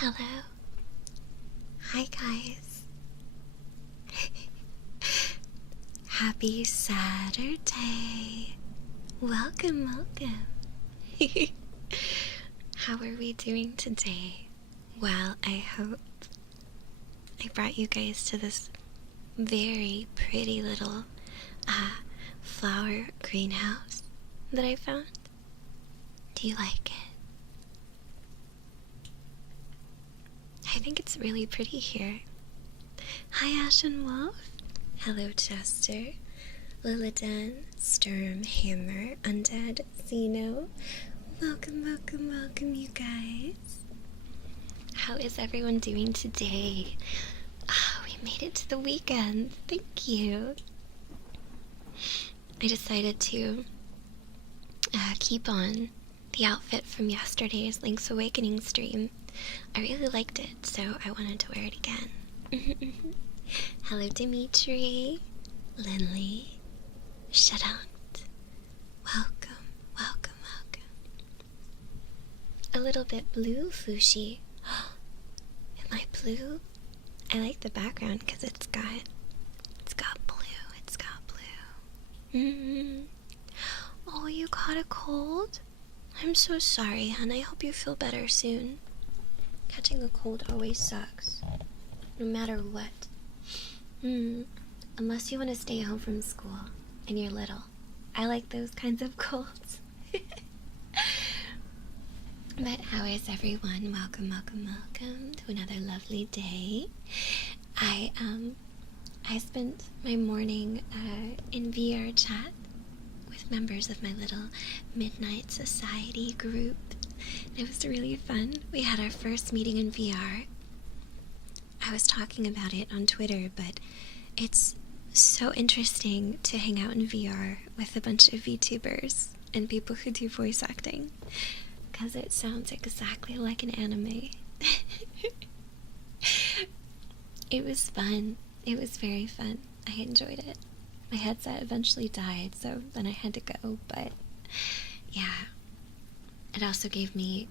Hello. Hi, guys. Happy Saturday. Welcome, welcome. How are we doing today? Well, I hope I brought you guys to this very pretty little flower greenhouse that I found. Do you like it? I think it's really pretty here. Hi, Ash and Wolf. Hello, Chester. Lillidan, Sturm, Hammer, Undead, Zeno. Welcome, welcome, welcome, you guys. How is everyone doing today? We made it to the weekend. Thank you. I decided to keep on the outfit from yesterday's Link's Awakening stream. I really liked it, so I wanted to wear it again. Hello, Dimitri, Lindley, Shadant. Welcome, welcome, welcome. A little bit blue, Fushi. Am I blue? I like the background because it's got blue. It's got blue. Oh, you caught a cold? I'm so sorry, hon. I hope you feel better soon. Catching a cold always sucks, no matter what. Unless you want to stay home from school and you're little. I like those kinds of colds. But how is everyone? Welcome, welcome, welcome to another lovely day. I spent my morning in VR chat with members of my little Midnight Society group. It was really fun. We had our first meeting in VR. I was talking about it on Twitter, but it's so interesting to hang out in VR with a bunch of VTubers and people who do voice acting, because it sounds exactly like an anime. It was fun. It was very fun. I enjoyed it. My headset eventually died, so then I had to go, but yeah. It also gave me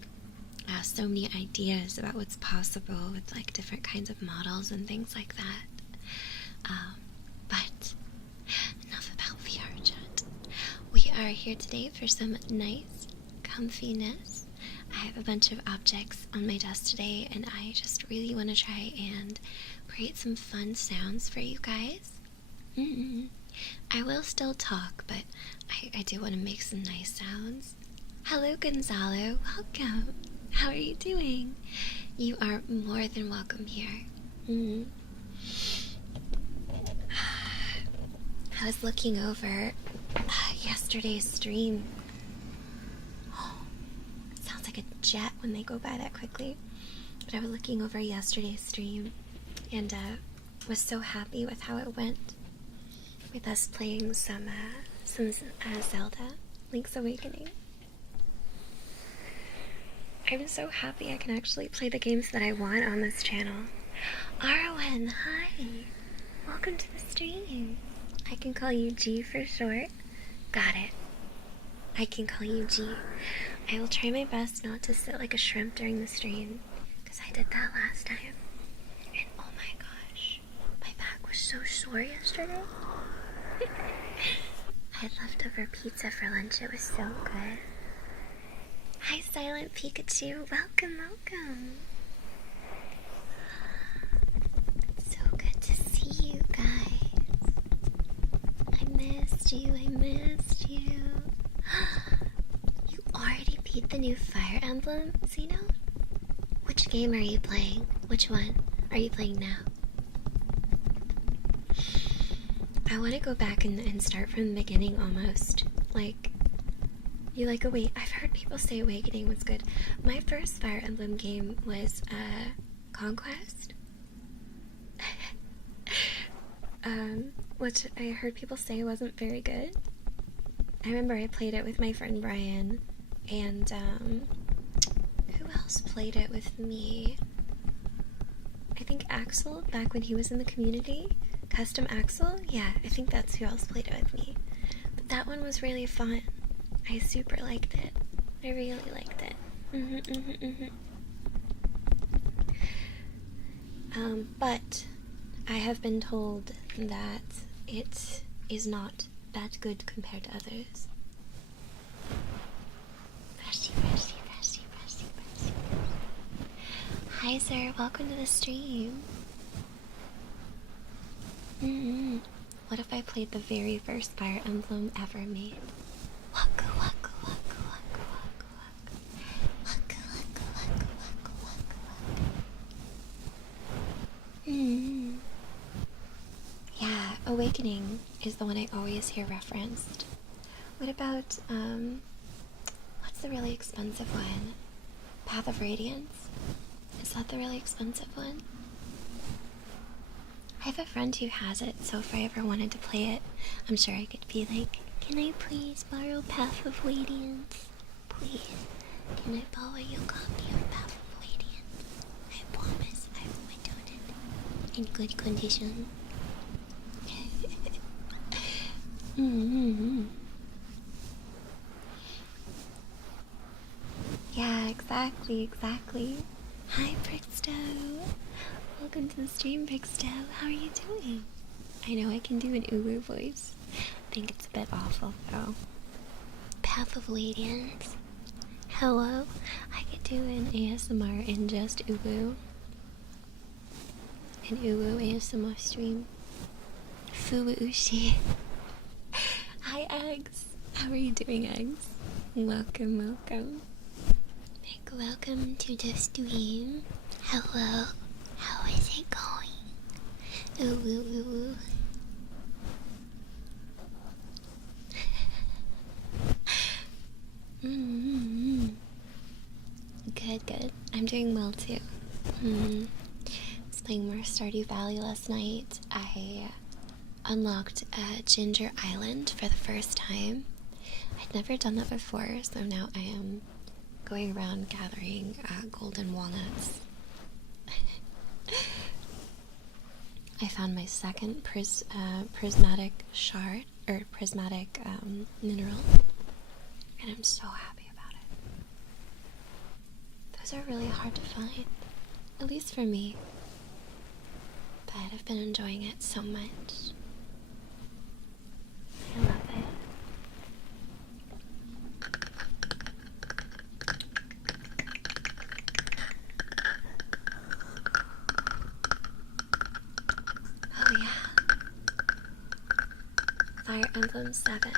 so many ideas about what's possible with like different kinds of models and things like that. But enough about VR chat. We are here today for some nice comfiness. I have a bunch of objects on my desk today, and I just really want to try and create some fun sounds for you guys. I will still talk, but I do want to make some nice sounds. Hello, Gonzalo. Welcome. How are you doing? You are more than welcome here. I was looking over yesterday's stream. It sounds like a jet when they go by that quickly. But I was looking over yesterday's stream and was so happy with how it went, with us playing some Zelda, Link's Awakening. I'm so happy I can actually play the games that I want on this channel. Arwen, hi! Welcome to the stream. I can call you G for short. Got it. I can call you G. I will try my best not to sit like a shrimp during the stream, because I did that last time. And oh my gosh, my back was so sore yesterday. I had leftover pizza for lunch. It was so good. Hi, Silent Pikachu. Welcome, welcome. It's so good to see you guys. I missed you. You already beat the new Fire Emblem, Zeno? Which game are you playing? Which one are you playing now? I want to go back and start from the beginning almost. Like, you like I've heard people say Awakening was good. My first Fire Emblem game was Conquest, which I heard people say wasn't very good. I remember I played it with my friend Brian, and who else played it with me? I think Axel, back when he was in the community. Custom Axel? Yeah, I think that's who else played it with me. But that one was really fun. I super liked it. I really liked it. But I have been told that it is not that good compared to others. Hi, sir. Welcome to the stream. What if I played the very first Fire Emblem ever made? Waku waku waku waku waku waku. Waku waku waku waku waku waku. Yeah, Awakening is the one I always hear referenced. What about, what's the really expensive one? Path of Radiance? Is that the really expensive one? I have a friend who has it, so if I ever wanted to play it, I'm sure I could be like, can I please borrow Path of Radiance? Please, can I borrow your copy of Path of Radiance? I promise I will return it in good condition. Yeah, exactly. Hi, Brickstow. Welcome to the stream, Brickstow. How are you doing? I know I can do an Uwu voice. I think it's a bit awful, though. Path of Radiance. Hello. I could do an ASMR in just Uwu. An Uwu ASMR stream. Fushi. Hi, Eggs. How are you doing, Eggs? Welcome. Welcome to the stream. Hello. How is it going? Ooh. Good. I'm doing well too. I was playing more Stardew Valley last night. I unlocked Ginger Island for the first time. I'd never done that before, so now I am going around gathering golden walnuts. I found my second prismatic shard, or prismatic mineral, and I'm so happy about it. Those are really hard to find, at least for me, but I've been enjoying it so much. I love it. Oh yeah. Fire Emblem 7.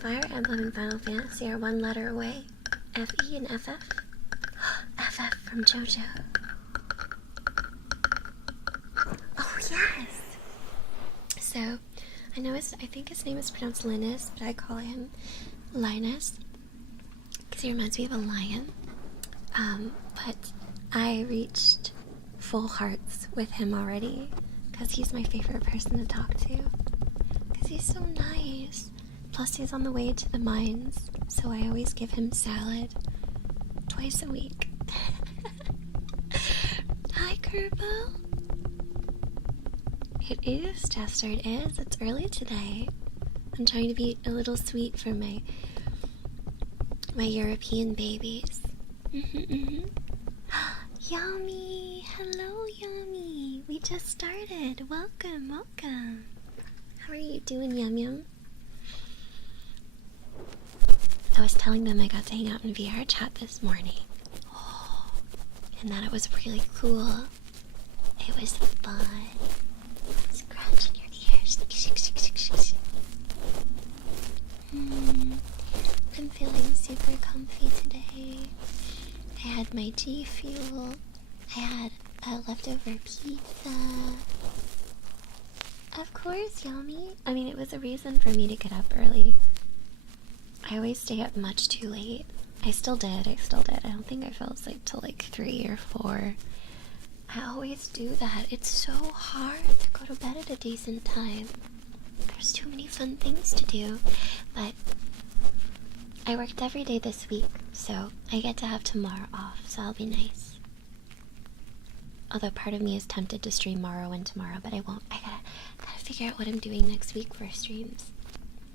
Fire Emblem and Final Fantasy are one letter away. FE and FF? FF from JoJo. Oh yes! So, I think his name is pronounced Linus, but I call him Linus, because he reminds me of a lion. But I reached full hearts with him already, because he's my favorite person to talk to, because he's so nice. Plus he's on the way to the mines, so I always give him salad twice a week. Hi, Kerbo. It is, Jester, it is. It's early today. I'm trying to be a little sweet for my European babies. Yummy! Hello, Yummy! We just started. Welcome. How are you doing, Yum? I was telling them I got to hang out in VR chat this morning. Oh, and that it was really cool. It was fun. Scratching your ears. I'm feeling super comfy today. I had my G Fuel. I had a leftover pizza. Of course, Yummy. I mean, it was a reason for me to get up early. I always stay up much too late. I still did. I don't think I fell asleep till like 3 or 4. I always do that. It's so hard to go to bed at a decent time. There's too many fun things to do. But I worked every day this week, so I get to have tomorrow off, so I'll be nice. Although part of me is tempted to stream Morrowind tomorrow, but I won't. I gotta figure out what I'm doing next week for streams.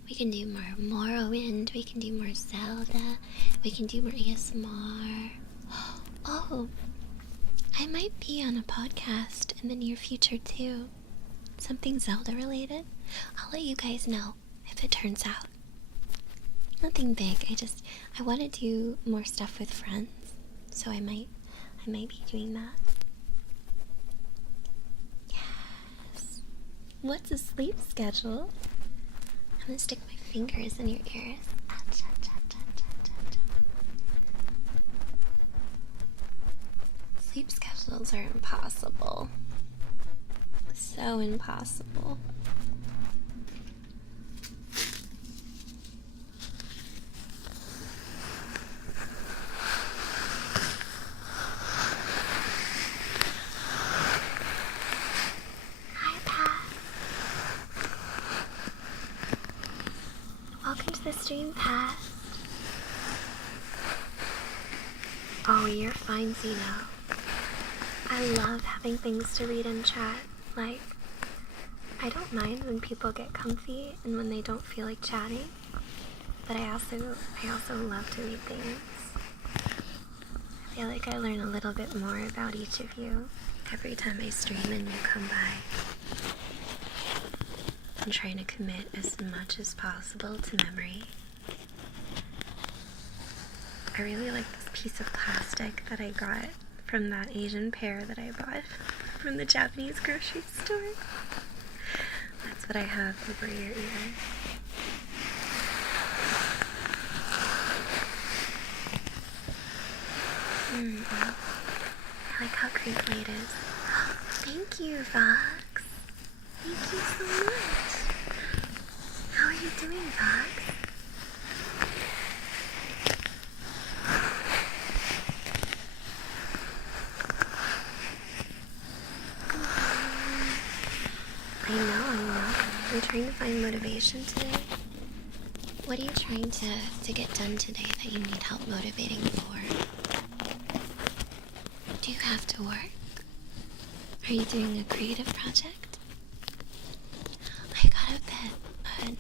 We can do more Morrowind, we can do more Zelda, we can do more ASMR. Oh, I might be on a podcast in the near future too. Something Zelda related. I'll let you guys know if it turns out. Nothing big. I want to do more stuff with friends, so I might be doing that. Yes. What's a sleep schedule? I'm gonna stick my fingers in your ears. Sleep schedules are impossible. So impossible. Hi, Pat. Welcome to the stream, Pat. Oh, you're fine, Zeno. I love having things to read in chat. Like, I don't mind when people get comfy and when they don't feel like chatting, but I also love to read things. I feel like I learn a little bit more about each of you every time I stream and you come by. I'm trying to commit as much as possible to memory. I really like this piece of plastic that I got from that Asian pear that I bought from the Japanese grocery store. That's what I have over your ear. I like how crinkly it is. Thank you, Vox. Thank you so much. How are you doing, Vox? I know. I'm trying to find motivation today. What are you trying to get done today that you need help motivating for? Do you have to work? Are you doing a creative project? I got up at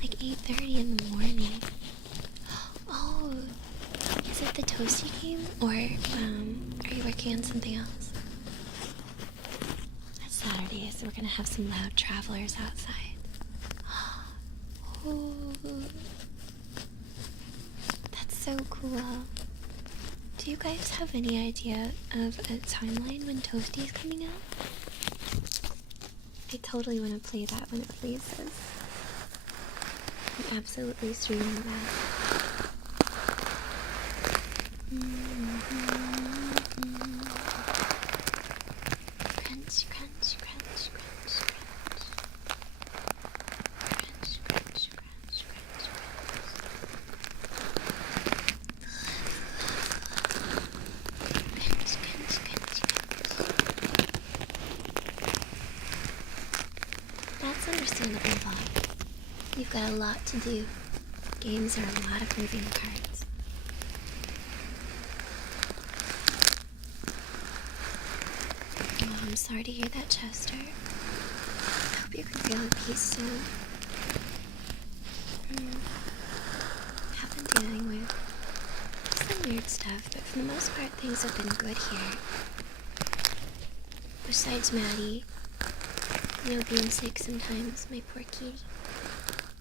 like 8:30 in the morning. Oh, is it the Toasty game? Or are you working on something else? Saturday, so we're gonna have some loud travelers outside. Oh, that's so cool. Do you guys have any idea of a timeline when Toasty's coming out? I totally want to play that when it releases. I'm absolutely streaming that. That's understandable, Bob. You've got a lot to do. Games are a lot of moving parts. Oh, I'm sorry to hear that, Chester. I hope you can feel at peace soon. I've been dealing with some weird stuff, but for the most part, things have been good here. Besides Maddie, being sick sometimes, my poor kitty.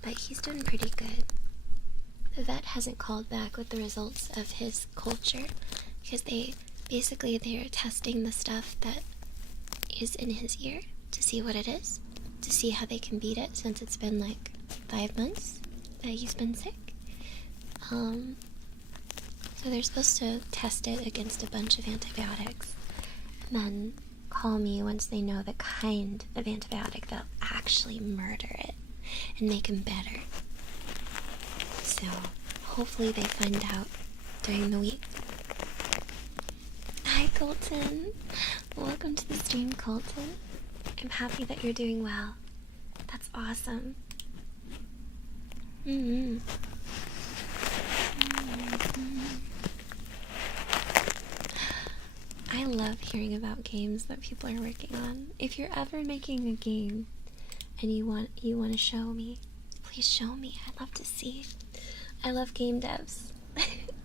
But he's doing pretty good. The vet hasn't called back with the results of his culture because they're testing the stuff that is in his ear to see what it is, to see how they can beat it since it's been like 5 months that he's been sick. So they're supposed to test it against a bunch of antibiotics and then call me once they know the kind of antibiotic that'll actually murder it and make him better. So hopefully they find out during the week. Hi, Colton. Welcome to the stream, Colton. I'm happy that you're doing well. That's awesome. I love hearing about games that people are working on. If you're ever making a game and you want to show me, please show me. I'd love to see. I love game devs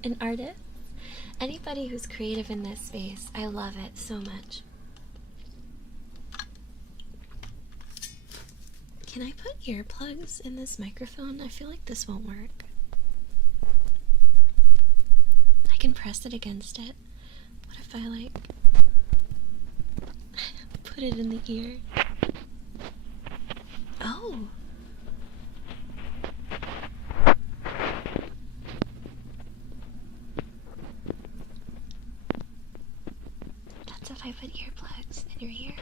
and artists Anybody who's creative in this space, I love it so much. Can I put earplugs in this microphone? I feel like this won't work. I can press it against it. What if I, like, put it in the ear? Oh! That's if I put earplugs in your ear.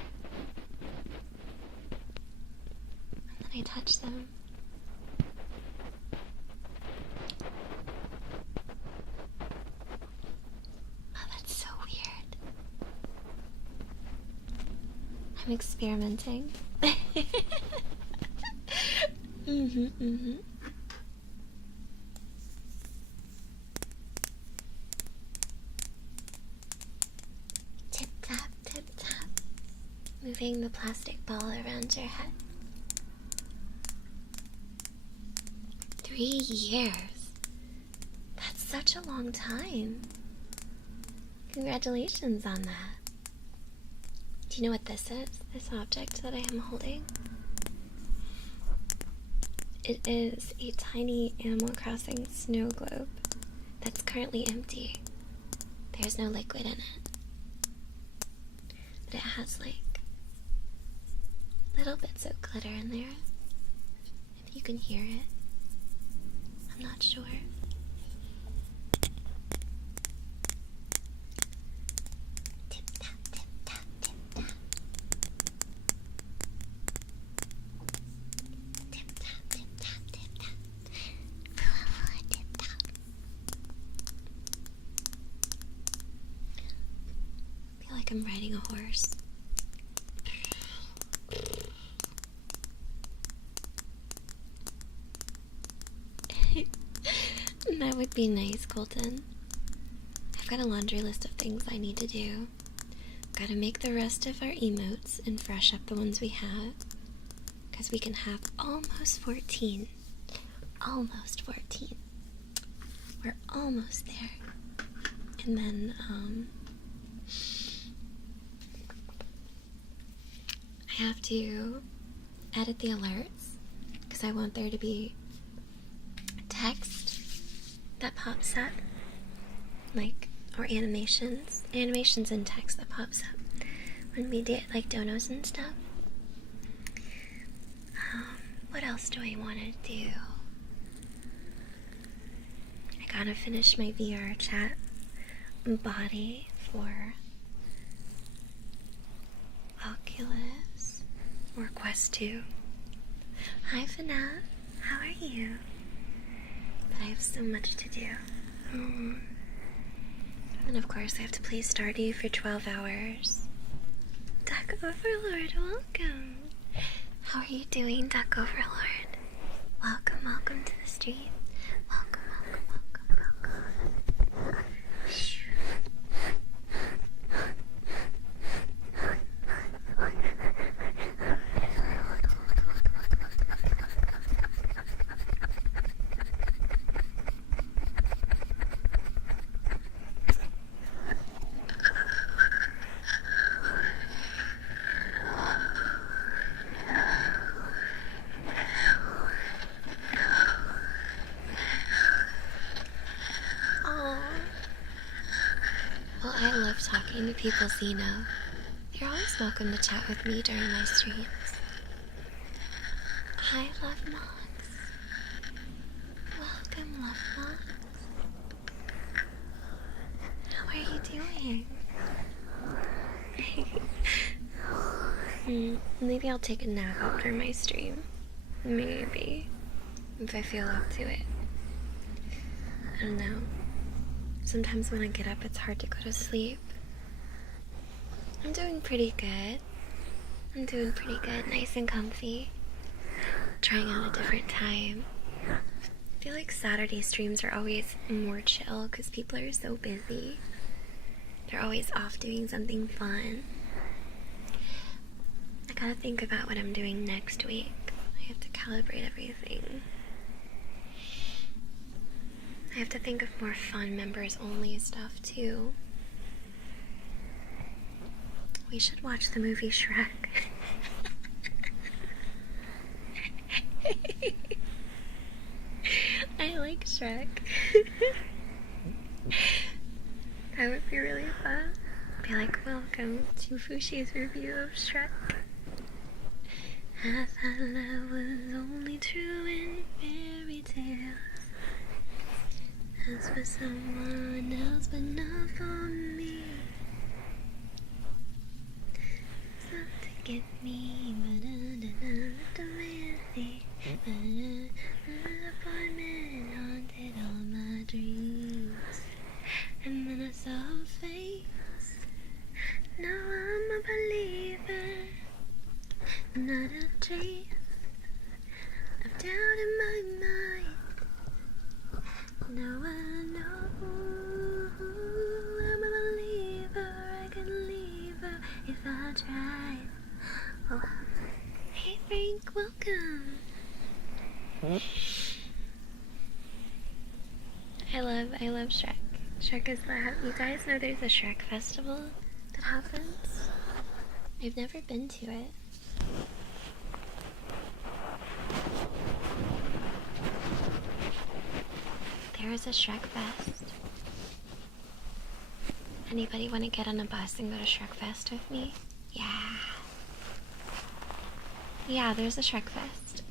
And then I touch them. Oh, that's so weird. I'm experimenting. Tip tap, tip tap. Moving the plastic ball around your head. 3 years. That's such a long time. Congratulations on that. Do you know what this is? This object that I am holding? It is a tiny Animal Crossing snow globe that's currently empty. There's no liquid in it. But it has, like, little bits of glitter in there. If you can hear it. I'm not sure. Tip tap, tip tap, tip tap. Tip tap, tip tap, tip tap. Tip tap. I feel like I'm riding a horse. That would be nice, Colton. I've got a laundry list of things I need to do. Gotta make the rest of our emotes and fresh up the ones we have. Because we can have almost 14. Almost 14. We're almost there. And then, I have to edit the alerts. Because I want there to be text that pops up, like, or animations and text that pops up when we do like donos and stuff. What else do I want to do? I gotta finish my VR chat body for Oculus or Quest 2. Hi, Fana. How are you? But I have so much to do. And of course I have to play Stardew for 12 hours. Duck Overlord, welcome! How are you doing, Duck Overlord? Welcome, welcome to the stream. Welcome, welcome, welcome, welcome. Talking to people, Zeno. You're always welcome to chat with me during my streams. Hi, Love Mox. Welcome, Love Mox. How are you doing? Maybe I'll take a nap after my stream. Maybe. If I feel up to it. I don't know. Sometimes when I get up, it's hard to go to sleep. I'm doing pretty good. Nice and comfy. Trying out a different time. I feel like Saturday streams are always more chill because people are so busy. They're always off doing something fun. I gotta think about what I'm doing next week. I have to calibrate everything. I have to think of more fun members only stuff too. We should watch the movie Shrek. I like Shrek. That would be really fun. Be like, welcome to Fushi's review of Shrek. I thought love was only true in fairy tales. As for someone else, but not for me. It's not to get me, but the really. An appointment haunted all my dreams. And then I saw her face. Now I'm a believer. Not a trace of doubt in my mind. Now I know I'm a believer. I can leave her if I try. Oh, hey Frank, welcome. I love Shrek. Shrek is the you guys know there's a Shrek festival that happens? I've never been to it. There is a Shrek Fest. Anybody want to get on a bus and go to Shrek Fest with me? Yeah. Yeah, there's a Shrek Fest.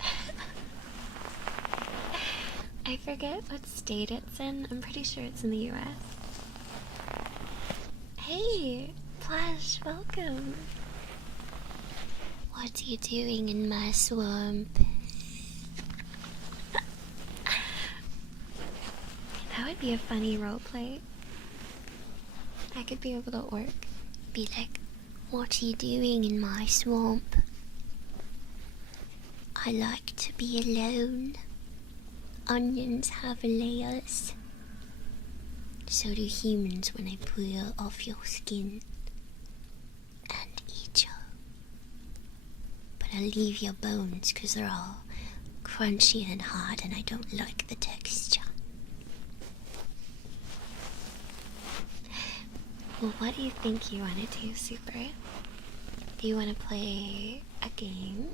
I forget what state it's in. I'm pretty sure it's in the US. Hey, Plush, welcome. What are you doing in my swamp? That would be a funny roleplay. I could be able to work. Be like, what are you doing in my swamp? I like to be alone. Onions have layers. So do humans when they peel off your skin and eat you. But I leave your bones because they're all crunchy and hard and I don't like the texture. Well, what do you think you want to do, Super? Do you want to play a game?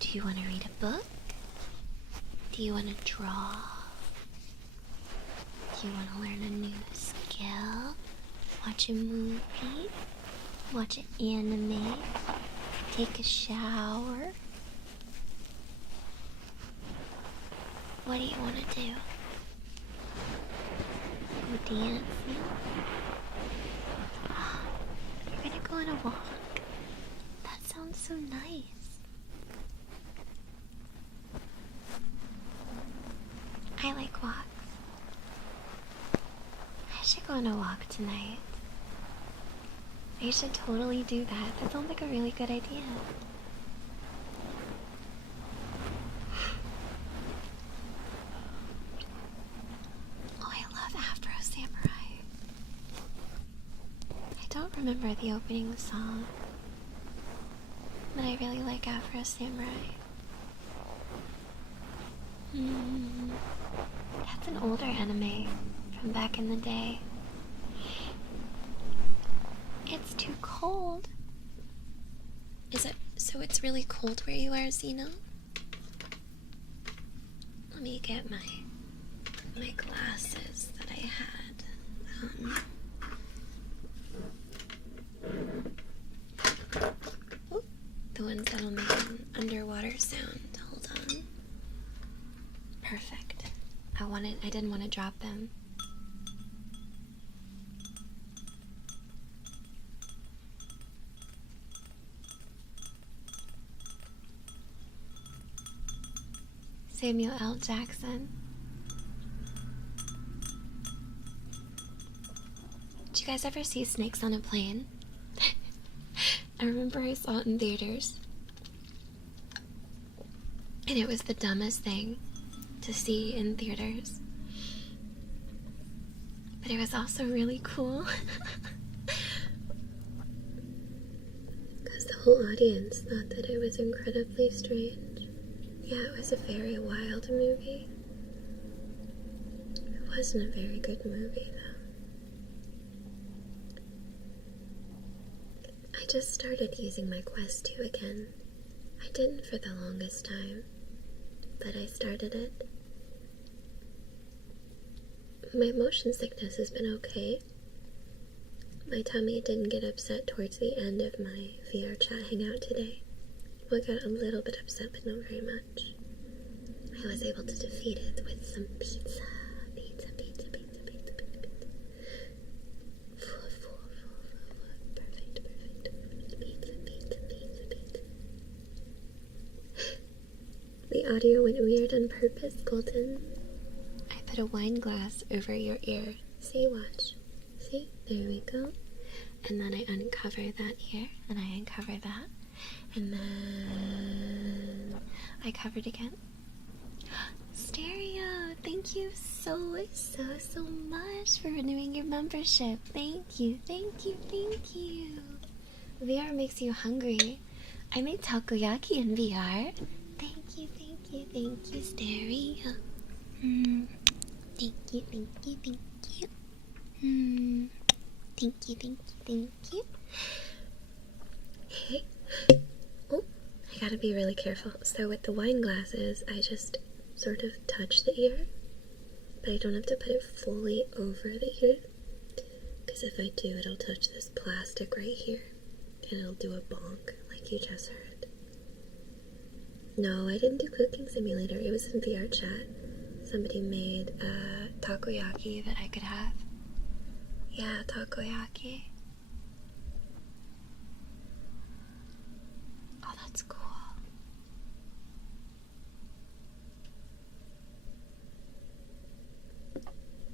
Do you want to read a book? Do you want to draw? Do you want to learn a new skill? Watch a movie? Watch an anime? Take a shower? What do you want to do? Go dancing? You're gonna go on a walk? That sounds so nice. I like walks. I should go on a walk tonight. I should totally do that. That sounds like a really good idea. Oh, I love Afro Samurai. I don't remember the opening song, but I really like Afro Samurai. That's an older anime from back in the day. It's too cold. Is it? So it's really cold where you are, Zeno? Let me get my glasses that I had. The ones that'll make an underwater sound. Hold on. Perfect. I didn't want to drop them. Samuel L. Jackson. Did you guys ever see Snakes on a Plane? I remember I saw it in theaters. And it was the dumbest thing to see in theaters. But it was also really cool. Because the whole audience thought that it was incredibly strange. Yeah, it was a very wild movie. wasn't a very good movie, though. I just started using my Quest 2 again. I didn't for the longest time, but I started it. My motion sickness has been okay. My tummy didn't get upset towards the end of my VR chat hangout today. Well, I got a little bit upset, but not very much. I was able to defeat it with some pizza. Pizza. Perfect. Pizza. The audio went weird on purpose, Golden. I put a wine glass over your ear. See, watch. See? There we go. And then I uncover that ear, and I uncover that. And then I covered again. Stereo, thank you so much for renewing your membership. Thank you. VR makes you hungry. I made takoyaki in VR. Thank you, Stereo. Thank you. Hey. Oh, I gotta be really careful. So with the wine glasses, I just sort of touch the ear, but I don't have to put it fully over the ear, because if I do, it'll touch this plastic right here, and it'll do a bonk, like you just heard. No, I didn't do Cooking Simulator. It was in VR chat. Somebody made a takoyaki that I could have. Yeah, takoyaki. Oh, that's cool.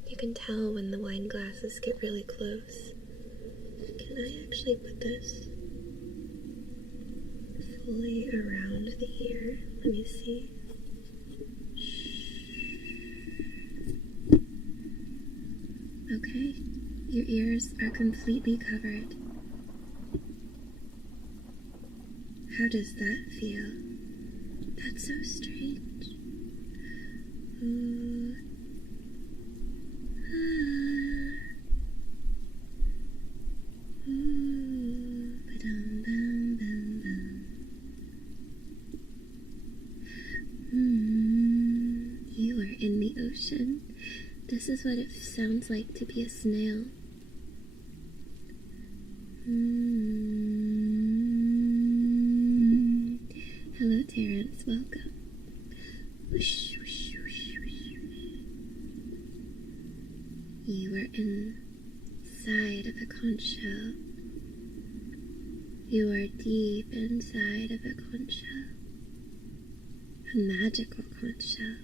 You can tell when the wine glasses get really close. Can I actually put this fully around the ear? Let me see. Okay, your ears are completely covered. How does that feel? That's so strange. Ooh. Ooh. Ba-dum-bum-bum-bum. You are in the ocean. This is what it sounds like to be a snail. Hello, Terrence. Welcome. Whoosh, whoosh, whoosh, whoosh. You are inside of a conch shell. You are deep inside of a conch shell. A magical conch shell.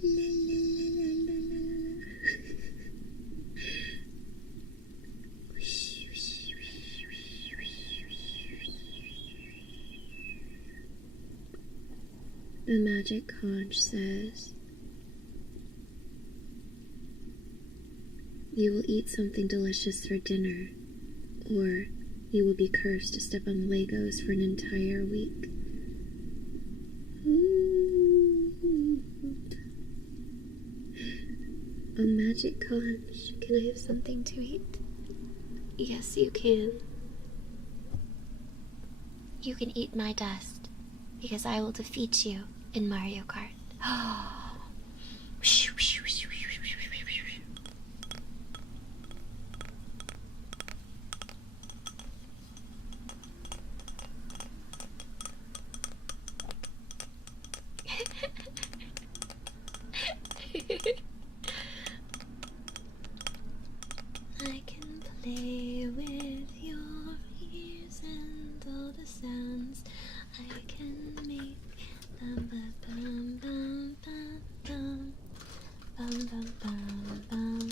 La, la, la, la, la, la, la. The magic conch says, you will eat something delicious for dinner, or you will be cursed to step on Legos for an entire week. Ooh. A magic conch. Can I have something to eat? Yes, you can. You can eat my dust, because I will defeat you in Mario Kart. I can play with your ears and all the sounds I can make. Bum bum bum bum bum bum bum bum bum bum bum.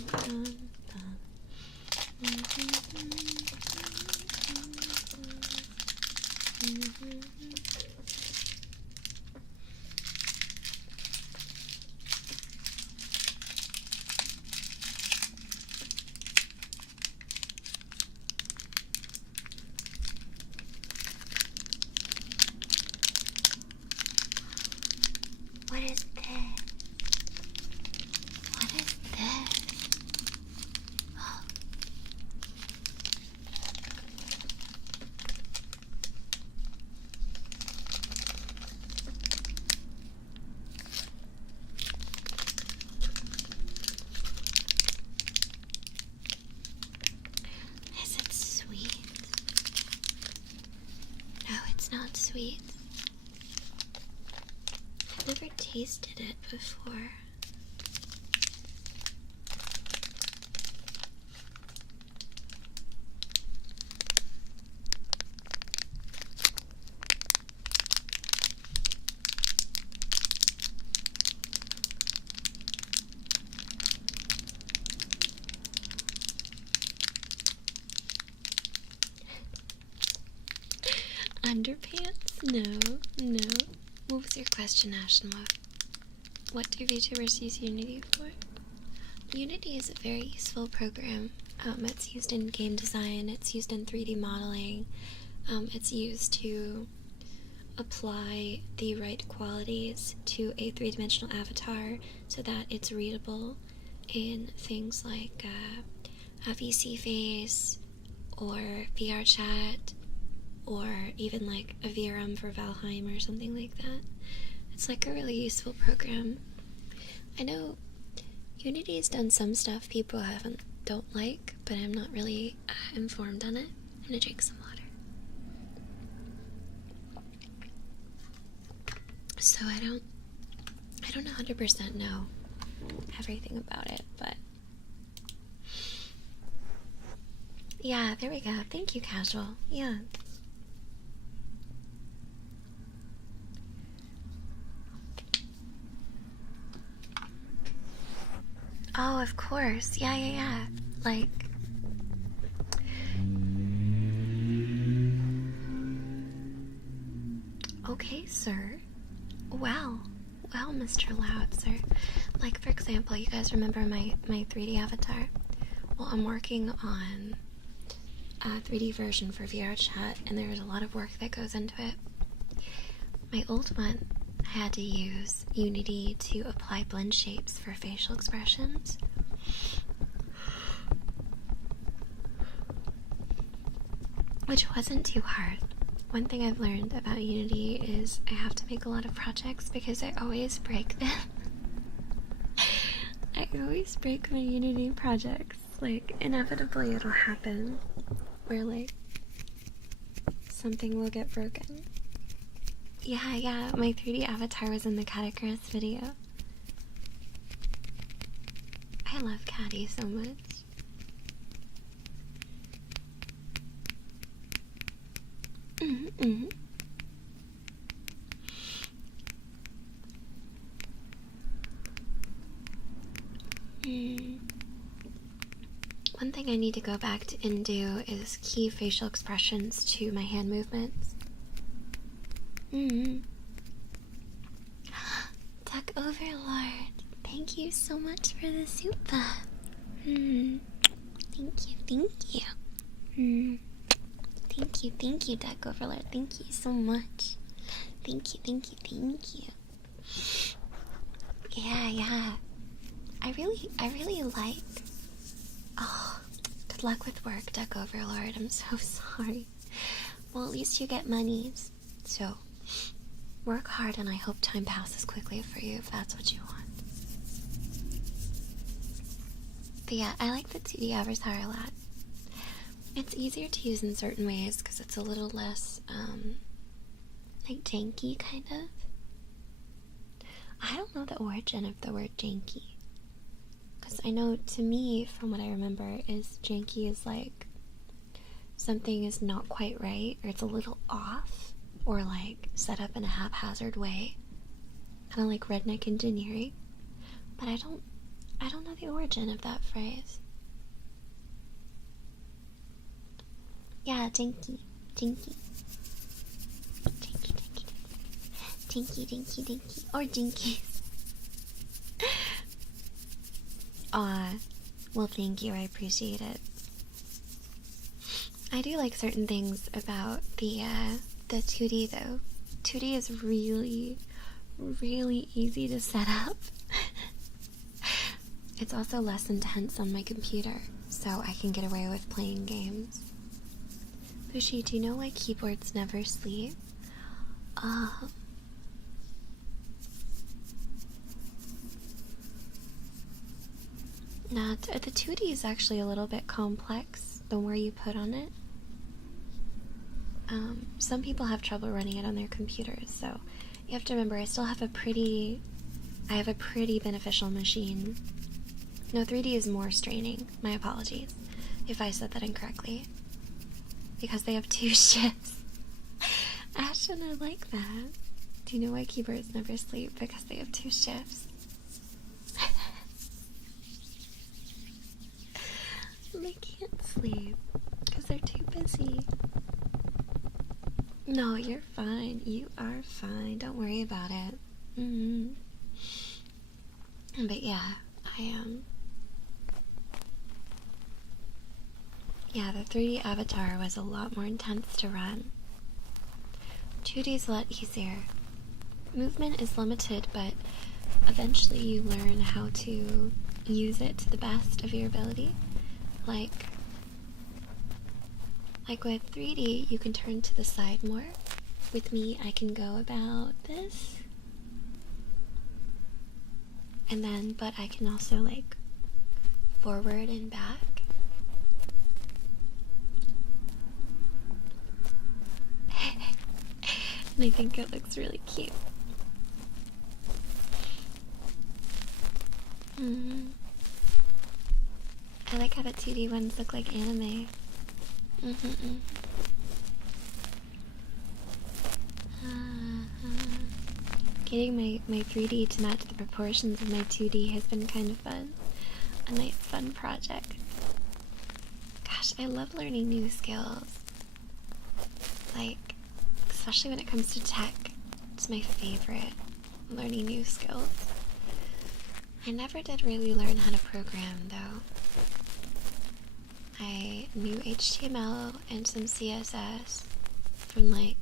sweet. I've never tasted it before. Underpants? No, no. What was your question, Ashnwa? What do VTubers use Unity for? Unity is a very useful program. It's used in game design, it's used in 3D modeling, it's used to apply the right qualities to a three-dimensional avatar so that it's readable in things like a VC face or VR chat, or even like a VRM for Valheim or something like that. It's like a really useful program. I know Unity's done some stuff people don't like, but I'm not really informed on it. I'm gonna drink some water. So I don't 100% know everything about it, but yeah, there we go. Thank you, Casual. Yeah. Oh, of course. Yeah. Like... Okay, sir. Wow, Mr. Loud, sir. Like, for example, you guys remember my 3D avatar? Well, I'm working on a 3D version for VR chat, and there's a lot of work that goes into it. My old one, I had to use Unity to apply blend shapes for facial expressions. Which wasn't too hard. One thing I've learned about Unity is I have to make a lot of projects because I always break them. I always break my Unity projects. Like, inevitably it'll happen where, like, something will get broken. Yeah, my 3D avatar was in the Catacross video. I love Catty so much. One thing I need to go back to and do is key facial expressions to my hand movements. Duck Overlord, thank you so much for the super. Thank you. Thank you, Duck Overlord. Thank you so much. Thank you. Yeah. I really like... Oh, good luck with work, Duck Overlord. I'm so sorry. Well, at least you get monies. So, work hard and I hope time passes quickly for you if that's what you want. But yeah, I like the 2D avatar a lot. It's easier to use in certain ways because it's a little less, like janky, kind of. I don't know the origin of the word janky. Because I know, to me, from what I remember, is janky is like something is not quite right, or it's a little off, or like set up in a haphazard way. Kind of like redneck engineering. But I don't know the origin of that phrase. Yeah, jinky. Or jinkies. Aw, well thank you, I appreciate it. I do like certain things about the 2D though. 2D is really easy to set up. It's also less intense on my computer, so I can get away with playing games. Fushi, do you know why keyboards never sleep? Nah, the 2D is actually a little bit complex, the more you put on it. some people have trouble running it on their computers, so you have to remember I still have a pretty beneficial machine. No, 3D is more straining. My apologies if I said that incorrectly. Because they have 2 shifts. Ashton, I like that. Do you know why keyboards never sleep? Because they have 2 shifts. They can't sleep because they're too busy. No, you're fine. You are fine. Don't worry about it. But yeah, I am. Yeah, the 3D avatar was a lot more intense to run. 2D is a lot easier. Movement is limited, but eventually you learn how to use it to the best of your ability. Like with 3D, you can turn to the side more. With me, I can go about this. And then, but I can also like forward and back. And I think it looks really cute. I like how the 2D ones look like anime. Getting my 3D to match the proportions of my 2D has been kind of fun. A nice fun project. Gosh, I love learning new skills. Like, especially when it comes to tech. It's my favorite, learning new skills. I never did really learn how to program, though. I knew HTML and some CSS from, like,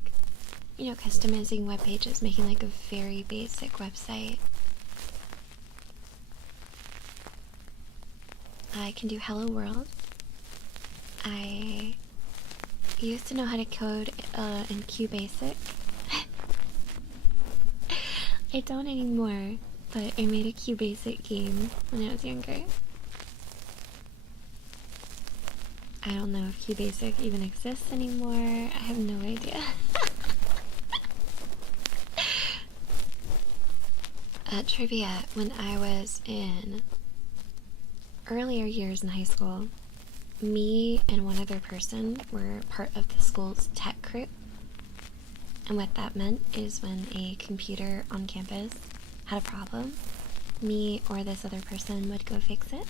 you know, customizing web pages, making like a very basic website. I can do Hello World. I used to know how to code in QBasic. I don't anymore, but I made a QBasic game when I was younger. I don't know if QBasic even exists anymore. I have no idea. Trivia, when I was in earlier years in high school, me and one other person were part of the school's tech crew. And what that meant is when a computer on campus had a problem, me or this other person would go fix it.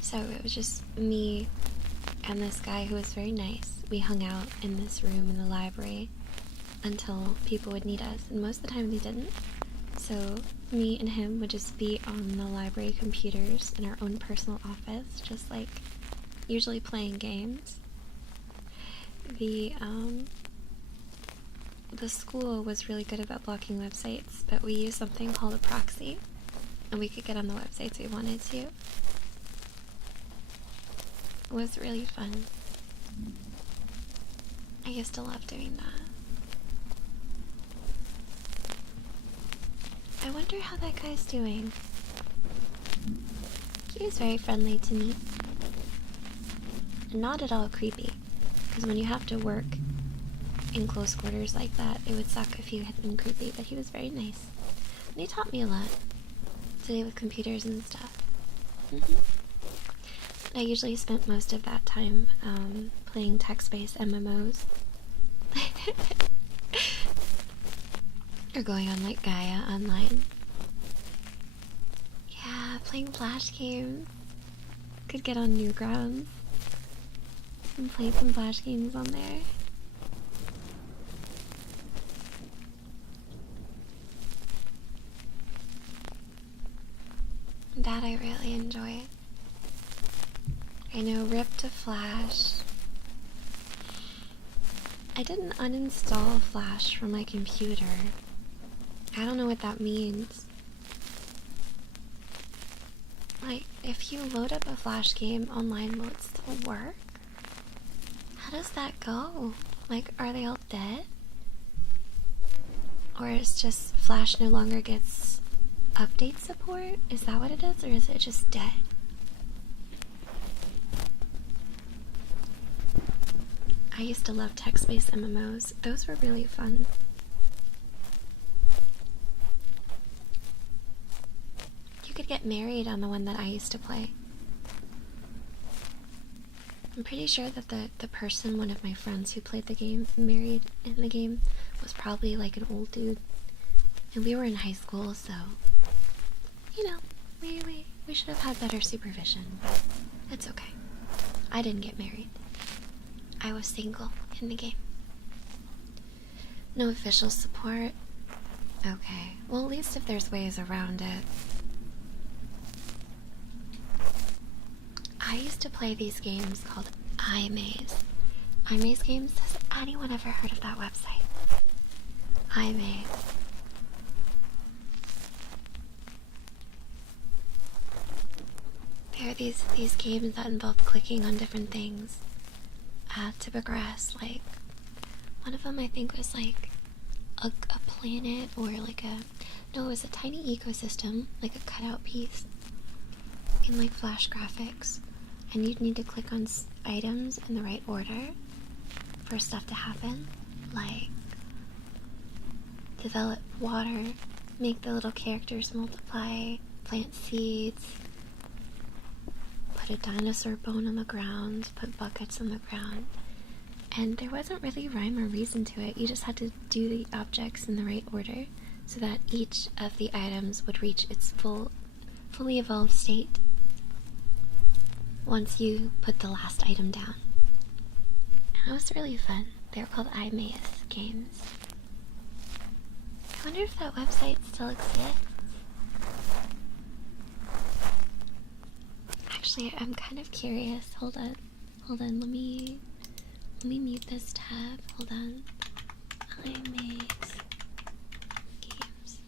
So it was just me and this guy who was very nice. We hung out in this room in the library until people would need us, and most of the time they didn't. So me and him would just be on the library computers in our own personal office, just like usually playing games. The school was really good about blocking websites, but we used something called a proxy, and we could get on the websites we wanted to. It was really fun. I used to love doing that. I wonder how that guy's doing. He was very friendly to me. And not at all creepy. Because when you have to work in close quarters like that, it would suck if he had been creepy, but he was very nice. And he taught me a lot to do with computers and stuff. I usually spent most of that time playing text-based MMOs. Or going on like Gaia online. Yeah, playing Flash games. Could get on Newgrounds and play some Flash games on there. That I really enjoy. I know, RIP to Flash. I didn't uninstall Flash from my computer. I don't know what that means. Like, if you load up a Flash game online, will it still work? How does that go? Like, are they all dead? Or it's just Flash no longer gets update support? Is that what it is? Or is it just dead? I used to love text-based MMOs. Those were really fun. You could get married on the one that I used to play. I'm pretty sure that the person, one of my friends who played the game, married in the game, was probably like an old dude. And we were in high school, so, you know, we should have had better supervision, but it's okay. I didn't get married. I was single in the game. No official support. Okay, well at least if there's ways around it. I used to play these games called iMaze. iMaze games? Has anyone ever heard of that website? iMaze. There are these games that involve clicking on different things to progress. Like, one of them I think was like a planet, or like no, it was a tiny ecosystem, like a cutout piece in like Flash graphics, and you'd need to click on items in the right order for stuff to happen, like develop water, make the little characters multiply, plant seeds, put a dinosaur bone on the ground, put buckets on the ground. And there wasn't really rhyme or reason to it. You just had to do the objects in the right order so that each of the items would reach its fully evolved state once you put the last item down. And it was really fun. They were called iMaze games. I wonder if that website still exists. Actually, I'm kind of curious. Hold on, let me mute this tab. Hold on. iMaze games.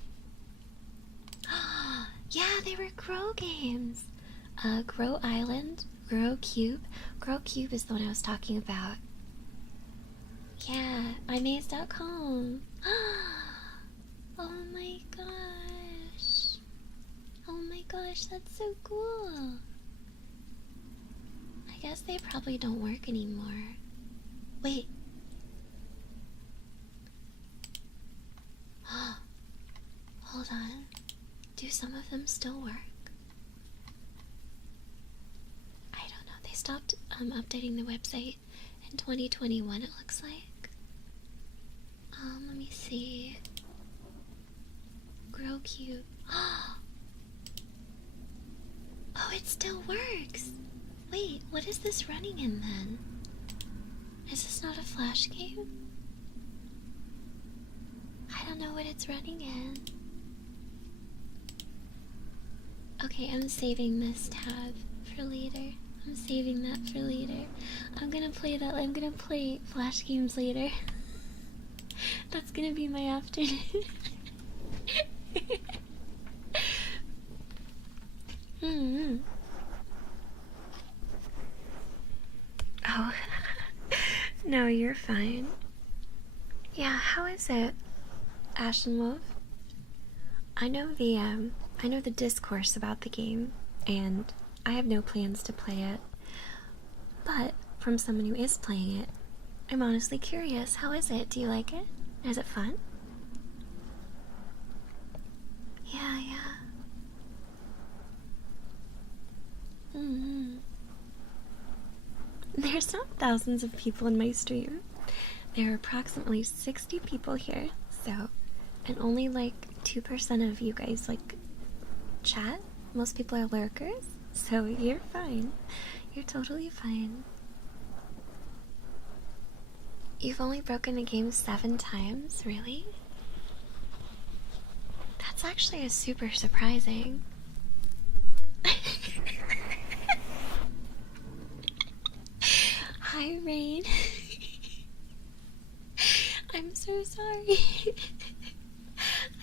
Yeah, they were Grow games. Grow Island, Grow Cube. Grow Cube is the one I was talking about. Yeah, iMaze.com. Oh my gosh. Oh my gosh, that's so cool. I guess they probably don't work anymore. Wait. Hold on. Do some of them still work? I don't know. They stopped updating the website in 2021, it looks like. Let me see. Grow Cube. Oh, it still works. Wait, what is this running in then? Is this not a Flash game? I don't know what it's running in. Okay, I'm saving this tab for later. I'm saving that for later. I'm gonna play Flash games later. That's gonna be my afternoon. Oh, no, you're fine. Yeah, how is it, Ash and Wolf? I know the discourse about the game, and I have no plans to play it. But from someone who is playing it, I'm honestly curious. How is it? Do you like it? Is it fun? Yeah. There's not thousands of people in my stream. There are approximately 60 people here, so, and only like 2% of you guys like chat. Most people are lurkers, so you're fine. You're totally fine. You've only broken the game 7 times, really? That's actually super surprising. Hi, Rain. I'm so sorry.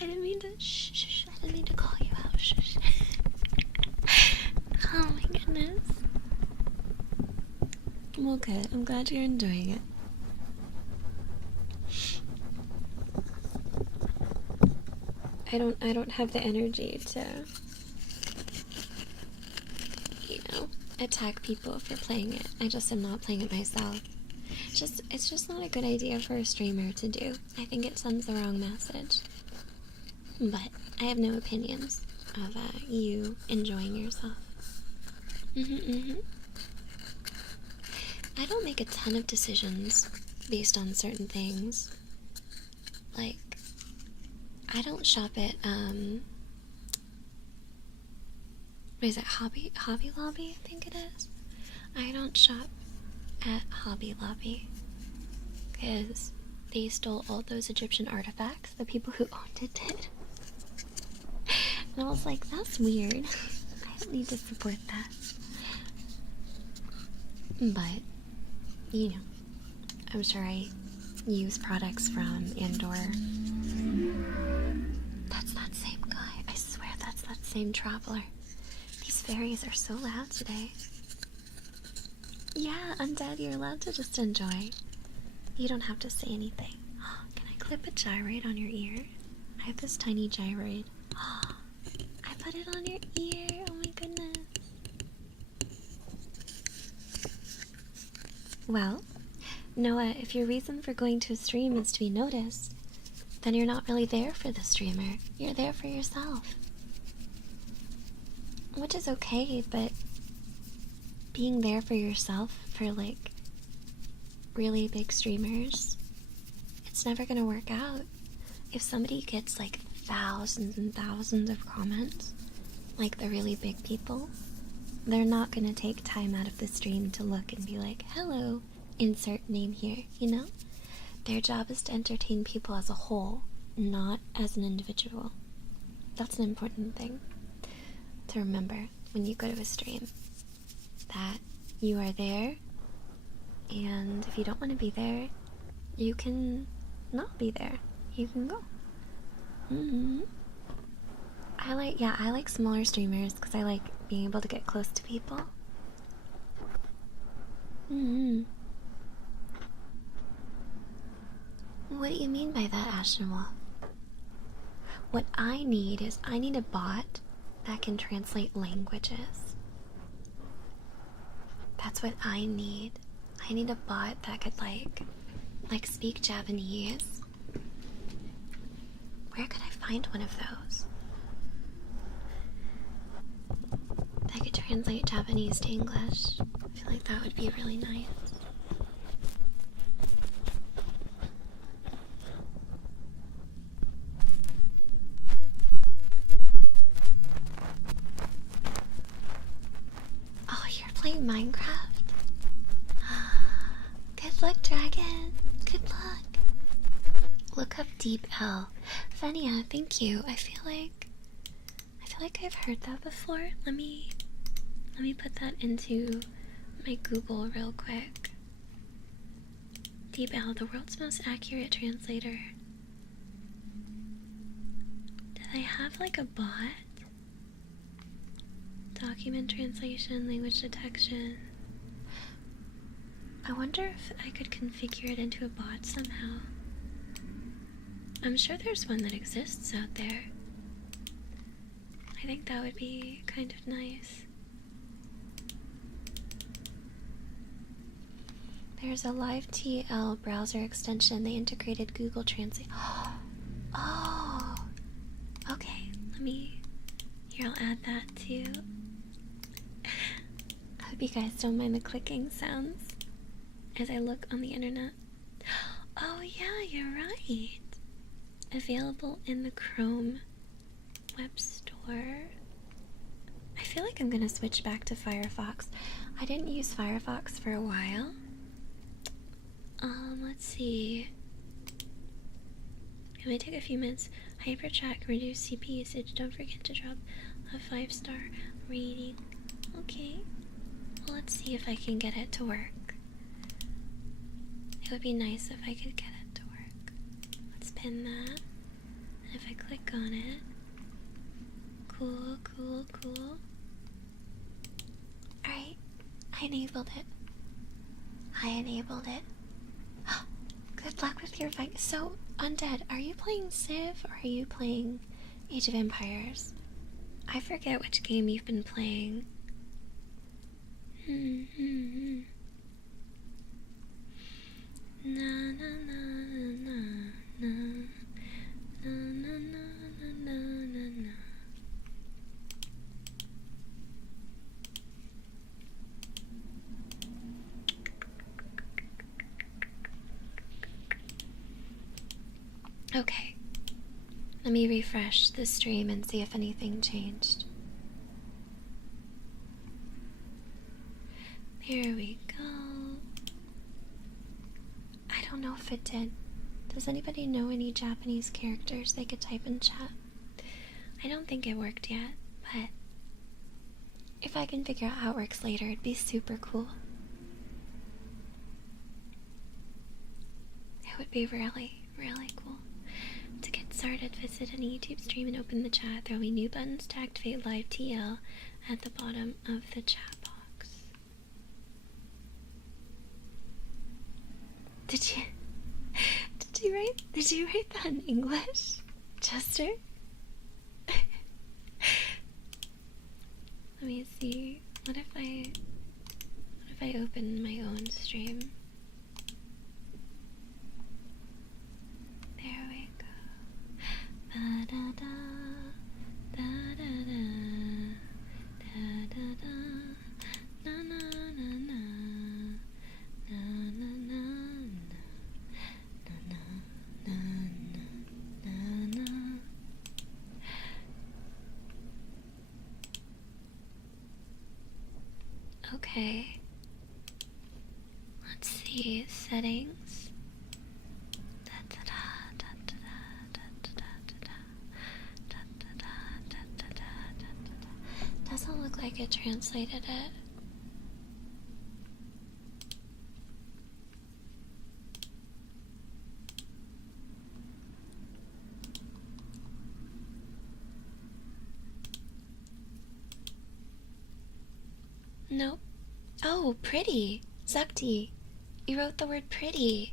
I didn't mean to shh. I didn't mean to call you out. Shh. Oh my goodness. Well, good. I'm glad you're enjoying it. I don't have the energy to, attack people for playing it. I just am not playing it myself. it's just not a good idea for a streamer to do. I think it sends the wrong message. But I have no opinions of you enjoying yourself. I don't make a ton of decisions based on certain things. Like, I don't shop at what is it, Hobby Lobby, I think it is. I don't shop at Hobby Lobby because they stole all those Egyptian artifacts, the people who owned it did. And I was like, that's weird. I don't need to support that. But, you know, I'm sure I use products from Andor. That's that same guy. I swear that's that same traveler. These fairies are so loud today. Yeah, Undead, you're allowed to just enjoy. You don't have to say anything. Can I clip a gyroid on your ear? I have this tiny gyroid. I put it on your ear. Oh my goodness. Well, Noah, if your reason for going to a stream is to be noticed, then you're not really there for the streamer. You're there for yourself. Which is okay, but being there for yourself for, like, really big streamers, it's never gonna work out. If somebody gets, like, thousands and thousands of comments, like the really big people, they're not gonna take time out of the stream to look and be like, hello, insert name here, you know? Their job is to entertain people as a whole, not as an individual. That's an important thing to remember when you go to a stream, that you are there, and if you don't want to be there, you can not be there. You can go. I like smaller streamers because I like being able to get close to people. What do you mean by that, Ashnawal? What I need is I need a bot that can translate languages. That's what I need. I need a bot that could like speak Japanese. Where could I find one of those? That could translate Japanese to English. I feel like that would be really nice. Oh, you're playing Minecraft? Good luck, Dragon. Good luck. Look up Deep L. Fenia, thank you. I feel like I've heard that before. Let me put that into my Google real quick. Deep L, the world's most accurate translator. Do they have like a bot? Document translation, language detection. I wonder if I could configure it into a bot somehow. I'm sure there's one that exists out there. I think that would be kind of nice. There's a live TL browser extension. They integrated Google Translate. Oh! Okay, here, I'll add that too. I hope you guys don't mind the clicking sounds as I look on the internet. Oh yeah, you're right. Available in the Chrome web store. I feel like I'm gonna switch back to Firefox. I didn't use Firefox for a while. Let's see. It might take a few minutes. Hyperchat can reduce CP usage. Don't forget to drop a 5-star rating. Okay. Well, let's see if I can get it to work. It would be nice if I could get it to work. Let's pin that. And if I click on it. Cool, cool, cool. Alright. I enabled it. Good luck with your fight. So, Undead, are you playing Civ or are you playing Age of Empires? I forget which game you've been playing. Na na na na na na na na na na na. Okay, let me refresh the stream and see if anything changed. Here we go. I don't know if it did. Does anybody know any Japanese characters they could type in chat? I don't think it worked yet, but if I can figure out how it works later, it'd be super cool. It would be really, really cool. To get started, visit any YouTube stream and open the chat. There will be new buttons to activate live TL at the bottom of the chat box. Did you write that in English, Chester? Let me see. What if I open my own stream? There we go. Da da da da da da da da da na na na na na na na na na na na. Okay. Let's see settings. Doesn't look like it translated it. Nope. Oh, pretty. Zakti, you wrote the word pretty.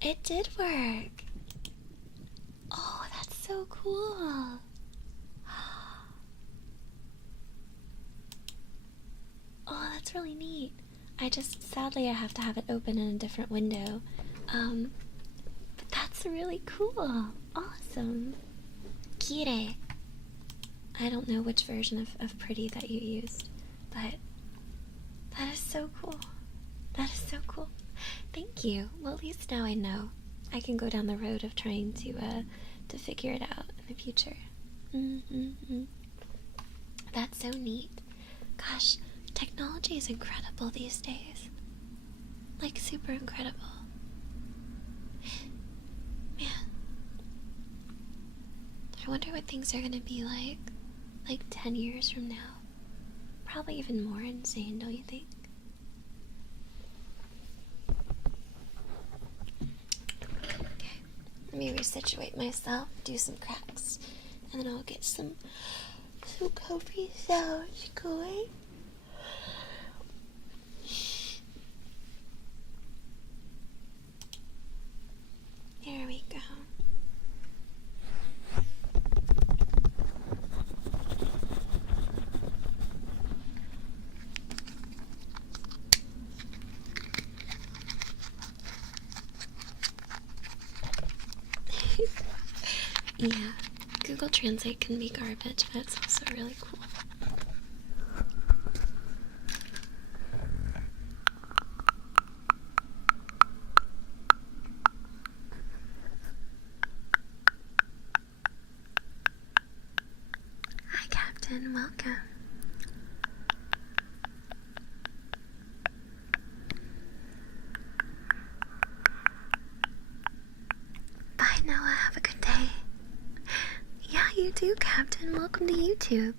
It did work. Oh, that's so cool. Oh, that's really neat. Sadly I have to have it open in a different window. But that's really cool. Awesome. Kire. I don't know which version of pretty that you used, but that is so cool. That is so cool. Thank you. Well, at least now I know. I can go down the road of trying to figure it out in the future. That's so neat. Gosh, technology is incredible these days. Like, super incredible. Man. I wonder what things are gonna be like 10 years from now. Probably even more insane, don't you think? Okay, let me resituate myself, do some cracks, and then I'll get some coffee sounds going. There we go. Yeah, Google Translate can be garbage, but it's also really cool. Hi, Captain. Welcome. Bye, Noah. Have a good day. Yeah, you too, Captain. Welcome to YouTube.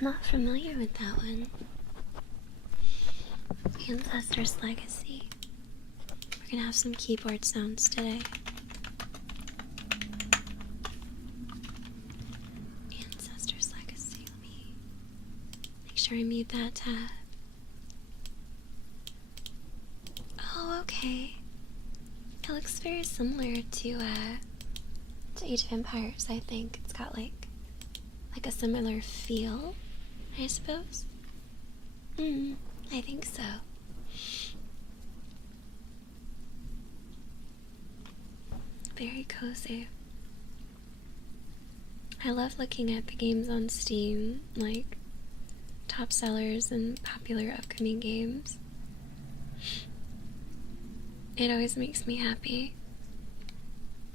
not familiar with that one. Ancestors' Legacy. We're gonna have some keyboard sounds today. Ancestors' Legacy. Let me make sure I mute that tab. Oh, okay. It looks very similar to Age of Empires, I think. It's got like a similar feel, I suppose. I think so. Very cozy. I love looking at the games on Steam, like top sellers and popular upcoming games. It always makes me happy.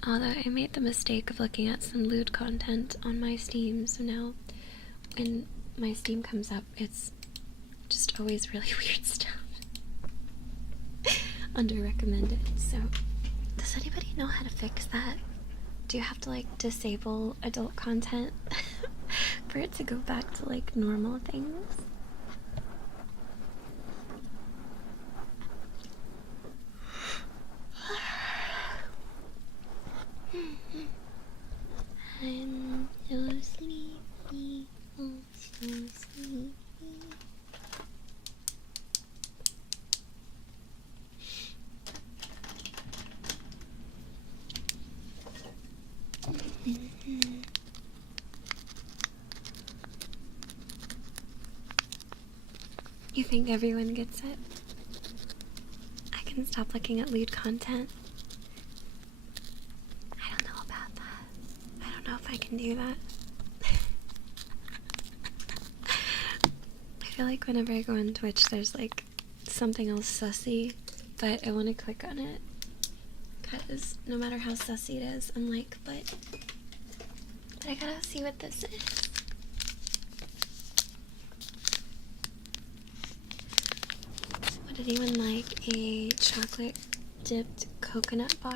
Although I made the mistake of looking at some lewd content on my Steam, so now when my Steam comes up, it's just always really weird stuff. Under recommended, so does anybody know how to fix that? Do you have to like disable adult content for it to go back to like normal things? I'm so sleepy, oh so sleepy. You think everyone gets it? I can stop looking at lewd content. I don't know about that. I don't know if I can do that. I feel like whenever I go on Twitch, there's like something else sussy, but I want to click on it. Because no matter how sussy it is, I'm like, but I gotta see what this is. Would anyone like a chocolate dipped coconut bar?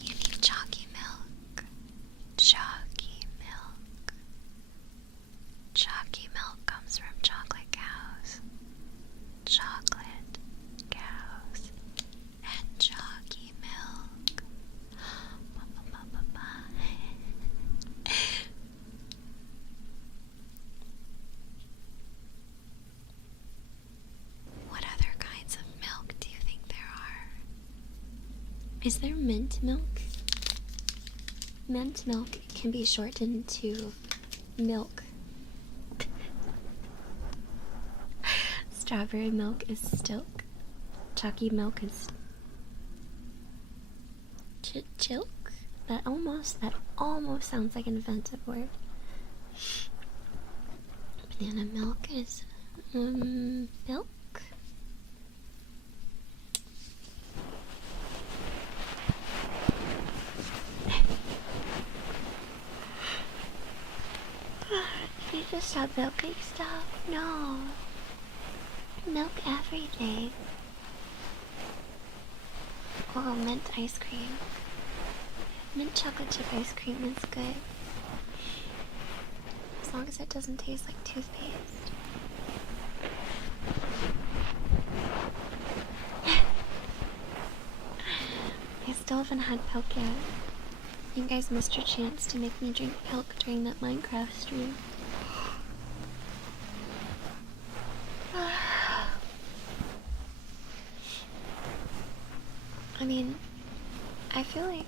You need chalky milk. Chalky milk. Chalky milk comes from chocolate cows. Chocolate cows and chalky milk. What other kinds of milk do you think there are? Is there mint milk? Mint milk can be shortened to milk. Strawberry milk is stilk. Chalky milk is chilk. That almost sounds like an inventive word. Banana milk is milk. You just stop milking stuff? No. Milk everything. Oh, mint ice cream. Mint chocolate chip ice cream is good. As long as it doesn't taste like toothpaste. I still haven't had milk yet. You guys missed your chance to make me drink milk during that Minecraft stream. I mean, I feel like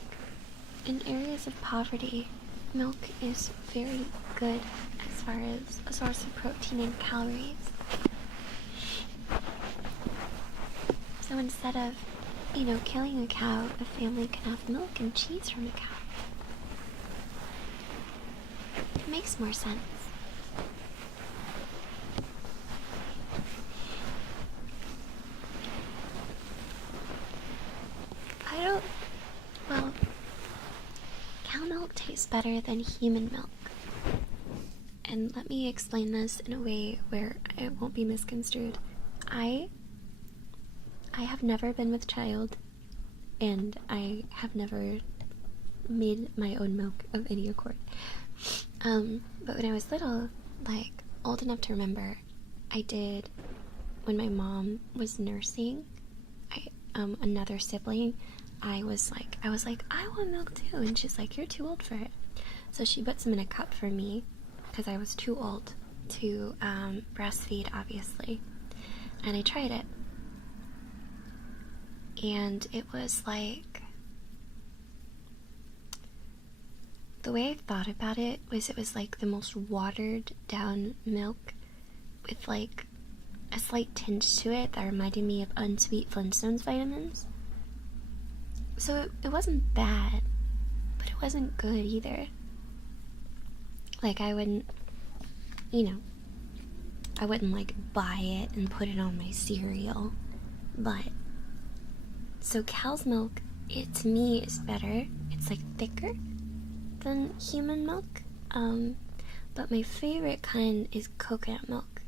in areas of poverty, milk is very good as far as a source of protein and calories. So instead of, killing a cow, a family can have milk and cheese from a cow. It makes more sense. Well, cow milk tastes better than human milk. And let me explain this in a way where it won't be misconstrued. I have never been with child, and I have never made my own milk of any accord. But when I was little, like old enough to remember, I did, when my mom was nursing another sibling, I was like, I want milk too, and she's like, you're too old for it. So she put some in a cup for me because I was too old to breastfeed, obviously. And I tried it, and it was like, the way I thought about it was like the most watered down milk with like a slight tinge to it that reminded me of unsweet Flintstones vitamins. So it wasn't bad, but it wasn't good either. Like, I wouldn't, I wouldn't like buy it and put it on my cereal. But so cow's milk, it to me is better. It's like thicker than human milk. But my favorite kind is coconut milk.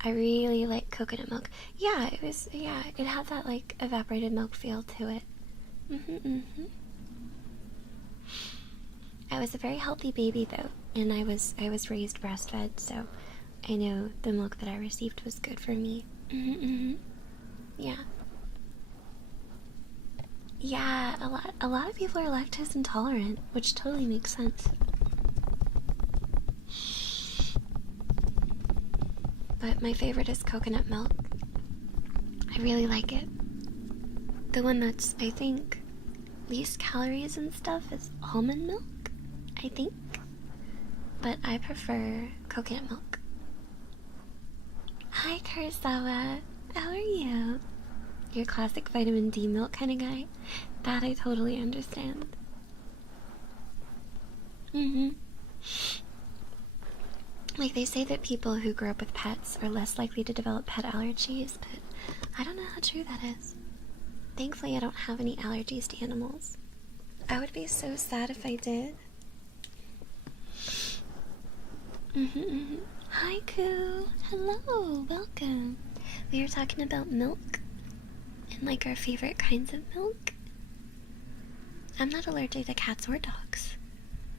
I really like coconut milk. Yeah, it had that like evaporated milk feel to it. I was a very healthy baby though, and I was raised breastfed, so I know the milk that I received was good for me. Yeah. Yeah, a lot of people are lactose intolerant, which totally makes sense. But my favorite is coconut milk. I really like it. The one that's, I think, least calories and stuff is almond milk, I think. But I prefer coconut milk. Hi, Kurosawa. How are you? You're a classic vitamin D milk kind of guy? That I totally understand. Like, they say that people who grow up with pets are less likely to develop pet allergies, but I don't know how true that is. Thankfully, I don't have any allergies to animals. I would be so sad if I did. Hi, Koo. Hello, welcome. We were talking about milk and like our favorite kinds of milk. I'm not allergic to cats or dogs.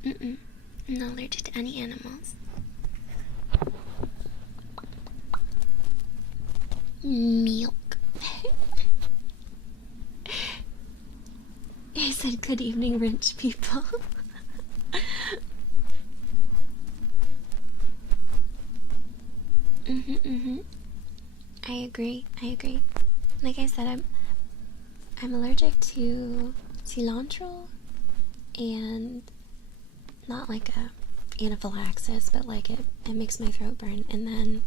I'm not allergic to any animals. Milk. I said good evening, rich people. I agree. Like I said, I'm allergic to cilantro and not like a anaphylaxis, but like it makes my throat burn, and then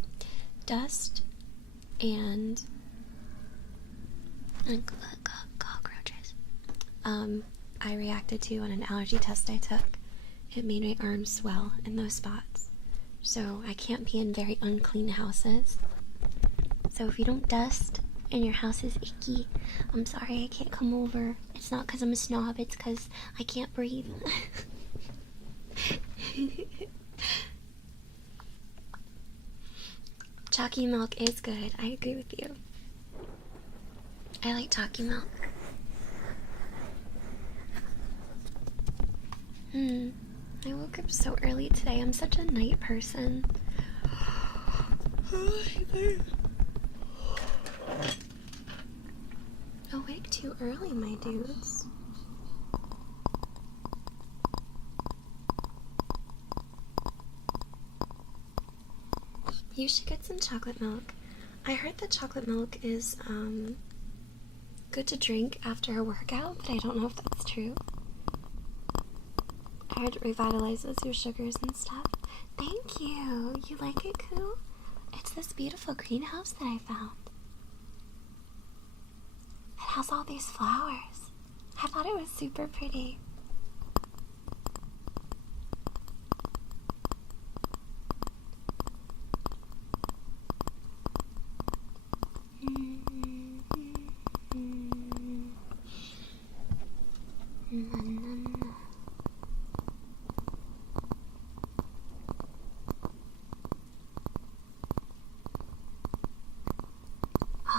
dust and cockroaches. I reacted to on an allergy test I took. It made my arms swell in those spots. So I can't be in very unclean houses. So if you don't dust and your house is icky, I'm sorry, I can't come over. It's not because I'm a snob, it's because I can't breathe. Chalky milk is good. I agree with you. I like chalky milk. I woke up so early today. I'm such a night person. Awake too early, my dudes. You should get some chocolate milk. I heard that chocolate milk is good to drink after a workout, but I don't know if that's true. I heard it revitalizes your sugars and stuff. Thank you. You like it, Koo? It's this beautiful greenhouse that I found. It has all these flowers. I thought it was super pretty.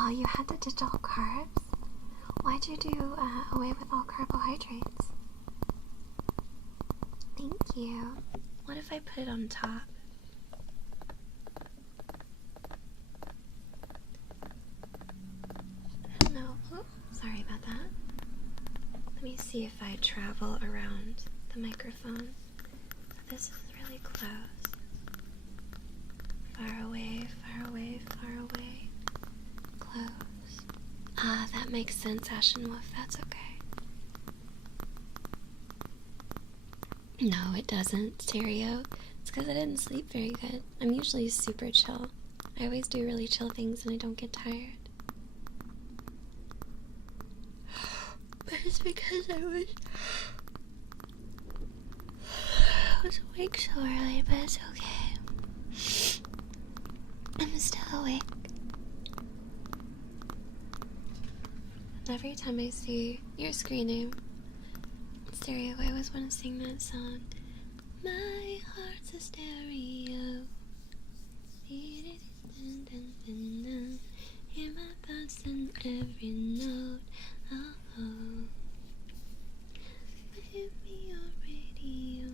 Oh, you had to ditch all carbs? Why'd you do away with all carbohydrates? Thank you. What if I put it on top? No. Oh, sorry about that. Let me see if I travel around the microphone. So this is really close. Far away, far away, far away. Close. Ah, that makes sense, Ashen Wolf. That's okay. No, it doesn't, Stereo. It's because I didn't sleep very good. I'm usually super chill. I always do really chill things and I don't get tired. But it's because I was awake so early, but it's okay. I'm still awake. And every time I see your screen name, Stereo, I always want to sing that song. My heart's a stereo. Hear my thoughts in every note. Oh, oh. Give me your radio.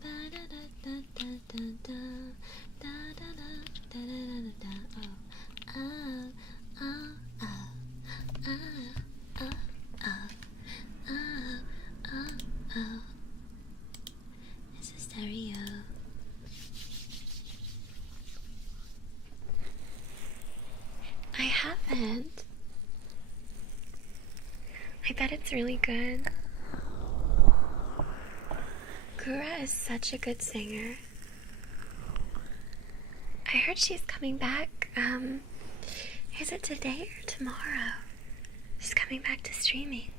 Ba da da da da da da da da da da da da. Oh, oh, oh, oh, oh, oh, oh, oh, oh. This is Stereo. I haven't. I bet it's really good. Kura is such a good singer. I heard she's coming back, is it today or tomorrow? She's coming back to streaming.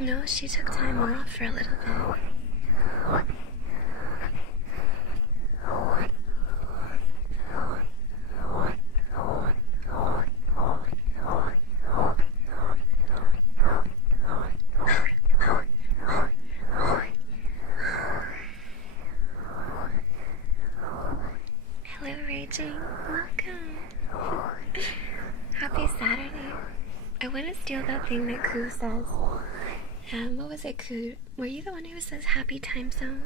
No, she took time off for a little bit. Hello, Raging. Welcome. Happy Saturday. I want to steal that thing that Koo says. What was it, Koo? Were you the one who says happy time zone?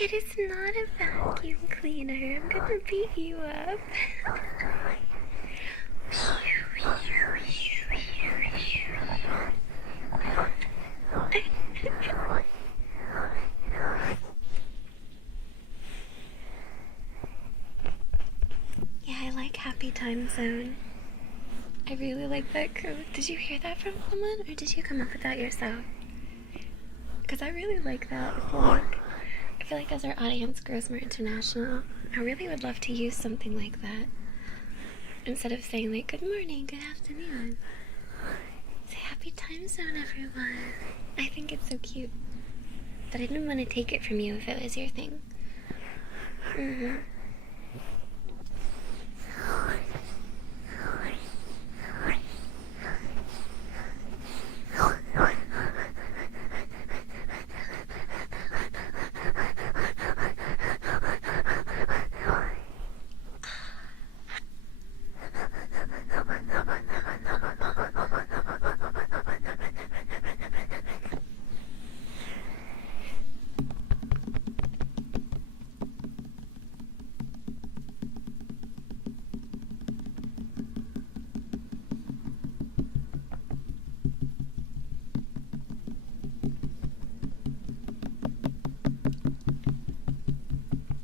It is not a vacuum cleaner. I'm gonna beat you up. Yeah, I like happy time zone. I really like that code. Did you hear that from someone, or did you come up with that yourself? Because I really like that. I feel like as our audience grows more international, I really would love to use something like that. Instead of saying like, good morning, good afternoon. Say happy time zone, everyone. I think it's so cute. But I didn't want to take it from you if it was your thing.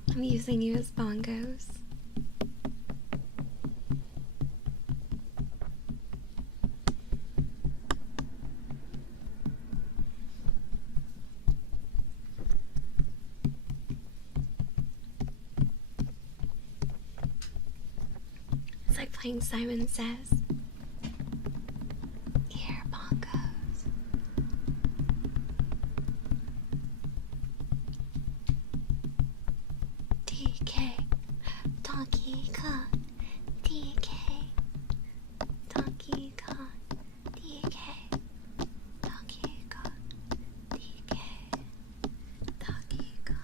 I'm using you as bongos. playing Simon Says. Here, bongos. DK, Donkey Kong, DK, Donkey Kong, DK, Donkey Kong, DK, Donkey Kong.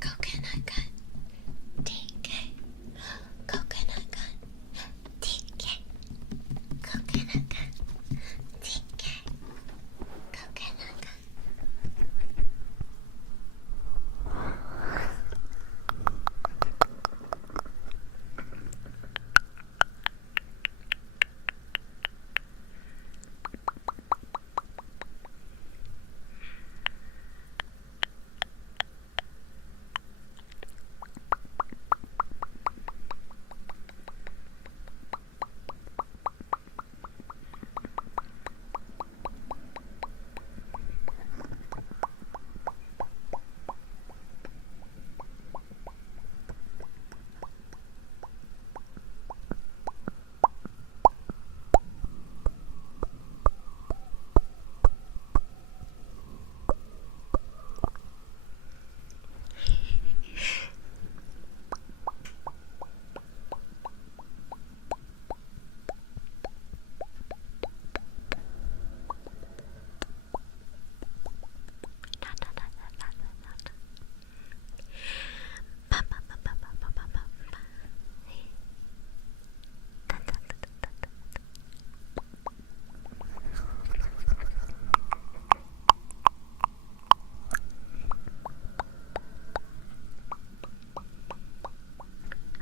Coconut gun, DK, coconut gun, DK, coconut gun, DK, coconut gun.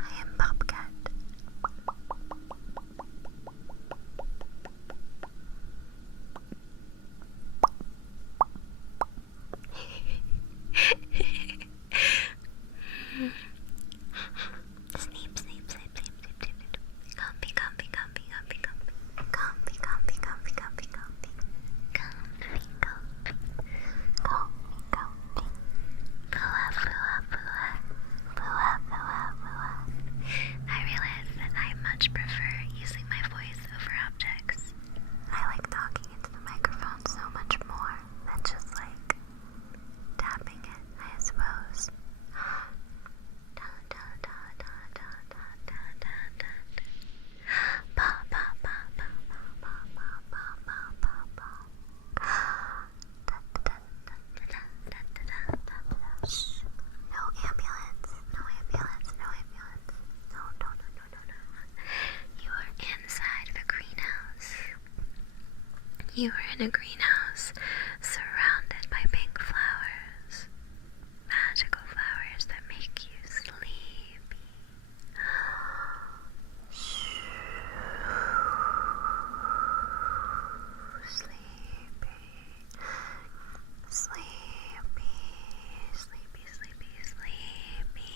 I am Bobcat. Sleep, sleep, sleep, sleep, sleep, sleep. Comfy, comfy, comfy, comfy, comfy. Comfy, comfy, comfy, comfy, comfy. Comfy, comfy. Comfy, comfy. Fua, fua, fua. Fua, fua, fua. I realize that I much prefer using my voice over objects. I like talking into the microphone so much more than just like tapping it, I suppose. Da da da da da da da da da. Ba ba ba ba ba ba ba ba ba ba ba. Da da da da da da da da da. Shh. No ambulance. No ambulance. No ambulance. No no no no no no. You are inside the greenhouse. You are in a greenhouse surrounded by pink flowers. Magical flowers that make you sleepy. Sleepy. Sleepy. Sleepy, sleepy, sleepy.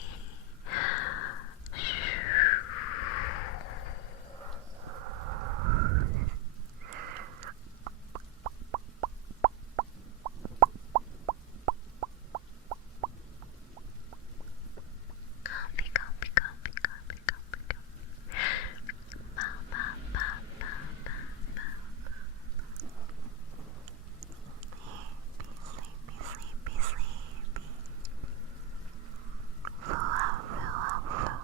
Comfy, comfy, comfy, comfy, comfy, comfy. Ba, ba, ba, ba, ba, ba, ba. Sleepy, sleepy, sleepy, sleepy. Fua, fua, fua.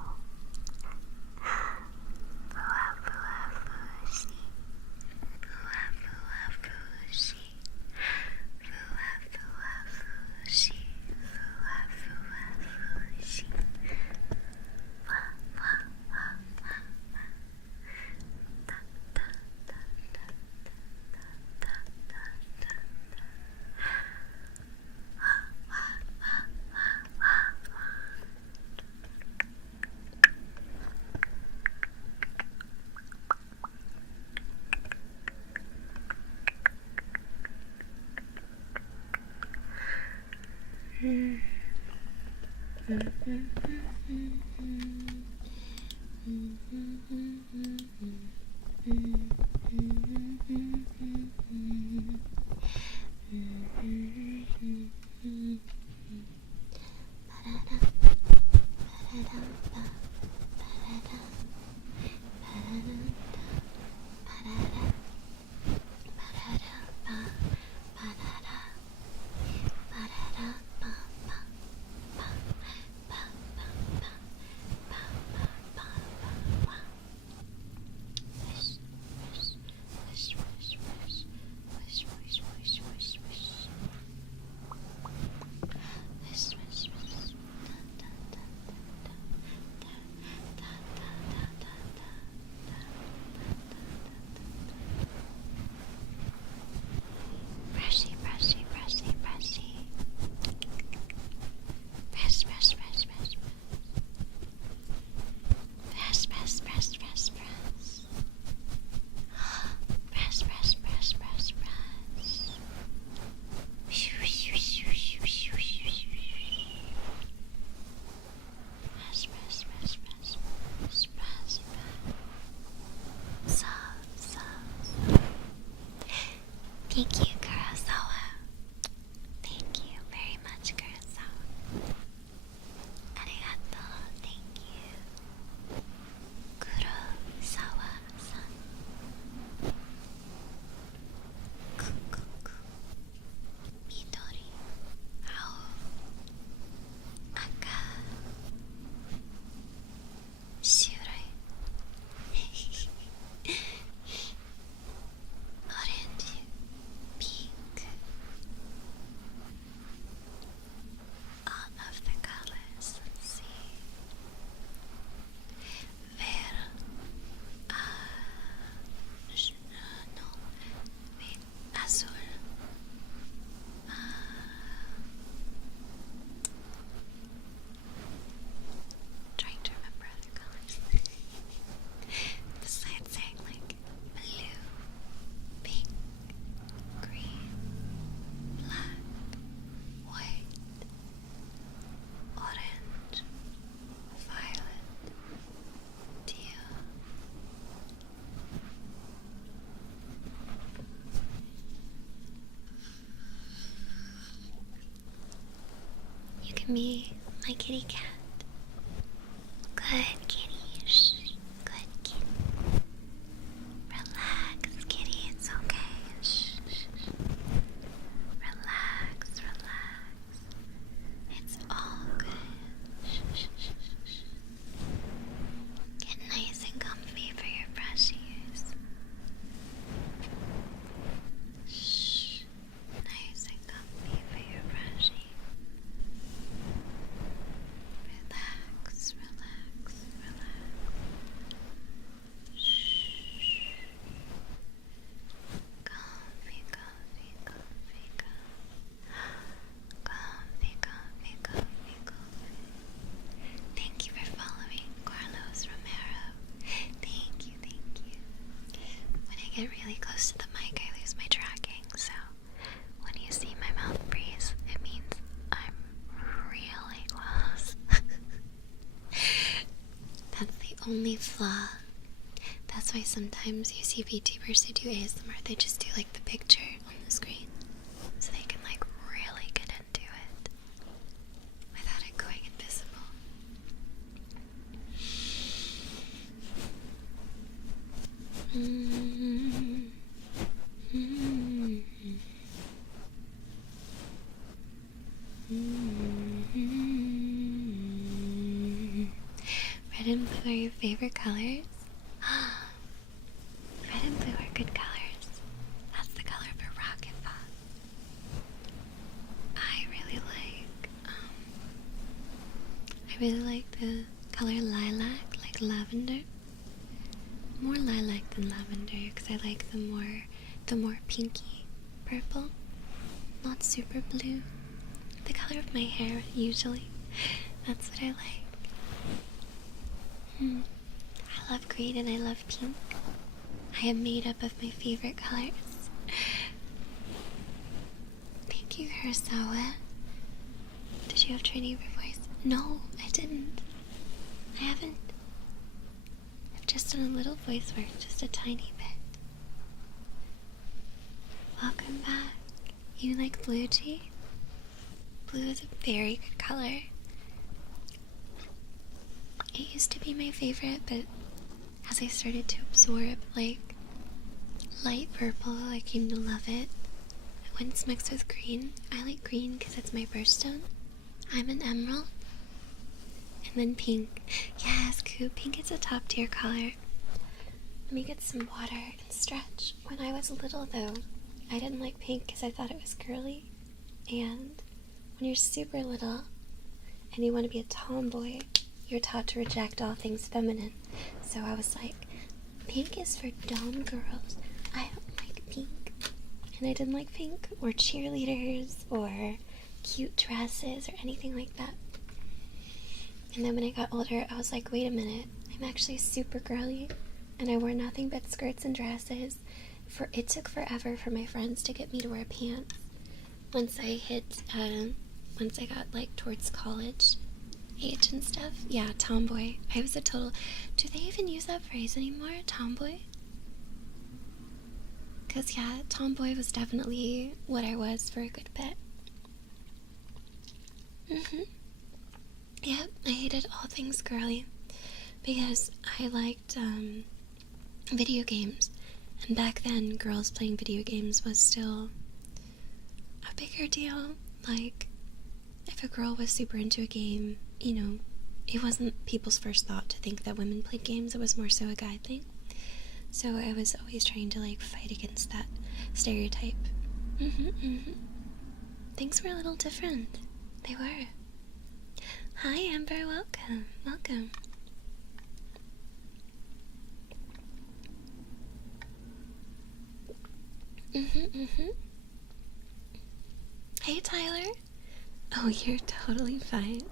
Fua, fua, fushi. Fua, fua, fushi. Fua, fua, fushi. Fua, fua, fushi. Fua, fua, fua, fua, fua. Da, da, da, da, da, da, da, da, da. Wah, wah, wah, wah, wah, wah. Thank you, Kurosawa. Thank you very much, Kurosawa. Arigato. Thank you. Kurosawa-san. Kukuku. Midori. Ao. Aka. Shurei. Orange. Pink. All of the colors. Let's see. Vero. No. Wait. Azul. Trying to remember other colors. Besides saying like blue, pink, green, black, white, orange, violet, teal. You can be my kitty cat. Good kitty. Shh. Good kitty. Relax, kitty. It's okay. Shh. Relax. It's all good. Shh. Get nice and comfy for your brushies. Shh. Nice and comfy for your brushie. Relax. Shh. Comfy. Thank you for following Carlos Romero. Thank you. When I get really close to the mic, I lose my tracking, so when you see my mouth freeze, it means I'm really close. That's the only flaw. That's why sometimes you see VTubers who do ASMR, they just do like the picture on the screen, so they can like really get into it without it going invisible. Red and blue are your favorite colors? Red and blue are good colors. That's the color of a rocket ball. I really like the color lilac, like lavender. More lilac than lavender because I like the more pinky purple, not super blue. The color of my hair usually. That's what I like. I love green and I love pink. I am made up of my favorite colors. Thank you, Kurosawa. Did you have training for voice? No, I didn't. I haven't. I've just done a little voice work, just a tiny bit. Welcome back. You like blue, G? Blue is a very good color. It used to be my favorite, but as I started to absorb, like, light purple, I came to love it. When it's mixed with green, I like green because it's my birthstone. I'm an emerald. And then pink. Yes, cool. Pink is a top tier color. Let me get some water and stretch. When I was little, though, I didn't like pink because I thought it was girly. And when you're super little and you want to be a tomboy, you're taught to reject all things feminine. So I was like, pink is for dumb girls. I don't like pink. And I didn't like pink or cheerleaders or cute dresses or anything like that. And then when I got older, I was like, wait a minute, I'm actually super girly. And I wore nothing but skirts and dresses. It took forever for my friends to get me to wear pants. Once I got like towards college age and stuff. Yeah, tomboy. I was a total... Do they even use that phrase anymore? Tomboy? Because, yeah, tomboy was definitely what I was for a good bit. Yep, I hated all things girly. Because I liked, video games. And back then, girls playing video games was still a bigger deal. Like, if a girl was super into a game, you know, it wasn't people's first thought to think that women played games. It was more so a guy thing. So I was always trying to, like, fight against that stereotype. Things were a little different. They were. Hi, Amber. Welcome. Welcome. Hey, Tyler. Oh, you're totally fine.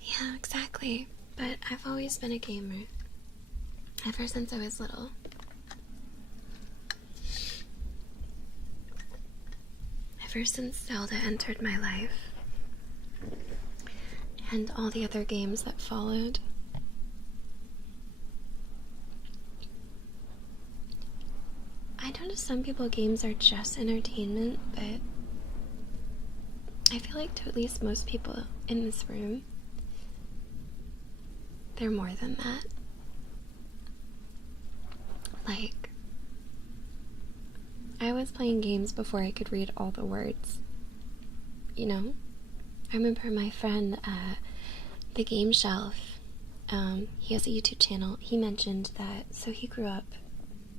Yeah, exactly. But I've always been a gamer. Ever since I was little. Ever since Zelda entered my life. And all the other games that followed. I know to some people games are just entertainment, but I feel like to at least most people in this room, they're more than that. Like, I was playing games before I could read all the words. You know? I remember my friend, The Game Shelf, he has a YouTube channel. He mentioned that, so he grew up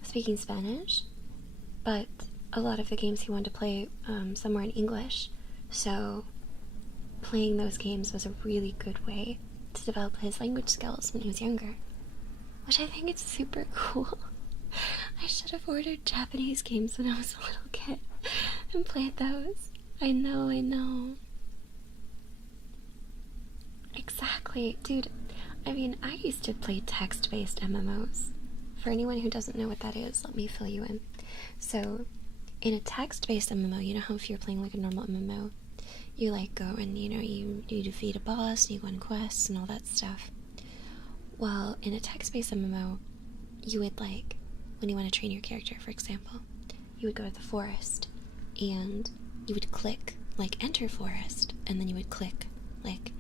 speaking Spanish, but a lot of the games he wanted to play, some were in English. So playing those games was a really good way to develop his language skills when he was younger, which I think is super cool. I should have ordered Japanese games when I was a little kid and played those. I know. Exactly. Dude, I mean, I used to play text-based MMOs. For anyone who doesn't know what that is, let me fill you in. So, in a text-based MMO, you know how if you're playing like a normal MMO, you like go and, you know, you defeat a boss, and you go on quests and all that stuff. Well, in a text-based MMO, you would like, when you want to train your character, for example, you would go to the forest, and you would click, like, enter forest, and then you would click, like,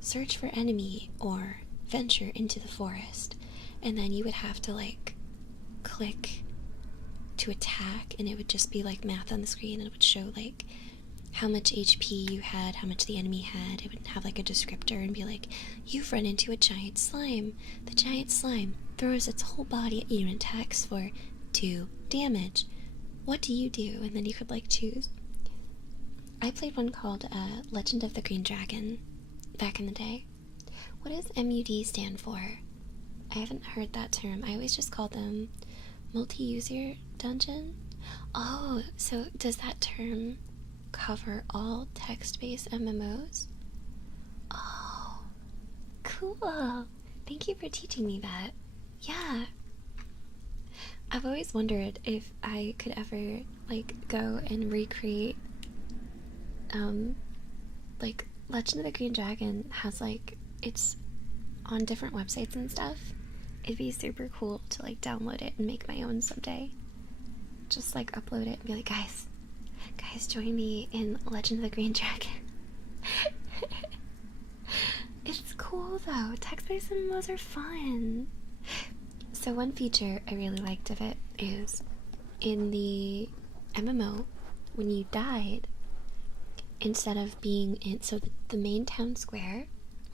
search for enemy, or venture into the forest, and then you would have to, like, click to attack, and it would just be, like, math on the screen, and it would show, like, how much HP you had, how much the enemy had. It would have, like, a descriptor and be like, you've run into a giant slime. The giant slime throws its whole body at you and attacks for 2 damage. What do you do? And then you could, like, choose. I played one called Legend of the Green Dragon back in the day. What does MUD stand for? I haven't heard that term. I always just call them multi-user dungeon. Oh, so does that term cover all text-based MMOs? Oh, cool. Thank you for teaching me that. Yeah. I've always wondered if I could ever, like, go and recreate, like, Legend of the Green Dragon has, like, it's on different websites and stuff. It'd be super cool to, like, download it and make my own someday. just like upload it and be like, guys, join me in Legend of the Green Dragon. It's cool though. Text-based MMOs are fun. So one feature I really liked of it is in the MMO, when you died, instead of being in, so the main town square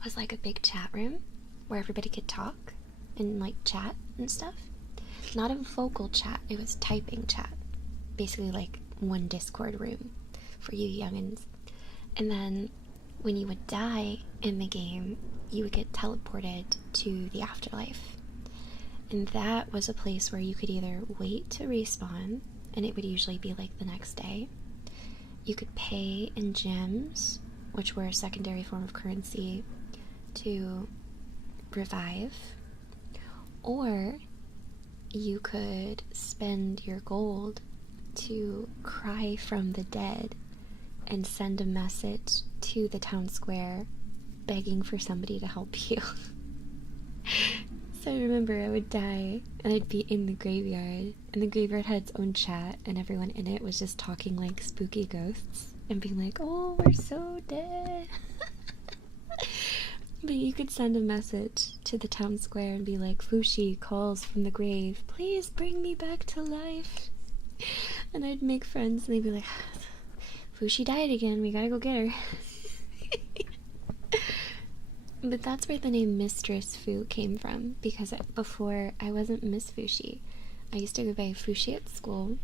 was like a big chat room where everybody could talk and like chat and stuff. Not a vocal chat, it was typing chat. Basically like one Discord room for you youngins. And then when you would die in the game, you would get teleported to the afterlife. And that was a place where you could either wait to respawn, and it would usually be like the next day. You could pay in gems, which were a secondary form of currency, to revive, or you could spend your gold to cry from the dead and send a message to the town square begging for somebody to help you. So I remember I would die and I'd be in the graveyard, and the graveyard had its own chat, and everyone in it was just talking like spooky ghosts and being like, oh, we're so dead. But you could send a message to the town square and be like, Fushi calls from the grave, please bring me back to life. And I'd make friends and they'd be like, Fushi died again, we gotta go get her. But that's where the name Mistress Fu came from, because before I wasn't MissFushi. I used to go by Fushi at school,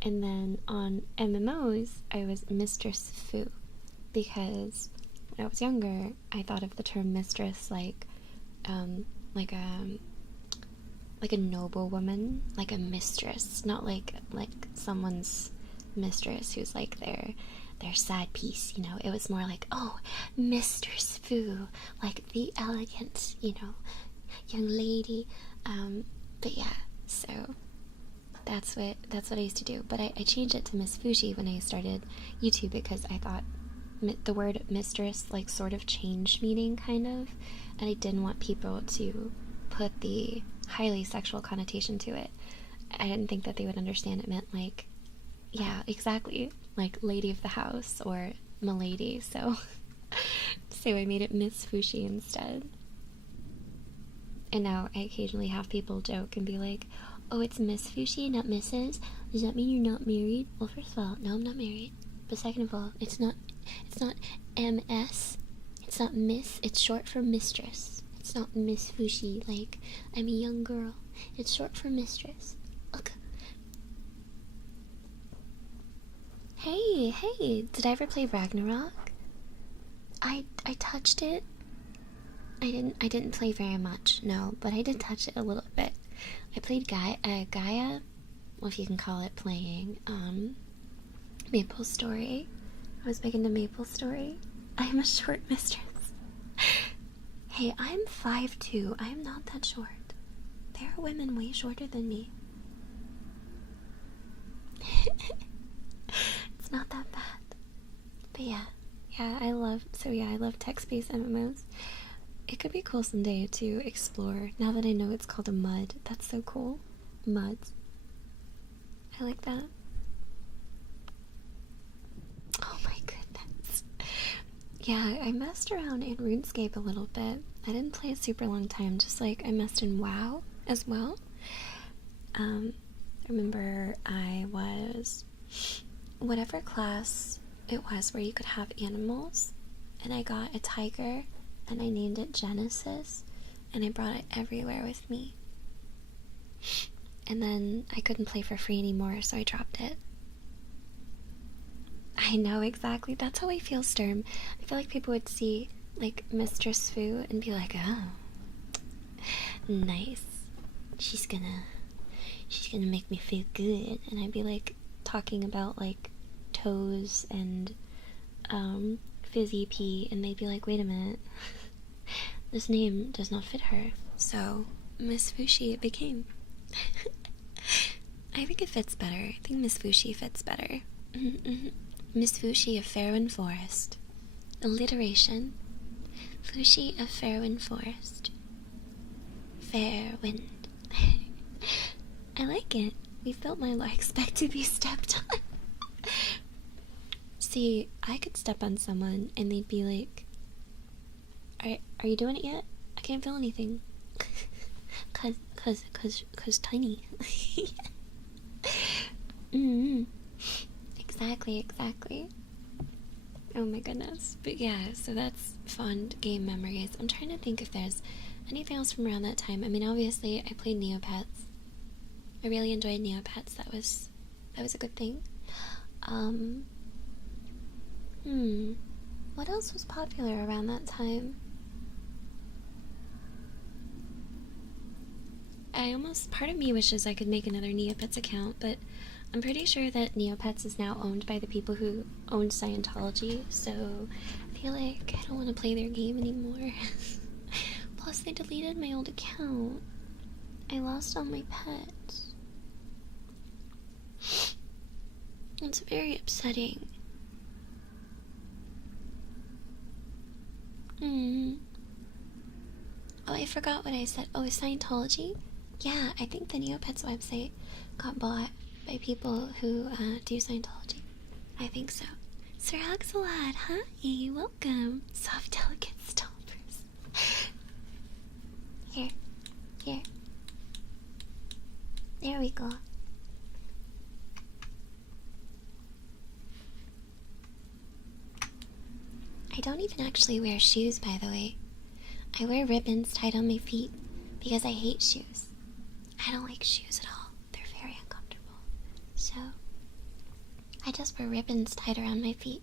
and then on MMOs I was Mistress Fu, because when I was younger I thought of the term mistress like a noble woman, like a mistress, not like someone's mistress who's like their side piece, you know. It was more like, oh, Mistress Fu, like the elegant, you know, young lady. But yeah, so that's what I used to do. But I changed it to MissFushi when I started YouTube, because I thought the word mistress like sort of changed meaning, kind of, and I didn't want people to put the highly sexual connotation to it. I didn't think that they would understand it meant like, yeah, exactly, like lady of the house or milady, so I made it MissFushi instead. And now I occasionally have people joke and be like, oh, it's MissFushi, not Mrs. Does that mean you're not married? Well, first of all, no, I'm not married. But second of all, it's not MS. It's not Miss. It's short for mistress. It's not MissFushi, like I'm a young girl. It's short for mistress. Look. Hey, did I ever play Ragnarok? I touched it. I didn't play very much, no, but I did touch it a little bit. I played Gaia, well, if you can call it playing, Maple Story. I was big into Maple Story. I'm a short mistress. Hey, I'm 5'2". I'm not that short. There are women way shorter than me. It's not that bad. But yeah, I love text-based MMOs. It could be cool someday to explore, now that I know it's called a mud. That's so cool. Muds. I like that. Oh my goodness. Yeah, I messed around in RuneScape a little bit. I didn't play a super long time, just like I messed in WoW as well. I remember I was whatever class it was where you could have animals, and I got a tiger and I named it Genesis, and I brought it everywhere with me. And then I couldn't play for free anymore, so I dropped it. I know, exactly. That's how I feel, Sturm. I feel like people would see, like, Mistress Fu and be like, oh, nice. She's gonna make me feel good. And I'd be, like, talking about, like, toes and, fizzy pee, and they'd be like, wait a minute. This name does not fit her. So, MissFushi it became. I think it fits better. I think MissFushi fits better. MissFushi of Fairwind Forest. Alliteration. Fushi of Fairwind Forest. Fair wind. I like it. We felt my expect to be stepped on. See, I could step on someone and they'd be like, are you doing it yet? I can't feel anything. Cause tiny. Exactly. Oh my goodness. But yeah, so that's fond game memories. I'm trying to think if there's anything else from around that time. I mean, obviously, I played Neopets. I really enjoyed Neopets. That was a good thing. What else was popular around that time? Part of me wishes I could make another Neopets account, but I'm pretty sure that Neopets is now owned by the people who owned Scientology, so I feel like I don't want to play their game anymore. Plus, they deleted my old account. I lost all my pets. It's very upsetting. Oh, I forgot what I said. Oh, Scientology? Yeah, I think the Neopets website got bought by people who do Scientology. I think so. Sir Axelad, hi, welcome. Soft, delicate stompers. Here. There we go. I don't even actually wear shoes, by the way. I wear ribbons tied on my feet because I hate shoes. I don't like shoes at all. They're very uncomfortable. So, I just wear ribbons tied around my feet.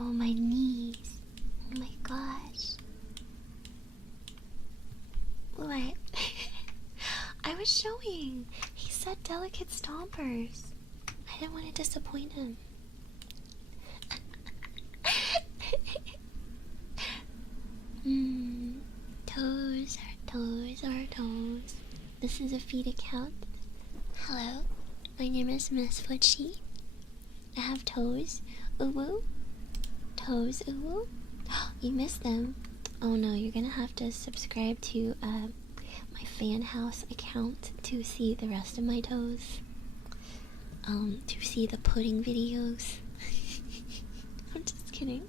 Oh, my knees. Oh my gosh. What? I was showing. He said delicate stompers. I didn't want to disappoint him. Toes. This is a feed account. Hello, my name is MissFushi. I have toes. Uwu. Toes, uwu. You missed them. Oh no, you're gonna have to subscribe to my fan house account to see the rest of my toes. To see the pudding videos. I'm just kidding.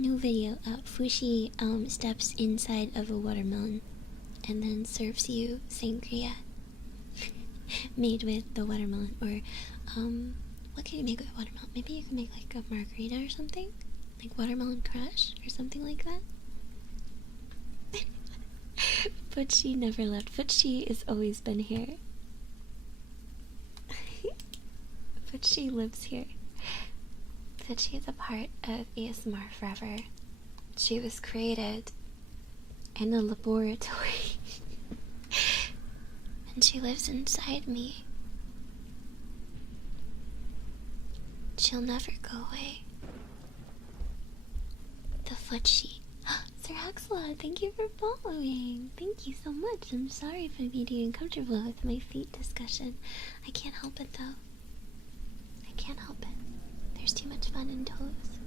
New video. Fushi steps inside of a watermelon and then serves you sangria made with the watermelon. Or what can you make with watermelon? Maybe you can make like a margarita or something, like watermelon crush or something like that. Fushi never left. Fushi has always been here. Fushi lives here. Fushi is a part of ASMR forever. She was created in a laboratory. And she lives inside me. She'll never go away. The Fushi. Sir Axelot, thank you for following. Thank you so much. I'm sorry if I made you uncomfortable with my feet discussion. I can't help it though. I can't help it. There's too much fun in toes.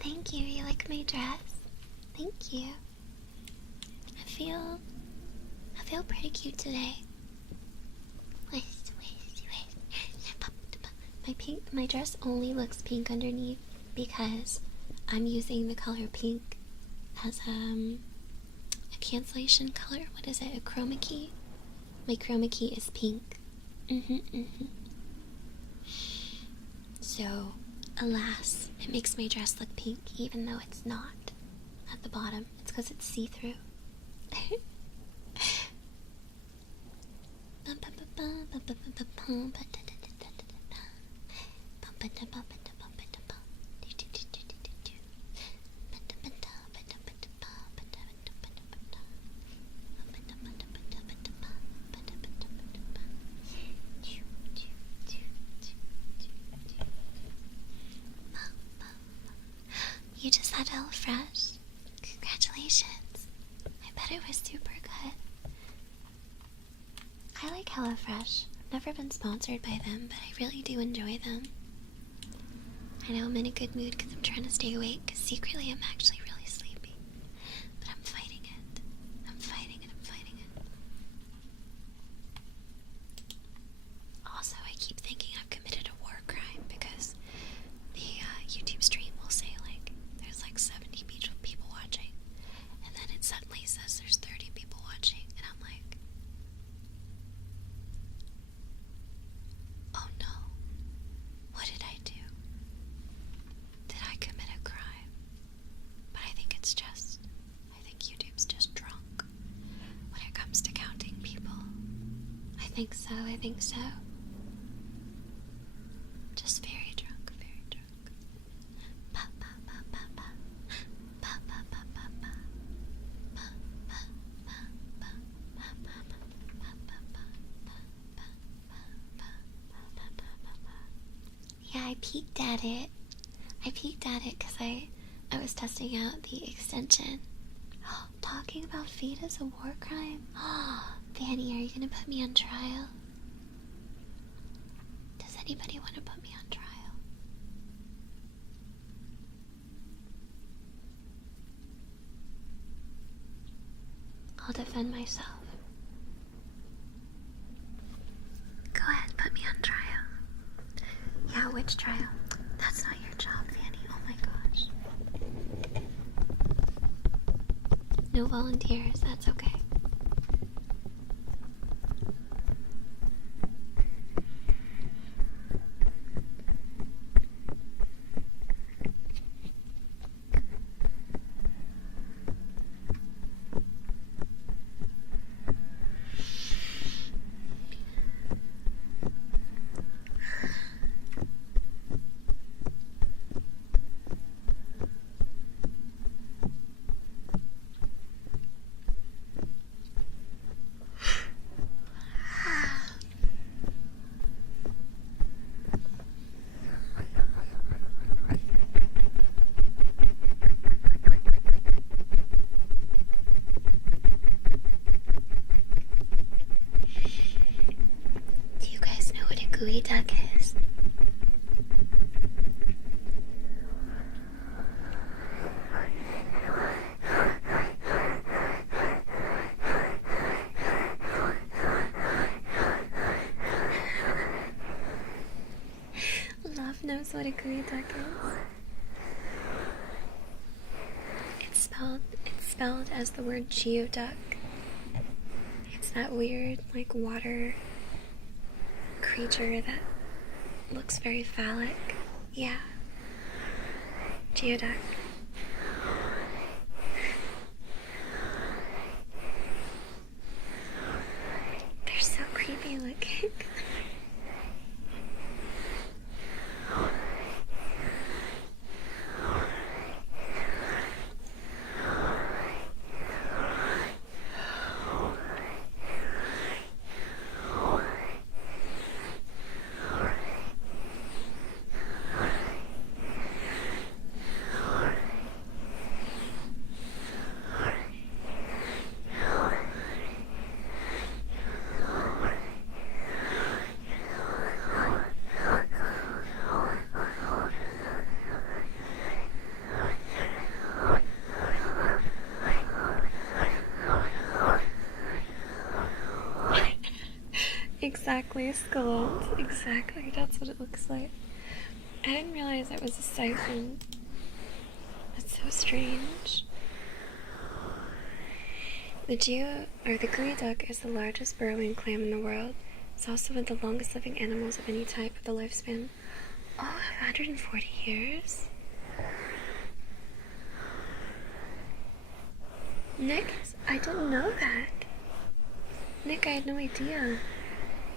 Thank you. You like my dress? Thank you. I feel pretty cute today. My dress only looks pink underneath because I'm using the color pink as a cancellation color. What is it? A chroma key? My chroma key is pink. So, alas, it makes my dress look pink even though it's not at the bottom. It's because it's see-through. I like HelloFresh. I've never been sponsored by them, but I really do enjoy them. I know I'm in a good mood because I'm trying to stay awake, because secretly I'm actually really sleepy. But I'm fighting it. I'm fighting it. Also, I keep thinking I've committed a war crime because the YouTube stream will say, like, there's like 70 people watching, and then it suddenly says there's 30 people watching, and I'm like, oh no, what did I do? Did I commit a crime? But I think YouTube's just drunk when it comes to counting people. I think so. Just very drunk. Yeah, I peeked at it because I was testing out the extension. Talking about feet as a war crime? Vanny, are you gonna put me on trial? Does anybody want to put me on trial? I'll defend myself. Go ahead, put me on trial. Yeah, which trial? That's not your job, Vanny. Oh my gosh. No volunteers, that's okay. Geoduck is. Love knows what a Geoduck is. It's spelled as the word Geoduck. It's that weird, like, water creature that looks very phallic. Yeah. Geoduck. They're so creepy looking. Exactly, scold. Exactly, that's what it looks like. I didn't realize it was a siphon. That's so strange. The Geoduck is the largest burrowing clam in the world. It's also one of the longest living animals of any type with a lifespan. Oh, 140 years? Nick, I didn't know that. Nick, I had no idea.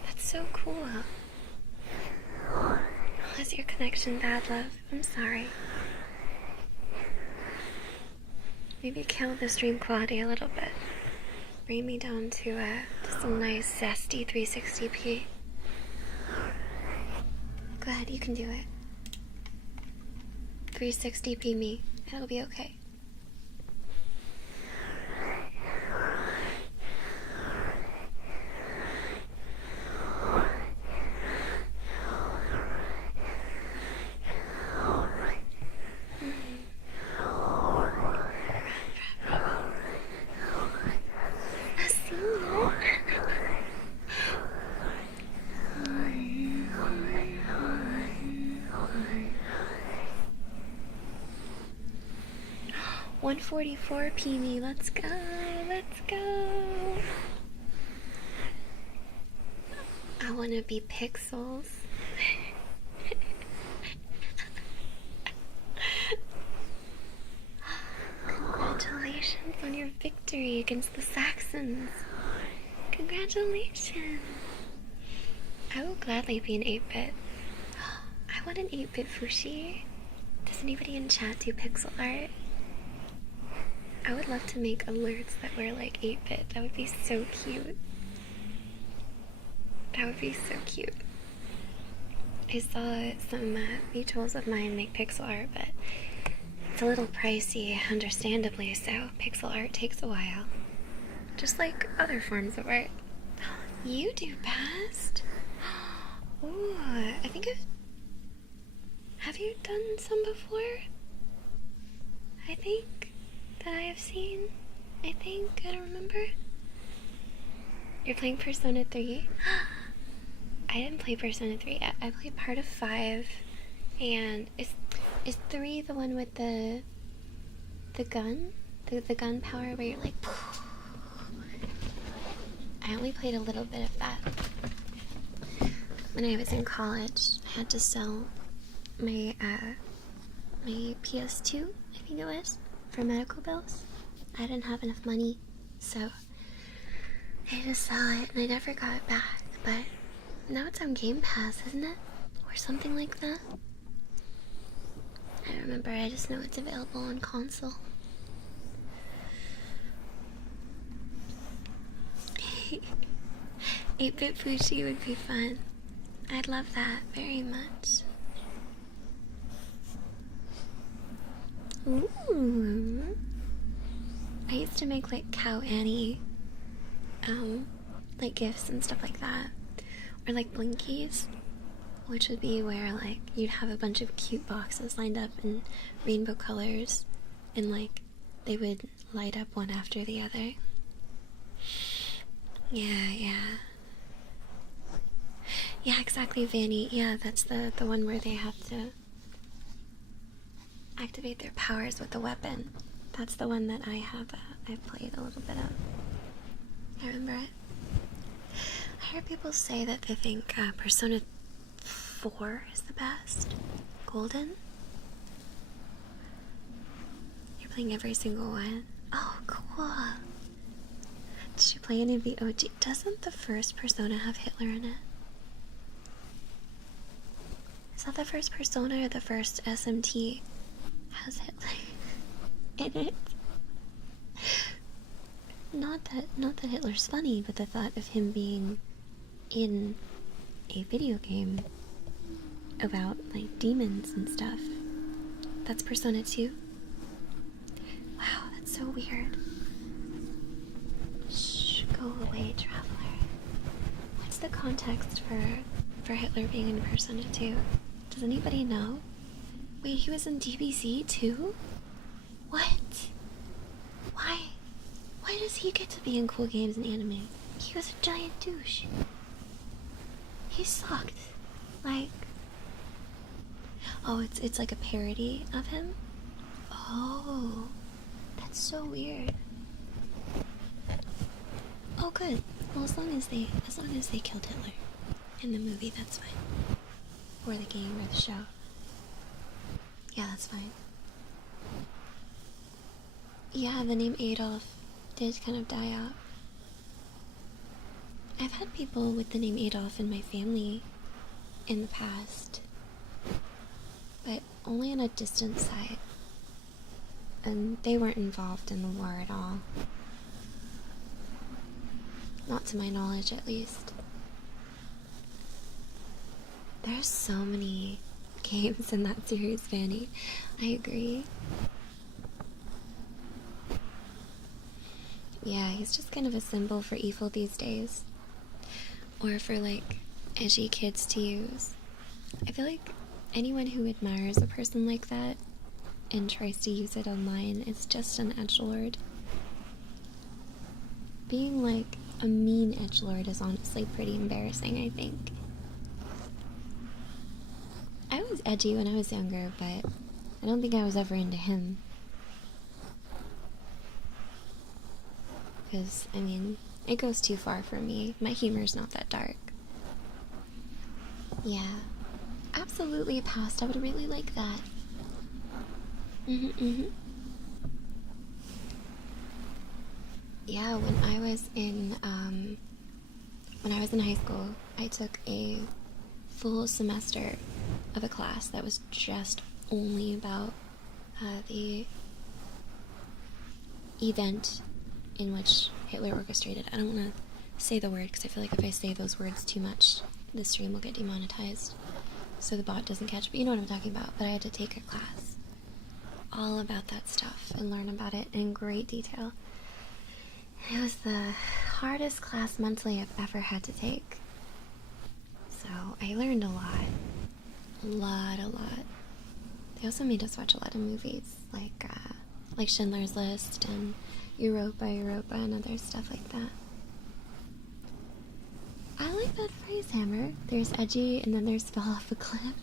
That's so cool. Is your connection bad, love? I'm sorry. Maybe kill the stream quality a little bit. Bring me down to some nice Sassy 360p. Go ahead, you can do it. 360p me. It'll be okay. 144 PB. Let's go. Let's go. I want to be pixels. Congratulations on your victory against the Saxons. Congratulations. I will gladly be an 8-bit. I want an 8-bit Fushi. Does anybody in chat do pixel art? I would love to make alerts that were like 8-bit. That would be so cute. That would be so cute. I saw some mutuals of mine make pixel art, but it's a little pricey, understandably so. Pixel art takes a while. Just like other forms of art. You do best? Ooh, I think have you done some before? I think that I have seen. I don't remember. You're playing Persona 3? I didn't play Persona 3 yet. I played part of 5, and is 3 the one with the gun? The gun power where you're like... I only played a little bit of that. When I was in college, I had to sell my my PS2, I think it was, for medical bills. I didn't have enough money, so I had to sell it, and I never got it back. But now it's on Game Pass, isn't it? Or something like that. I don't remember. I just know it's available on console. 8-bit Fushi would be fun. I'd love that very much. Ooh. I used to make like Cow Annie, like gifts and stuff like that. Or like Blinkies, which would be where like you'd have a bunch of cute boxes lined up in rainbow colors, and like they would light up one after the other. Yeah, exactly, Vanny. Yeah, that's the one where they have to activate their powers with the weapon. That's the one that I've played a little bit of. I remember it. I heard people say that they think Persona 4 is the best. Golden? You're playing every single one? Oh, cool. Did you play any of the OG? Doesn't the first Persona have Hitler in it? Is that the first Persona or the first SMT has Hitler in it? Not that Hitler's funny, but the thought of him being in a video game about like demons and stuff. That's Persona 2. Wow, that's so weird. Shh, go away, traveler. What's the context for Hitler being in Persona 2? Does anybody know? Wait, he was in DBZ too? What? Why does he get to be in cool games and anime? He was a giant douche. He sucked. Like... Oh, it's like a parody of him? Oh, that's so weird. Oh, good. Well, as long as they killed Hitler in the movie, that's fine. Or the game or the show. Yeah, that's fine. Yeah, the name Adolf did kind of die out. I've had people with the name Adolf in my family in the past, but only on a distant side, and they weren't involved in the war at all. Not to my knowledge, at least. There's so many games in that series, Fanny. I agree. Yeah, he's just kind of a symbol for evil these days. Or for, like, edgy kids to use. I feel like anyone who admires a person like that and tries to use it online is just an edgelord. Being, like, a mean edgelord is honestly pretty embarrassing, I think. I was edgy when I was younger, but I don't think I was ever into him. because, I mean, it goes too far for me. My humor's not that dark. Yeah. Absolutely a past. I would really like that. Yeah, when I was in high school, I took a full semester of a class that was just only about the event in which Hitler orchestrated. I don't want to say the word because I feel like if I say those words too much, the stream will get demonetized, so the bot doesn't catch. But you know what I'm talking about. But I had to take a class all about that stuff and learn about it in great detail. It was the hardest class mentally I've ever had to take. So I learned a lot. A lot. They also made us watch a lot of movies, like Schindler's List and Europa and other stuff like that. I like that phrase, Hammer. There's edgy and then there's fell off a cliff.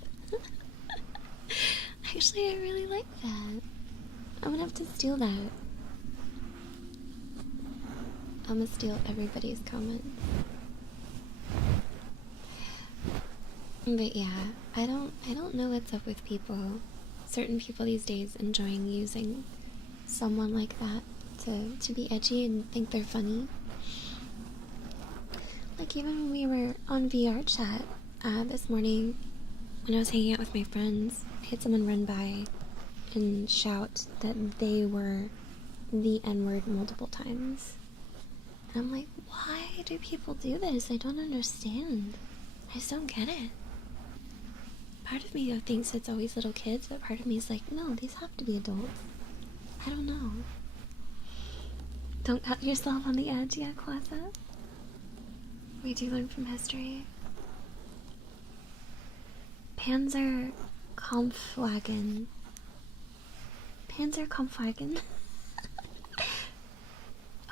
Actually, I really like that. I'm gonna have to steal that. I'm gonna steal everybody's comments. But yeah, I don't know what's up with people. Certain people these days enjoying using someone like that to be edgy and think they're funny. Like even when we were on VR chat this morning, when I was hanging out with my friends, I had someone run by and shout that they were the N-word multiple times. And I'm like, why do people do this? I don't understand. I just don't get it. Part of me thinks it's always little kids, but part of me is like, no, these have to be adults. I don't know. Don't cut yourself on the edge yet, Quasa. We do learn from history. Panzer Kampfwagen.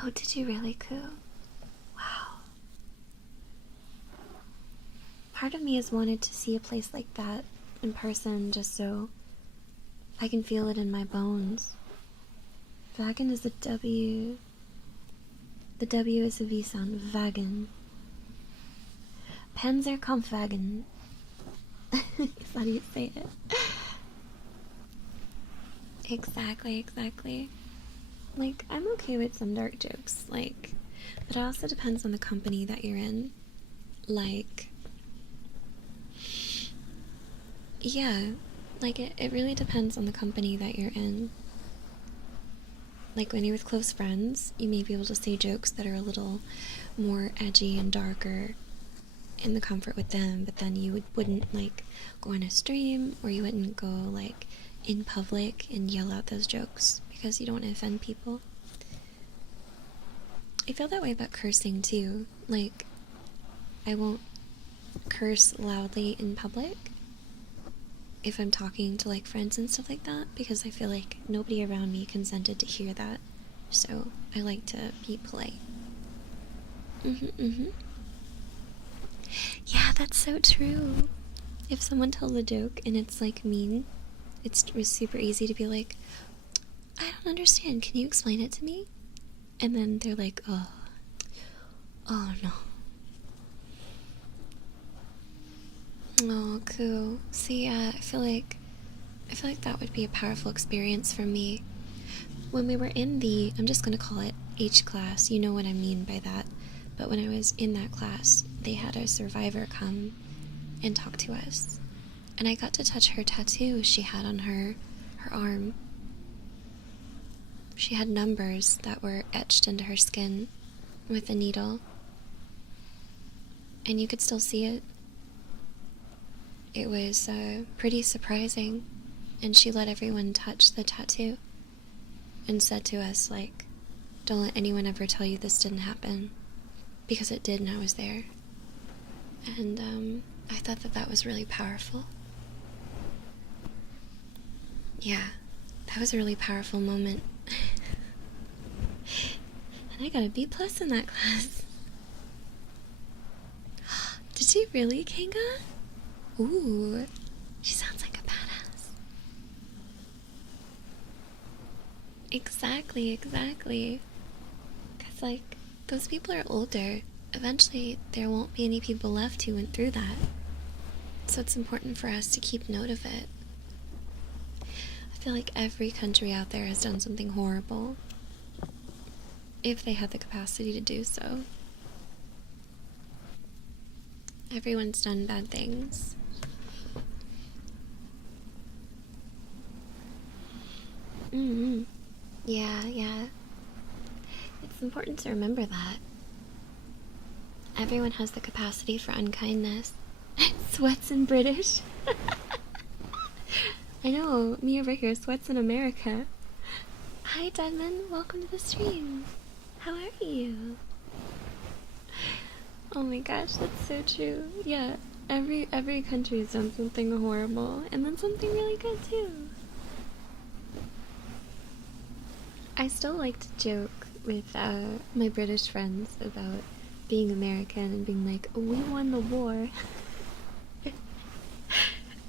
Oh, did you really, Koo? Wow. Part of me has wanted to see a place like that in person just so I can feel it in my bones. Wagen is a W. The W is a V sound. Wagen. Panzerkampfwagen. Is how you say it. Exactly. Like, I'm okay with some dark jokes, like, but it also depends on the company that you're in. Like, yeah, like, it really depends on the company that you're in. Like, when you're with close friends, you may be able to say jokes that are a little more edgy and darker in the comfort with them, but then you wouldn't, like, go on a stream, or you wouldn't go, like, in public and yell out those jokes, because you don't want to offend people. I feel that way about cursing, too. Like, I won't curse loudly in public if I'm talking to, like, friends and stuff like that, because I feel like nobody around me consented to hear that, so I like to be polite. Yeah, that's so true. If someone tells a joke and it's, like, mean, it's super easy to be like, I don't understand, can you explain it to me? And then they're like, oh no. Oh, cool. See, I feel like that would be a powerful experience for me. When we were in the, I'm just gonna call it H class, you know what I mean by that, but when I was in that class, they had a survivor come and talk to us. And I got to touch her tattoo she had on her arm. She had numbers that were etched into her skin with a needle. And you could still see it. It was pretty surprising. And she let everyone touch the tattoo. And said to us, like, don't let anyone ever tell you this didn't happen. Because it did, and I was there. And I thought that was really powerful. Yeah, that was a really powerful moment. And I got a B+ in that class. Did she really, Kanga? Ooh, she sounds like a badass. Exactly. Because it's like, those people are older. Eventually, there won't be any people left who went through that. So it's important for us to keep note of it. I feel like every country out there has done something horrible, if they had the capacity to do so. Everyone's done bad things. Yeah. It's important to remember that. Everyone has the capacity for unkindness. Sweats in British. I know, me over here sweats in America. Hi Deadman, welcome to the stream. How are you? Oh my gosh, that's so true. Yeah, every country has done something horrible, and then something really good too. I still like to joke with my British friends about being American and being like, oh, we won the war.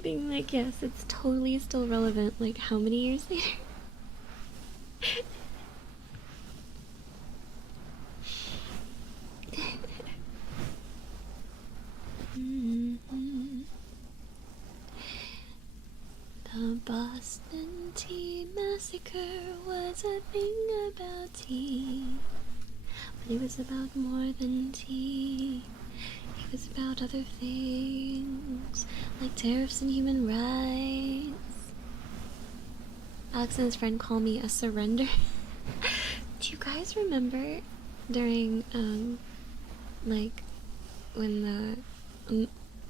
Being like, yes, it's totally still relevant, like how many years later? The Boston Tea Massacre was a thing about tea, but it was about more than tea. It was about other things, like tariffs and human rights. Alex and his friend call me a surrender. Do you guys remember during, like, when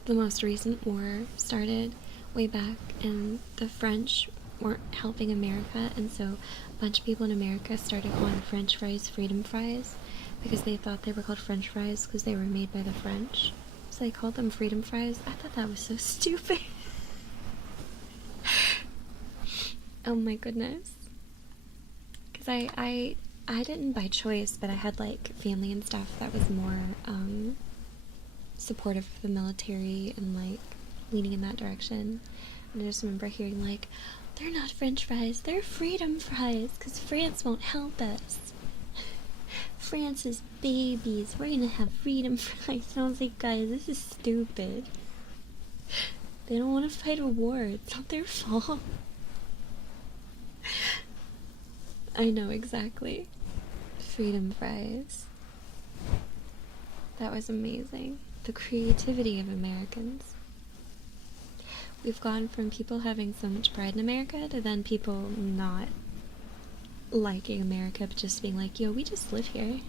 the most recent war started way back, and the French weren't helping America, and so a bunch of people in America started calling French fries freedom fries because they thought they were called French fries because they were made by the French. So they called them freedom fries. I thought that was so stupid. Oh my goodness. Because I didn't by choice, but I had like family and stuff that was more supportive of the military and like leaning in that direction. And I just remember hearing like, they're not French fries, they're freedom fries, because France won't help us. France is babies, we're gonna have freedom fries. And I was like, guys, this is stupid. They don't want to fight a war, it's not their fault. I know, exactly. Freedom fries. That was amazing. The creativity of Americans. We've gone from people having so much pride in America to then people not liking America, but just being like, yo, we just live here.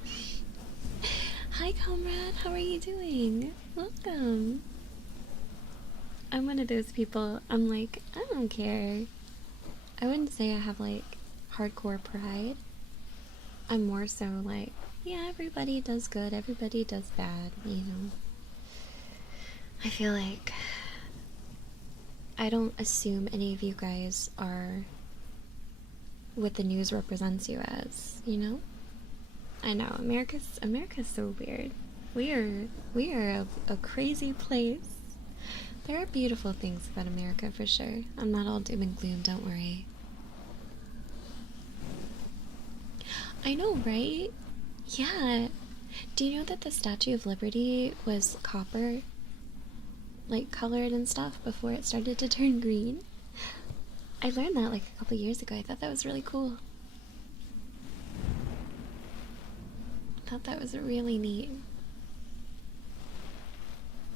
Hi, comrade, how are you doing? Welcome. I'm one of those people, I'm like, I don't care. I wouldn't say I have, like, hardcore pride. I'm more so like, yeah, everybody does good, everybody does bad, you know. I feel like I don't assume any of you guys are what the news represents you as, you know? I know, America's so weird. We are a crazy place. There are beautiful things about America for sure. I'm not all doom and gloom, don't worry. I know, right? Yeah. Do you know that the Statue of Liberty was copper, like, colored and stuff before it started to turn green? I learned that like a couple years ago. I thought that was really cool. I thought that was really neat.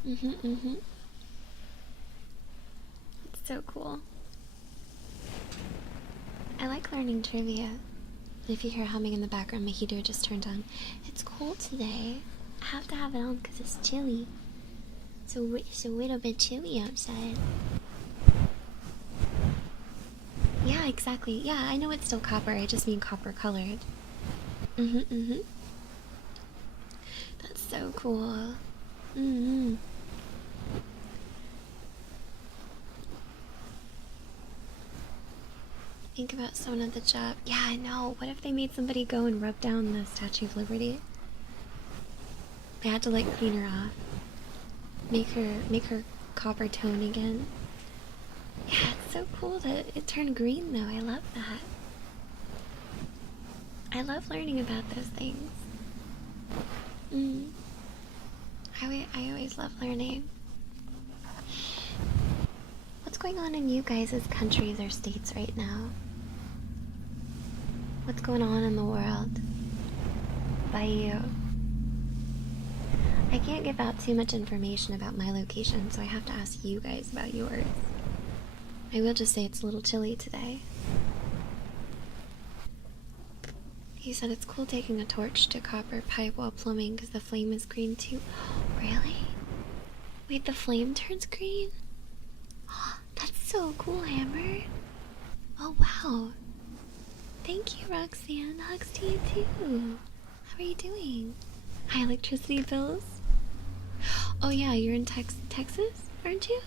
It's so cool. I like learning trivia. If you hear humming in the background, my heater just turned on. It's cold today. I have to have it on because it's chilly. So it's a little bit chilly outside. Yeah, exactly. Yeah, I know it's still copper. I just mean copper colored. That's so cool. Think about someone at the job. Yeah, I know. What if they made somebody go and rub down the Statue of Liberty? They had to like clean her off. Make her copper tone again. Yeah, it's so cool that it turned green though. I love that. I love learning about those things. Mm. I always love learning. What's going on in you guys' countries or states right now? What's going on in the world? By you. I can't give out too much information about my location, so I have to ask you guys about yours. I will just say it's a little chilly today. He said it's cool taking a torch to copper pipe while plumbing because the flame is green too. Really? Wait, the flame turns green? That's so cool, Hammer. Oh, wow. Thank you, Roxanne. Hugs to you too. How are you doing? High electricity bills? Oh yeah, you're in Texas, aren't you?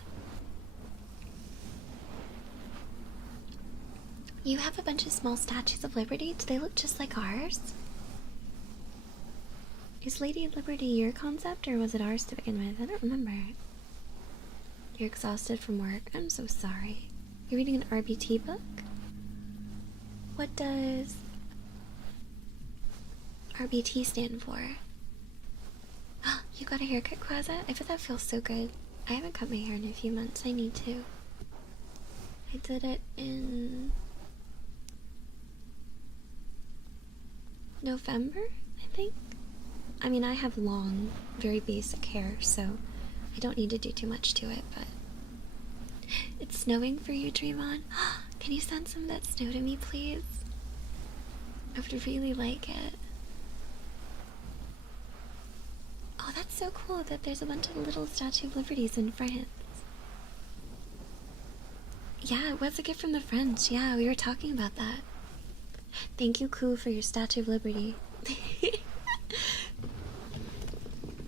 You have a bunch of small statues of Liberty. Do they look just like ours? Is Lady Liberty your concept, or was it ours to begin with? I don't remember. You're exhausted from work. I'm so sorry. You're reading an RBT book? What does RBT stand for? You got a haircut, Quaza? I bet that feels so good. I haven't cut my hair in a few months. I need to. I did it in November, I think. I mean, I have long, very basic hair, so I don't need to do too much to it, but it's snowing for you, Dreamon. Can you send some of that snow to me, please? I would really like it. Oh, that's so cool that there's a bunch of little Statue of Liberties in France. Yeah, it was a gift from the French. Yeah, we were talking about that. Thank you, Koo, for your Statue of Liberty.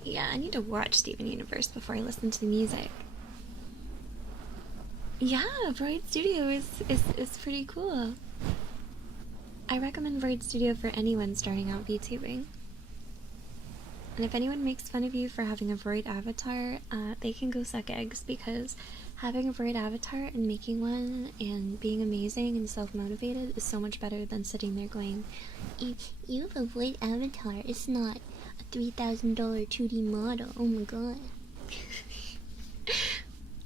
Yeah, I need to watch Steven Universe before I listen to the music. Yeah, Void Studio is pretty cool. I recommend Void Studio for anyone starting out VTubing. And if anyone makes fun of you for having a Void avatar, they can go suck eggs, because having a Void avatar and making one and being amazing and self-motivated is so much better than sitting there going, you have a Void avatar, it's not a $3,000 2D model, oh my god.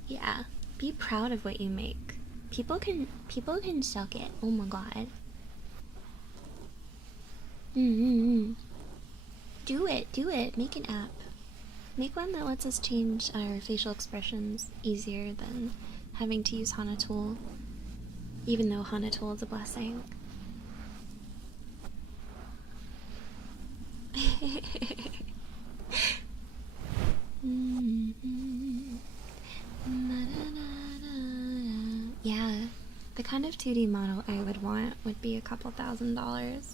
Yeah, be proud of what you make. People can suck it, oh my god. Do it, make an app. Make one that lets us change our facial expressions easier than having to use Hana Tool, even though Hana Tool is a blessing. Yeah, the kind of 2D model I would want would be a couple $1,000s.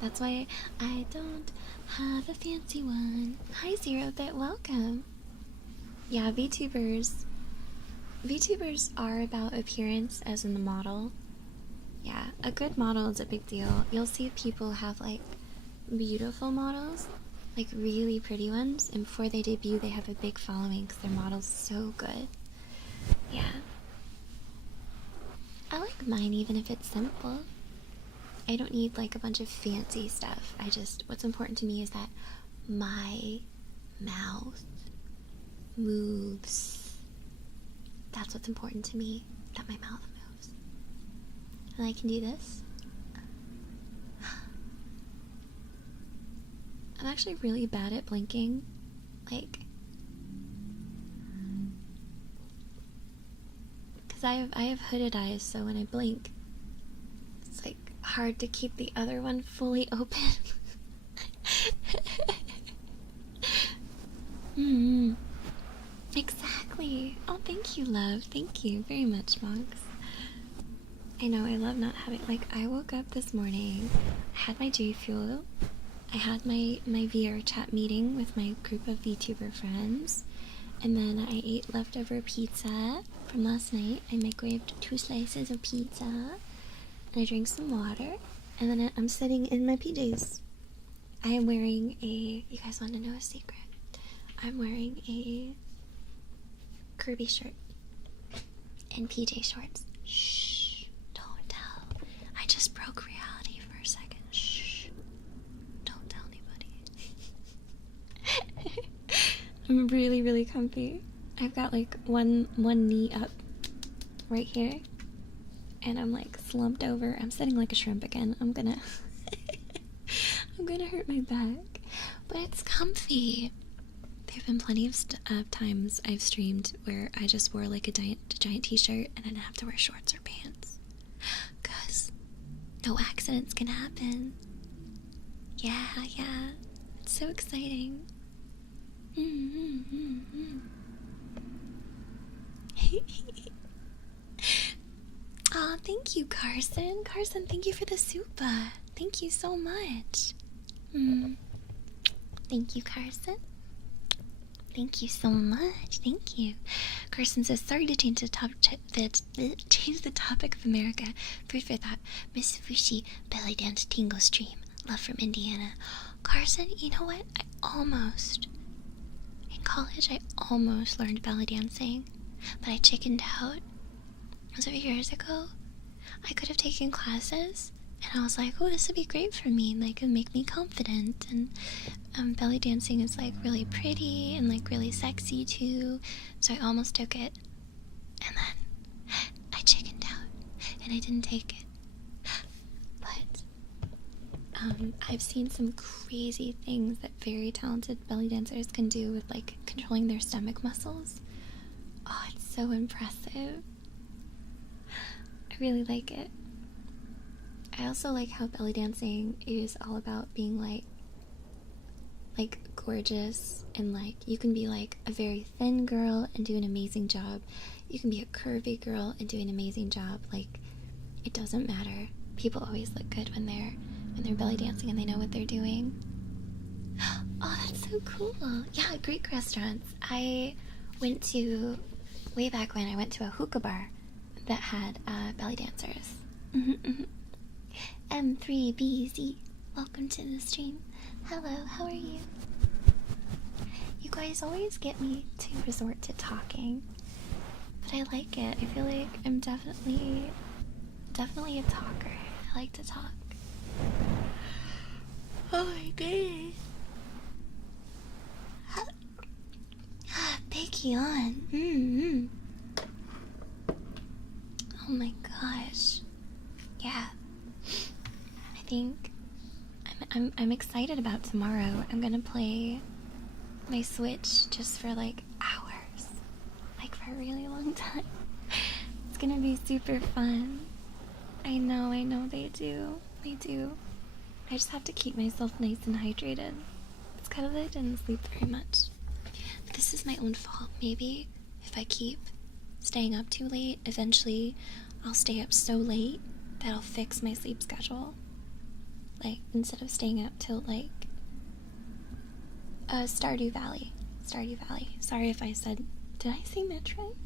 That's why I don't have a fancy one. Hi, Zero Bit, welcome. Yeah, VTubers are about appearance, as in the model. Yeah, a good model is a big deal. You'll see people have like beautiful models, like really pretty ones, and before they debut they have a big following because their model's so good. Yeah. I like mine even if it's simple. I don't need like a bunch of fancy stuff. What's important to me is that my mouth moves. That's what's important to me, that my mouth moves. And I can do this. I'm actually really bad at blinking. Like, because I have hooded eyes, so when I blink, it's like hard to keep the other one fully open. Exactly. Oh, thank you, love. Thank you very much, Monks. I know, I love not having, like, I woke up this morning, I had my J Fuel, I had my VR chat meeting with my group of VTuber friends, and then I ate leftover pizza from last night. I microwaved 2 slices of pizza, and I drank some water, and then I'm sitting in my PJs. I am wearing a, you guys want to know a secret? I'm wearing a Kirby shirt and PJ shorts. Shh, don't tell. I just broke reality for a second. Shh, don't tell anybody. I'm really, really comfy. I've got like one knee up right here, and I'm like slumped over. I'm sitting like a shrimp again. I'm gonna I'm gonna hurt my back, but it's comfy. There have been plenty of times I've streamed where I just wore like a giant t-shirt and I didn't have to wear shorts or pants, cause no accidents can happen. Yeah, it's so exciting. Aw, thank you, Carson. Carson, thank you for the supa. Thank you so much. Thank you, Carson. Thank you so much. Thank you. Carson says, sorry to change the topic of America. Food for thought. MissFushi belly dance tingle stream. Love from Indiana. Carson, you know what? In college, I almost learned belly dancing, but I chickened out. It was a few years ago. I could have taken classes, and I was like, oh, this would be great for me, like, it would make me confident, and belly dancing is, like, really pretty, and, like, really sexy, too, so I almost took it, and then I chickened out, and I didn't take it, but, I've seen some crazy things that very talented belly dancers can do with, like, controlling their stomach muscles. Oh, it's so impressive. I really like it. I also like how belly dancing is all about being like gorgeous, and like you can be like a very thin girl and do an amazing job. You can be a curvy girl and do an amazing job. Like, it doesn't matter. People always look good when they're belly dancing and they know what they're doing. Oh, that's so cool. Yeah, Greek restaurants. I went to, way back when, I went to a hookah bar that had belly dancers. M3BZ, welcome to the stream. Hello, how are you? You guys always get me to resort to talking, but I like it. I feel like I'm definitely a talker. I like to talk. Oh my god. Picky on. Oh my gosh. Yeah. I think I'm excited about tomorrow. I'm gonna play my Switch just for like hours. Like for a really long time. It's gonna be super fun. I know they do. They do. I just have to keep myself nice and hydrated. It's kind of that I didn't sleep very much. But this is my own fault. Maybe if I keep staying up too late, eventually I'll stay up so late that I'll fix my sleep schedule. Like, instead of staying up till like Stardew Valley. Sorry if I said, did I say Metroid?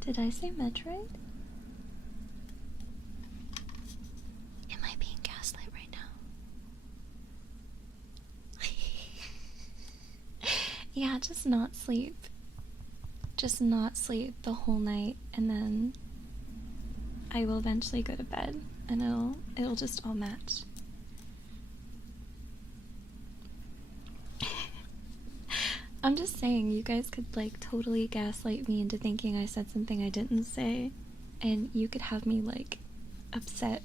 Did I say Metroid? Am I being gaslit right now? Yeah, just not sleep. Just not sleep the whole night, and then I will eventually go to bed, and it'll just all match. I'm just saying, you guys could like totally gaslight me into thinking I said something I didn't say, and you could have me like upset.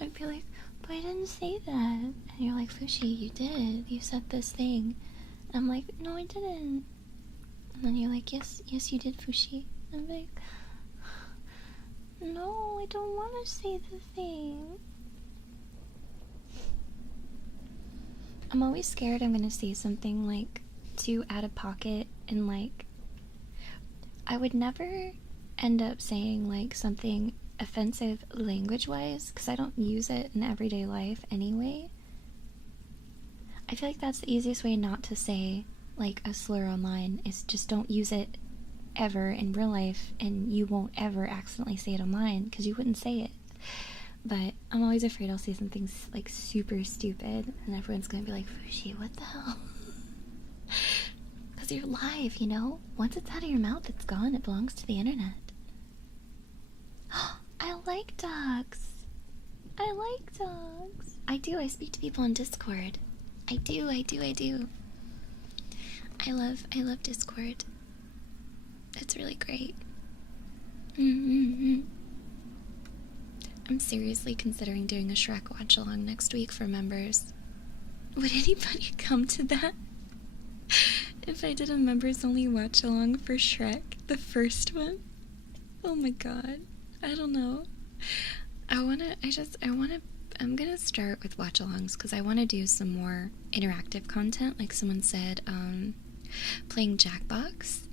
I'd be like, but I didn't say that. And you're like, Fushi, you did. You said this thing. And I'm like, no, I didn't. And then you're like, yes, you did, Fushi. I'm like, no, I don't want to say the thing. I'm always scared I'm gonna say something like too out of pocket, and like I would never end up saying like something offensive language-wise because I don't use it in everyday life anyway. I feel like that's the easiest way not to say like a slur online, is just don't use it ever in real life, and you won't ever accidentally say it online because you wouldn't say it. But I'm always afraid I'll say something like super stupid and everyone's gonna be like, Fushi, what the hell? Because you're live, you know? Once it's out of your mouth, it's gone. It belongs to the internet. I like dogs. I do. I speak to people on Discord. I do. I love Discord. It's really great. I'm seriously considering doing a Shrek watch along next week for members. Would anybody come to that? If I did a members only watch along for Shrek, the first one? Oh my god. I don't know. I'm gonna start with watch alongs because I want to do some more interactive content. Like someone said, playing Jackbox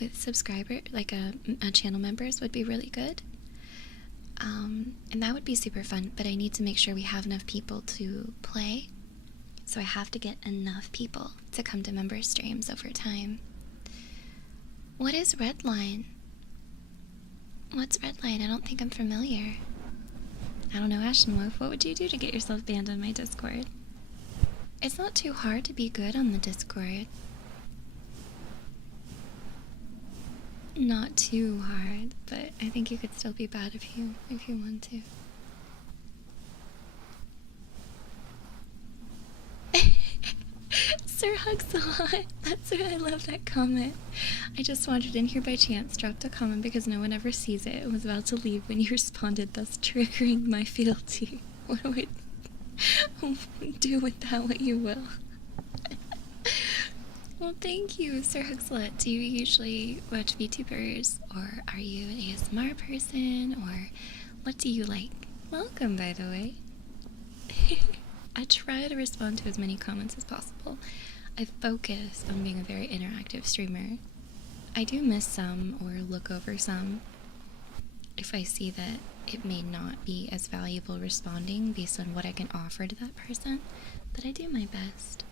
with subscriber, like a channel members would be really good. And that would be super fun, but I need to make sure we have enough people to play. So I have to get enough people to come to member streams over time. What is Redline? What's Redline? I don't think I'm familiar. I don't know, Ashton Wolf, what would you do to get yourself banned on my Discord? It's not too hard to be good on the Discord. Not too hard, but I think you could still be bad if you want to. Sir Hugs a lot. That's why I love that comment. I just wandered in here by chance, dropped a comment because no one ever sees it, and was about to leave when you responded, thus triggering my fealty. What do I do with that what you will? Well, thank you, Sir Huxlot. Do you usually watch VTubers, or are you an ASMR person, or what do you like? Welcome, by the way. I try to respond to as many comments as possible. I focus on being a very interactive streamer. I do miss some or look over some if I see that it may not be as valuable responding based on what I can offer to that person, but I do my best.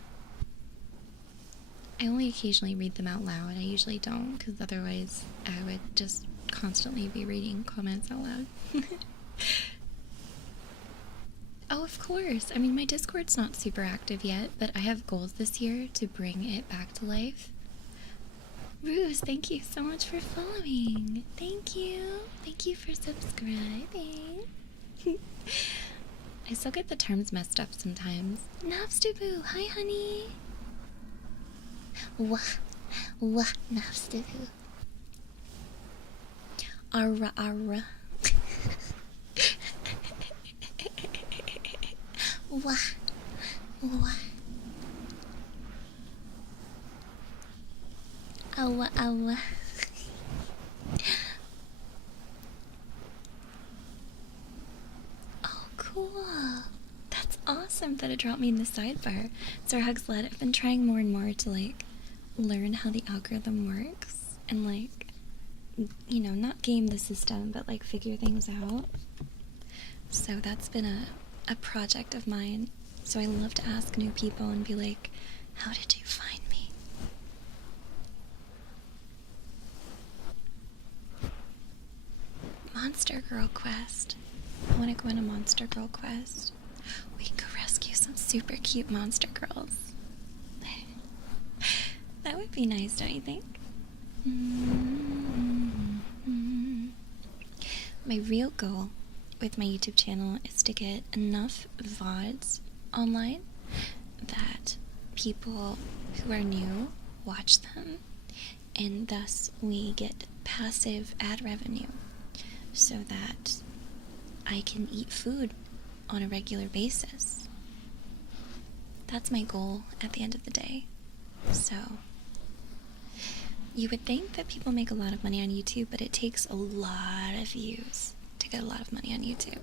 I only occasionally read them out loud. I usually don't, because otherwise I would just constantly be reading comments out loud. Oh, of course. I mean, my Discord's not super active yet, but I have goals this year to bring it back to life. Ruse, thank you so much for following. Thank you. Thank you for subscribing. I still get the terms messed up sometimes. Navstubu, hi honey. Wah, Navstubu. Arra, arra. Wah, wah. Awa, awa. Oh, cool. That's awesome that it dropped me in the sidebar. Sir Huxled, I've been trying more and more to, like, learn how the algorithm works and, like, you know, not game the system, but, like, figure things out. So that's been a project of mine. So I love to ask new people and be like, how did you find me? Monster Girl Quest. I want to go on a Monster Girl Quest. We can go rescue some super cute monster girls. That would be nice, don't you think? My real goal with my YouTube channel is to get enough VODs online that people who are new watch them, and thus we get passive ad revenue so that I can eat food on a regular basis. That's my goal at the end of the day. So you would think that people make a lot of money on YouTube, but it takes a lot of views to get a lot of money on YouTube.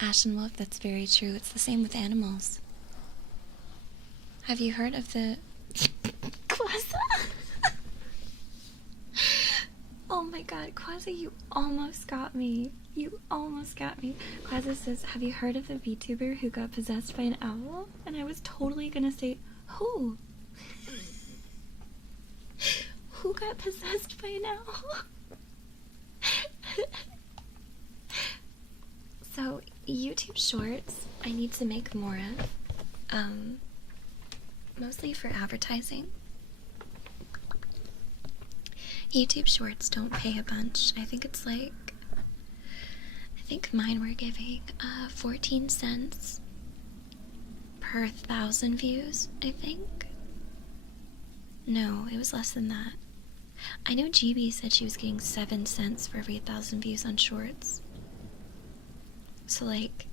Ashen Wolf, that's very true. It's the same with animals. Have you heard of the Quasza? Oh my god, Quasza, you almost got me. You almost got me. Quasza says, have you heard of the VTuber who got possessed by an owl? And I was totally gonna say, who? Who got possessed by an owl? So, YouTube Shorts, I need to make more of. Mostly for advertising. YouTube Shorts don't pay a bunch. I think it's like think mine were giving 14 cents per 1,000 views, I think. No, it was less than that. I know GB said she was getting 7 cents for every 1,000 views on shorts. So, like,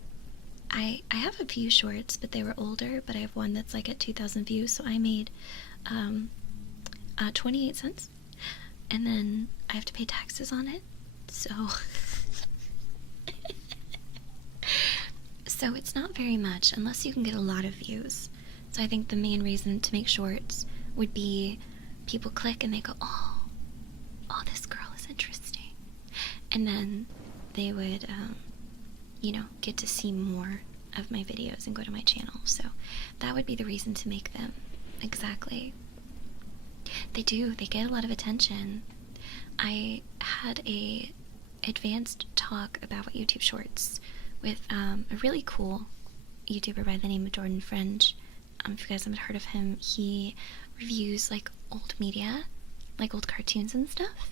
I have a few shorts, but they were older, but I have one that's, like, at 2,000 views, so I made 28 cents. And then I have to pay taxes on it, so... So it's not very much, unless you can get a lot of views. So I think the main reason to make shorts would be people click and they go, oh, this girl is interesting. And then they would, you know, get to see more of my videos and go to my channel. So that would be the reason to make them. Exactly. They get a lot of attention. I had a advanced talk about YouTube Shorts with a really cool YouTuber by the name of Jordan Fringe. If you guys haven't heard of him, he reviews like old media, like old cartoons and stuff.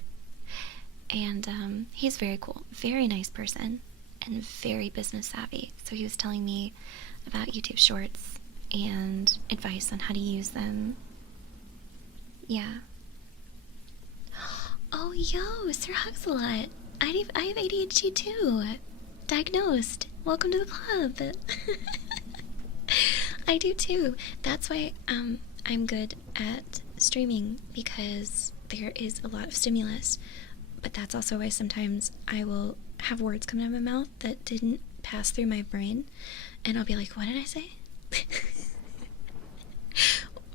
And he's very cool, very nice person, and very business savvy. So he was telling me about YouTube Shorts and advice on how to use them. Yeah. Oh, yo, Sir Hugs a lot. I have ADHD too. Diagnosed. Welcome to the club. I do too. That's why I'm good at streaming, because there is a lot of stimulus. But that's also why sometimes I will have words come out of my mouth that didn't pass through my brain, and I'll be like, what did I say?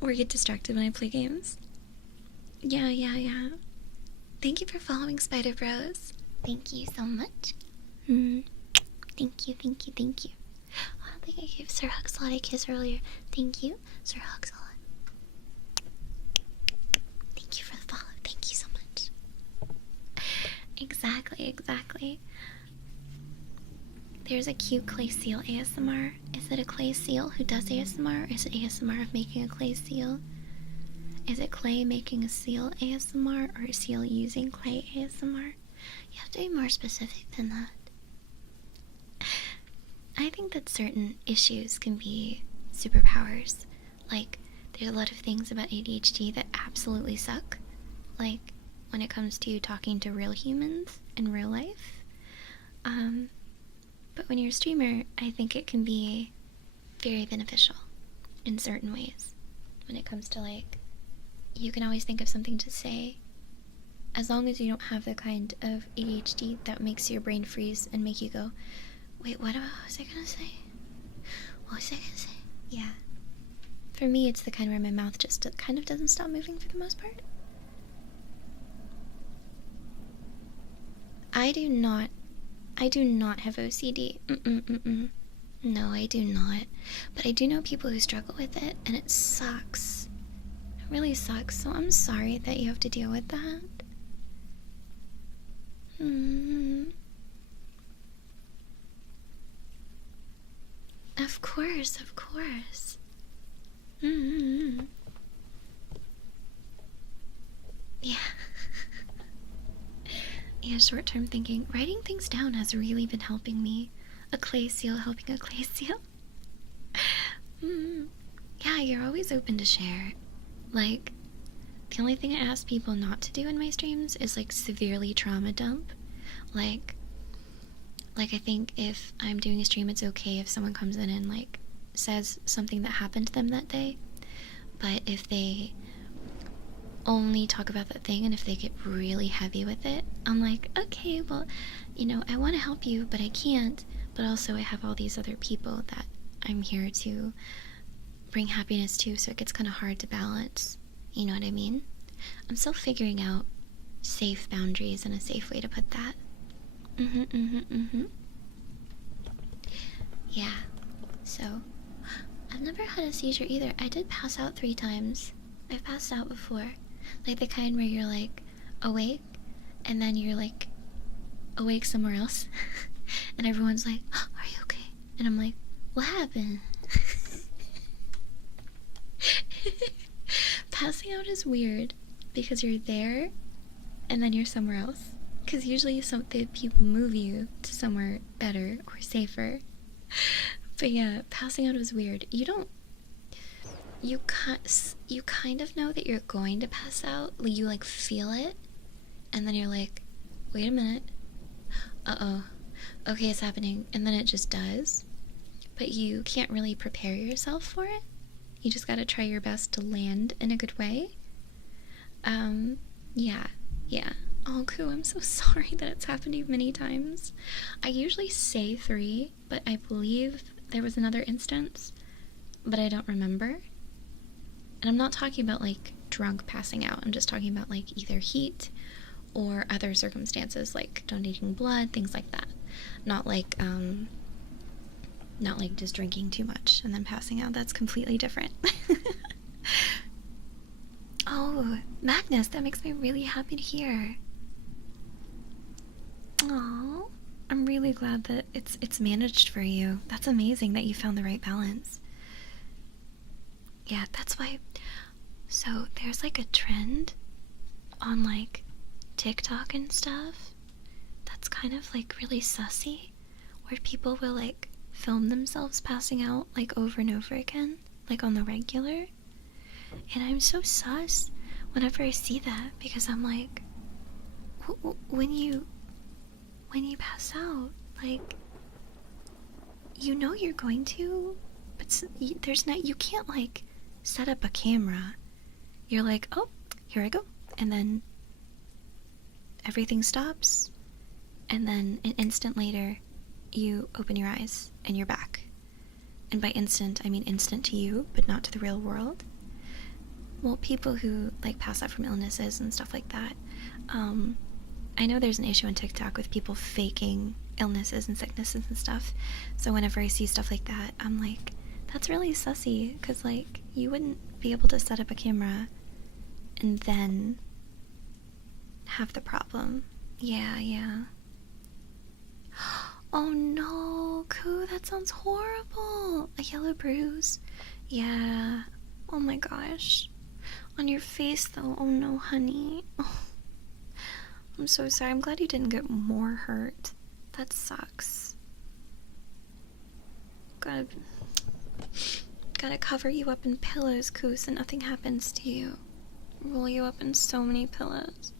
Or get distracted when I play games. Yeah. Thank you for following, Spider Bros. Thank you so much. Thank you. Oh, I think I gave Sir Huxlot a kiss earlier. Thank you, Sir Huxlot. Thank you for the follow. Thank you so much. Exactly. There's a cute clay seal ASMR. Is it a clay seal who does ASMR? Or is it ASMR of making a clay seal? Is it clay making a seal ASMR, or a seal using clay ASMR? You have to be more specific than that. I think that certain issues can be superpowers. Like, there's a lot of things about ADHD that absolutely suck. Like, when it comes to talking to real humans in real life. But when you're a streamer, I think it can be very beneficial in certain ways. When it comes to, like, you can always think of something to say. As long as you don't have the kind of ADHD that makes your brain freeze and make you go, wait, what was I gonna say? Yeah. For me, it's the kind where my mouth just kind of doesn't stop moving for the most part. I do not have OCD. No, I do not. But I do know people who struggle with it, and it sucks. It really sucks, so I'm sorry that you have to deal with that. Of course. Yeah. Yeah, short-term thinking. Writing things down has really been helping me. A clay seal helping a clay seal. Yeah, you're always open to share. Like, the only thing I ask people not to do in my streams is, like, severely trauma dump. Like, I think if I'm doing a stream, it's okay if someone comes in and, like, says something that happened to them that day. But if they only talk about that thing, and if they get really heavy with it, I'm like, okay, well, you know, I want to help you, but I can't. But also I have all these other people that I'm here to bring happiness to, so it gets kind of hard to balance. You know what I mean? I'm still figuring out safe boundaries and a safe way to put that. Yeah, so I've never had a seizure either. I did pass out 3 times. I've passed out before. Like the kind where you're like awake and then you're like awake somewhere else and everyone's like, oh, are you okay? And I'm like, what happened? Passing out is weird because you're there and then you're somewhere else. Because usually the people move you to somewhere better or safer. But yeah, passing out was weird. You kind of know that you're going to pass out. You like feel it, and then you're like, wait a minute. Uh-oh. Okay, it's happening. And then it just does. But you can't really prepare yourself for it. You just gotta try your best to land in a good way. Yeah. Oh, Koo, I'm so sorry that it's happened to you many times. I usually say 3, but I believe there was another instance, but I don't remember. And I'm not talking about, like, drunk passing out. I'm just talking about, like, either heat or other circumstances, like donating blood, things like that. Not like just drinking too much and then passing out. That's completely different. Oh, Magnus, that makes me really happy to hear. Aw, I'm really glad that it's managed for you. That's amazing that you found the right balance. Yeah, that's why. So there's like a trend on like TikTok and stuff that's kind of like really sussy, where people will like film themselves passing out like over and over again, like on the regular. And I'm so sus whenever I see that, because I'm like, when you pass out, like, you know you're going to, but you can't like set up a camera. You're like, oh, here I go, and then everything stops, and then an instant later you open your eyes and you're back. And by instant, I mean instant to you, but not to the real world. Well, people who like pass out from illnesses and stuff like that, I know there's an issue on TikTok with people faking illnesses and sicknesses and stuff. So whenever I see stuff like that, I'm like, that's really sussy, because like you wouldn't be able to set up a camera and then have the problem. Yeah. Oh no, Koo, that sounds horrible. A yellow bruise. Yeah. Oh my gosh. On your face though. Oh no, honey. Oh. I'm so sorry. I'm glad you didn't get more hurt. That sucks. Gotta cover you up in pillows, Koo, so nothing happens to you. Roll you up in so many pillows.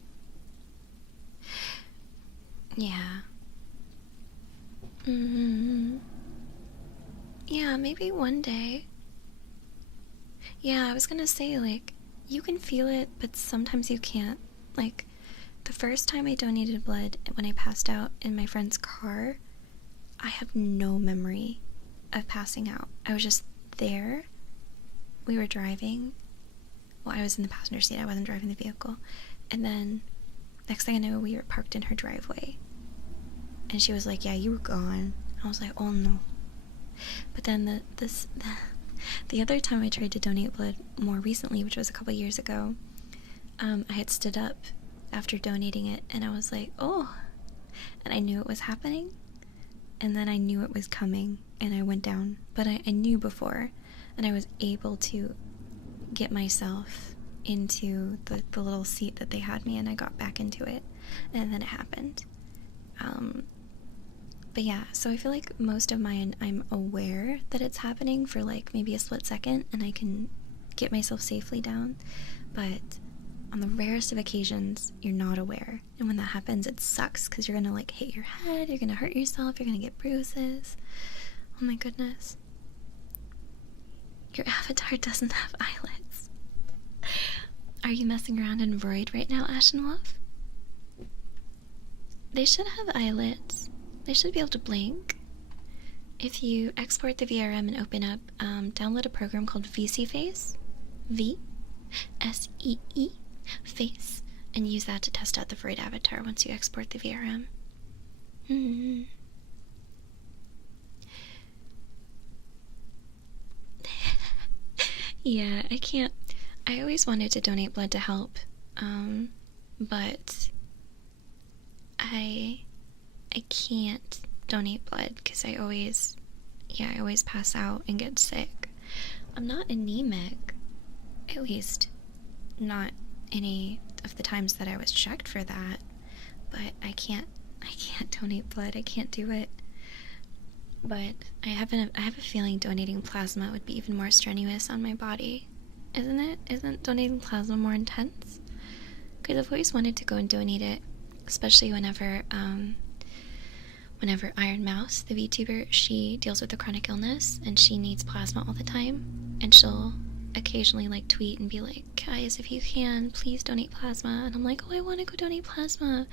Yeah. Yeah, maybe one day. Yeah, I was gonna say, like, you can feel it, but sometimes you can't. Like, the first time I donated blood when I passed out in my friend's car, I have no memory of passing out. I was just there. We were driving. Well, I was in the passenger seat. I wasn't driving the vehicle. And then, next thing I know, we were parked in her driveway. And she was like, yeah, you were gone. I was like, oh no. But then the other time I tried to donate blood more recently, which was a couple years ago, I had stood up after donating it, and I was like, oh. And I knew it was happening. And then I knew it was coming, and I went down. But I knew before, and I was able to get myself into the little seat that they had me in. I got back into it, and then it happened. But yeah, so I feel like most of mine, I'm aware that it's happening for like maybe a split second, and I can get myself safely down. But on the rarest of occasions, you're not aware. And when that happens, it sucks, because you're gonna like hit your head, you're gonna hurt yourself, you're gonna get bruises. Oh my goodness. Your avatar doesn't have eyelids. Are you messing around in Void right now, Ashen Wolf? They should have eyelids. They should be able to blink. If you export the VRM and open up, download a program called VSeeFace, V-S-E-E, face, and use that to test out the Void avatar once you export the VRM. Yeah, I always wanted to donate blood to help, but I can't donate blood because I always pass out and get sick. I'm not anemic, at least not any of the times that I was checked for that, but I can't I can't donate blood. I can't do it. But I have a feeling donating plasma would be even more strenuous on my body. Isn't it? Isn't donating plasma more intense? Because I've always wanted to go and donate it, especially whenever Iron Mouse, the VTuber, she deals with a chronic illness and she needs plasma all the time, and she'll occasionally like tweet and be like, guys, if you can, please donate plasma. And I'm like, oh, I want to go donate plasma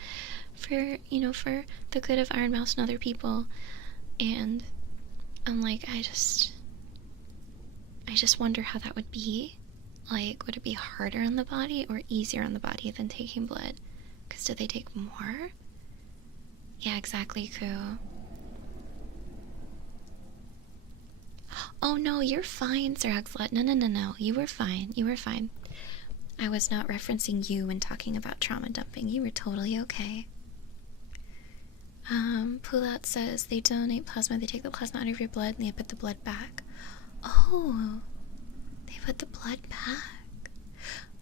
for, for the good of Iron Mouse and other people. And I'm like, I just wonder how that would be. Like, would it be harder on the body or easier on the body than taking blood? Because do they take more? Yeah, exactly, Koo. Oh no, you're fine, Sir Huxlot. No. You were fine. You were fine. I was not referencing you when talking about trauma dumping. You were totally okay. Poulat says they donate plasma, they take the plasma out of your blood and they put the blood back. Oh, they put the blood back.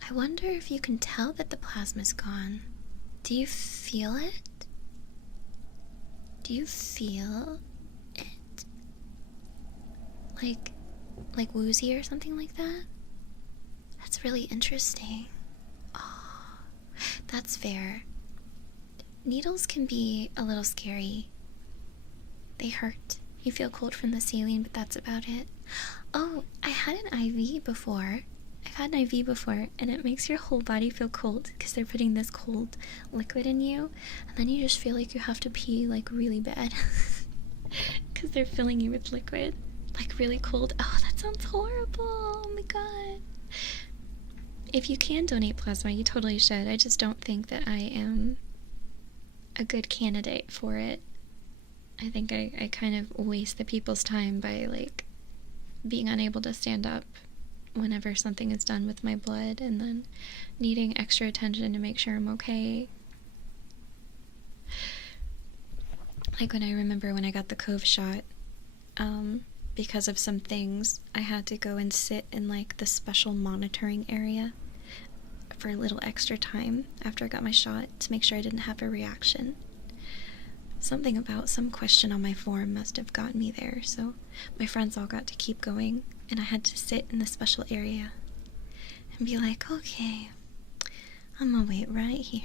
I wonder if you can tell that the plasma's gone. Do you feel it? Do you feel it? Like woozy or something like that? That's really interesting. Oh, that's fair. Needles can be a little scary. They hurt. You feel cold from the saline, but that's about it. Oh, I had an IV before. I've had an IV before, and it makes your whole body feel cold because they're putting this cold liquid in you, and then you just feel like you have to pee like really bad because they're filling you with liquid, like really cold. Oh, that sounds horrible. Oh my god. If you can donate plasma, you totally should. I just don't think that I am a good candidate for it. I think I kind of waste the people's time by like being unable to stand up whenever something is done with my blood and then needing extra attention to make sure I'm okay. Like when I remember when I got the Cove shot, because of some things, I had to go and sit in like the special monitoring area for a little extra time after I got my shot to make sure I didn't have a reaction. Something about some question on my form must have gotten me there, so my friends all got to keep going, and I had to sit in the special area and be like, okay, I'm gonna wait right here.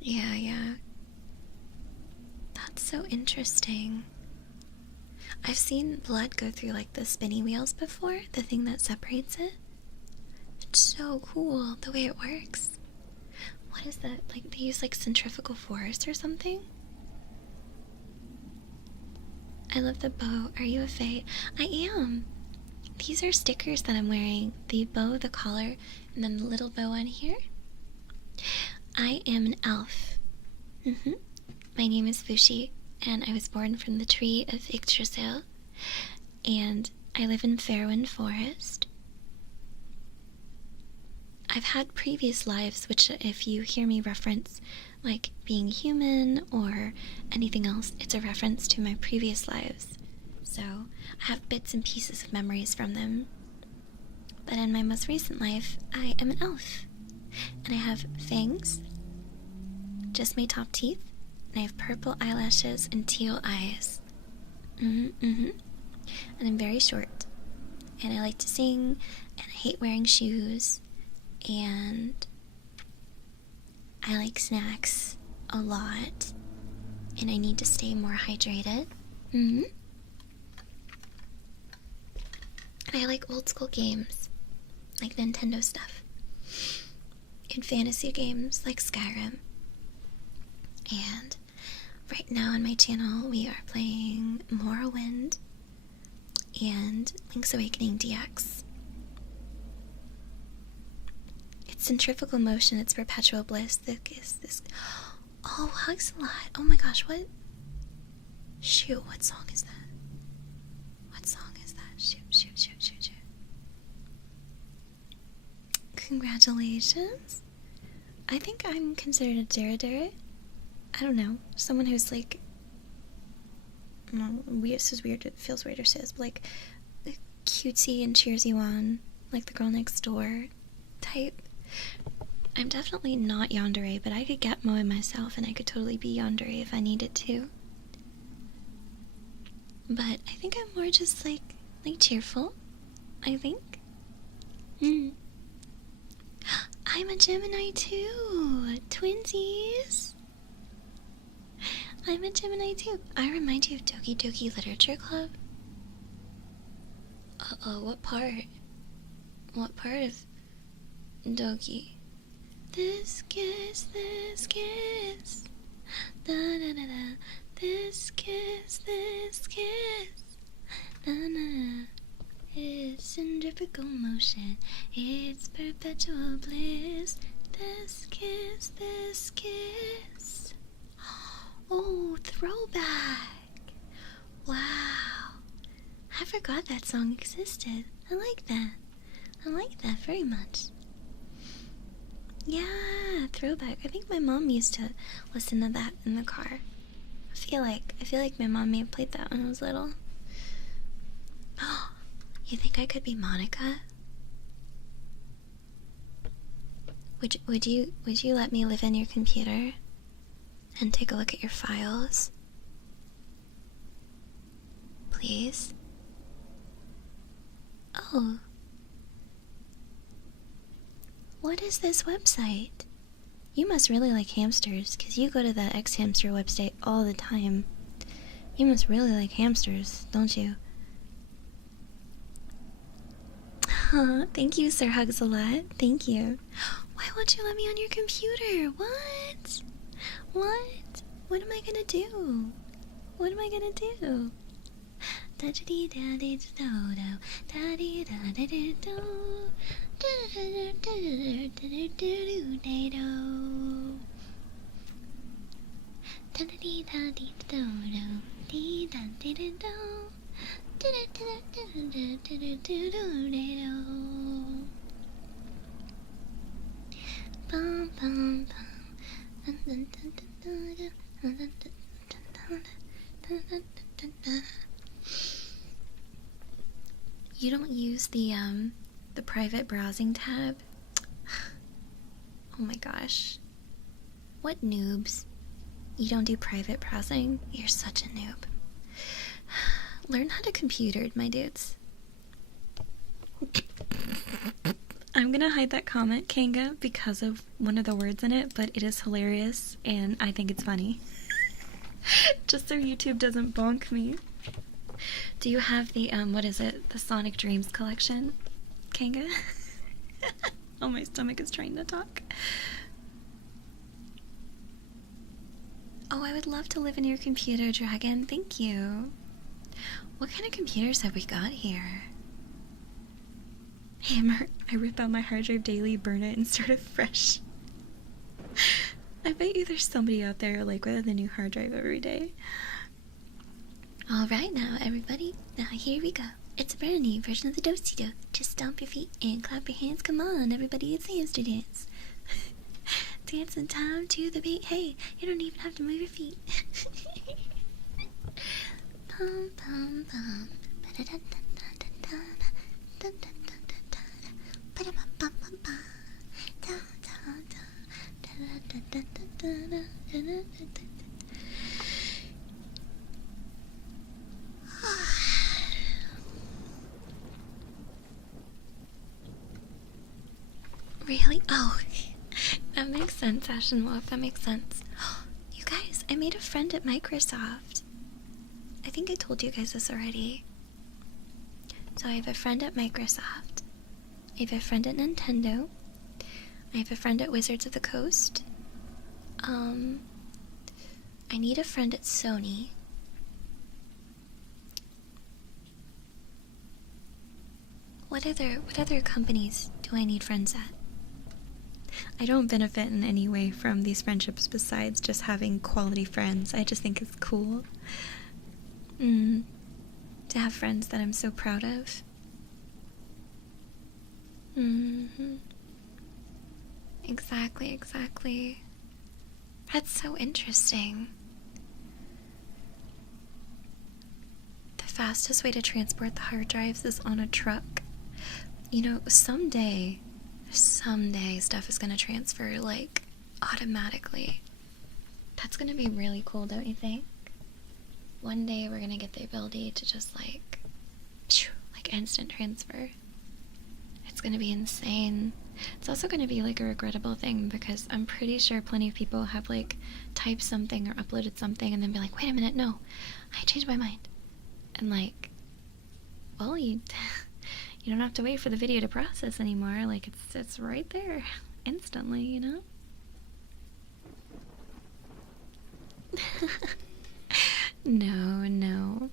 Yeah. That's so interesting. I've seen blood go through like the spinny wheels before, the thing that separates it. It's so cool the way it works. What is that? Like they use like centrifugal force or something? I love the bow. Are you a fae? I am. These are stickers that I'm wearing. The bow, the collar, and then the little bow on here. I am an elf. My name is Fushi, and I was born from the tree of Yggdrasil, and I live in Fairwind Forest. I've had previous lives, which if you hear me reference, like being human or anything else, it's a reference to my previous lives. So I have bits and pieces of memories from them. But in my most recent life, I am an elf. And I have fangs, just my top teeth, and I have purple eyelashes and teal eyes. And I'm very short. And I like to sing, and I hate wearing shoes, and I like snacks a lot, and I need to stay more hydrated. And I like old school games, like Nintendo stuff, and fantasy games like Skyrim. And right now on my channel we are playing Morrowind and Link's Awakening DX. It's centrifugal motion, it's perpetual bliss. This. Oh, hugs a lot. Oh my gosh, what? Shoot, what song is that? What song is that? Shoot. Congratulations. I think I'm considered a dere. I don't know. Someone who's like, this is weird, it feels weird to say this, but like a cutesy and cheersy one, like the girl next door type. I'm definitely not yandere, but I could get moe myself, and I could totally be yandere if I needed to. But I think I'm more just like cheerful. I think. I'm a Gemini too. Twinsies. I'm a Gemini too. I remind you of Doki Doki Literature Club. What part? What part of Doki? This kiss, da da da da. This kiss, na na. It's centrifugal motion. It's perpetual bliss. This kiss, Oh, throwback. Wow. I forgot that song existed. I like that. I like that very much. Yeah, throwback. I think my mom used to listen to that in the car. I feel like my mom may have played that when I was little. Oh, you think I could be Monica? Would you let me live in your computer and take a look at your files? Please? Oh. What is this website? You must really like hamsters, because you go to the X-Hamster website all the time. You must really like hamsters, don't you? Thank you, Sir Hugs a lot. Thank you. Why won't you let me on your computer? What? What? What am I gonna do? What am I gonna do? You don't use the private browsing tab? Oh my gosh. What noobs? You don't do private browsing? You're such a noob. Learn how to computer, my dudes. I'm gonna hide that comment, Kanga, because of one of the words in it, but it is hilarious and I think it's funny. Just so YouTube doesn't bonk me. Do you have the, what is it? The Sonic Dreams collection, Kanga? Oh, my stomach is trying to talk. Oh, I would love to live in your computer, Dragon. Thank you. What kind of computers have we got here? Hammer. I rip out my hard drive daily, burn it, and start it fresh. I bet you there's somebody out there like with a new hard drive every day. Alright now, everybody. Now here we go. It's a brand new version of the Do-Si-Do. Just stomp your feet and clap your hands. Come on, everybody, it's hamster dance. Dance in time to the beat. Hey, you don't even have to move your feet. Pum pum pum. Really? Oh, that makes sense, Ashen Wolf. That makes sense. You guys, I made a friend at Microsoft. I think I told you guys this already. So I have a friend at Microsoft. I have a friend at Nintendo. I have a friend at Wizards of the Coast. I need a friend at Sony. What other companies do I need friends at? I don't benefit in any way from these friendships besides just having quality friends. I just think it's cool. To have friends that I'm so proud of. Exactly. That's so interesting. The fastest way to transport the hard drives is on a truck. You know, someday someday stuff is gonna transfer, like, automatically. That's gonna be really cool, don't you think? One day we're gonna get the ability to just, like instant transfer. It's gonna be insane. It's also gonna be, like, a regrettable thing, because I'm pretty sure plenty of people have, like, typed something or uploaded something and then be like, wait a minute, no, I changed my mind. And, like, well, you don't have to wait for the video to process anymore. Like, it's right there instantly, you know? No.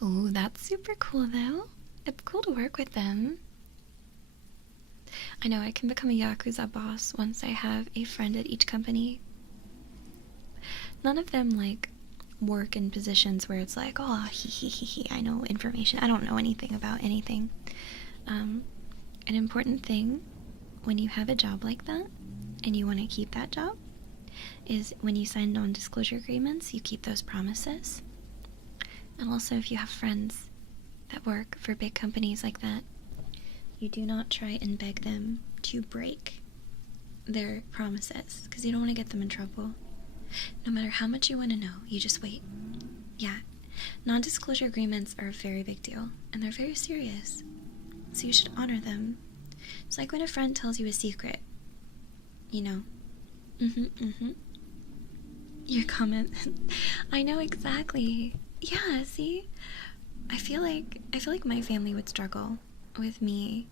Oh, that's super cool, though. It's cool to work with them. I know I can become a Yakuza boss once I have a friend at each company. None of them, like, work in positions where it's like, oh, I know information. I don't know anything about anything. An important thing when you have a job like that and you want to keep that job is when you sign non-disclosure agreements, you keep those promises. And also, if you have friends that work for big companies like that, you do not try and beg them to break their promises, because you don't want to get them in trouble. No matter how much you want to know, you just wait. Yeah, non-disclosure agreements are a very big deal, and they're very serious, so you should honor them. It's like when a friend tells you a secret, you know. Your comment. I know exactly. Yeah, see? I feel like my family would struggle with me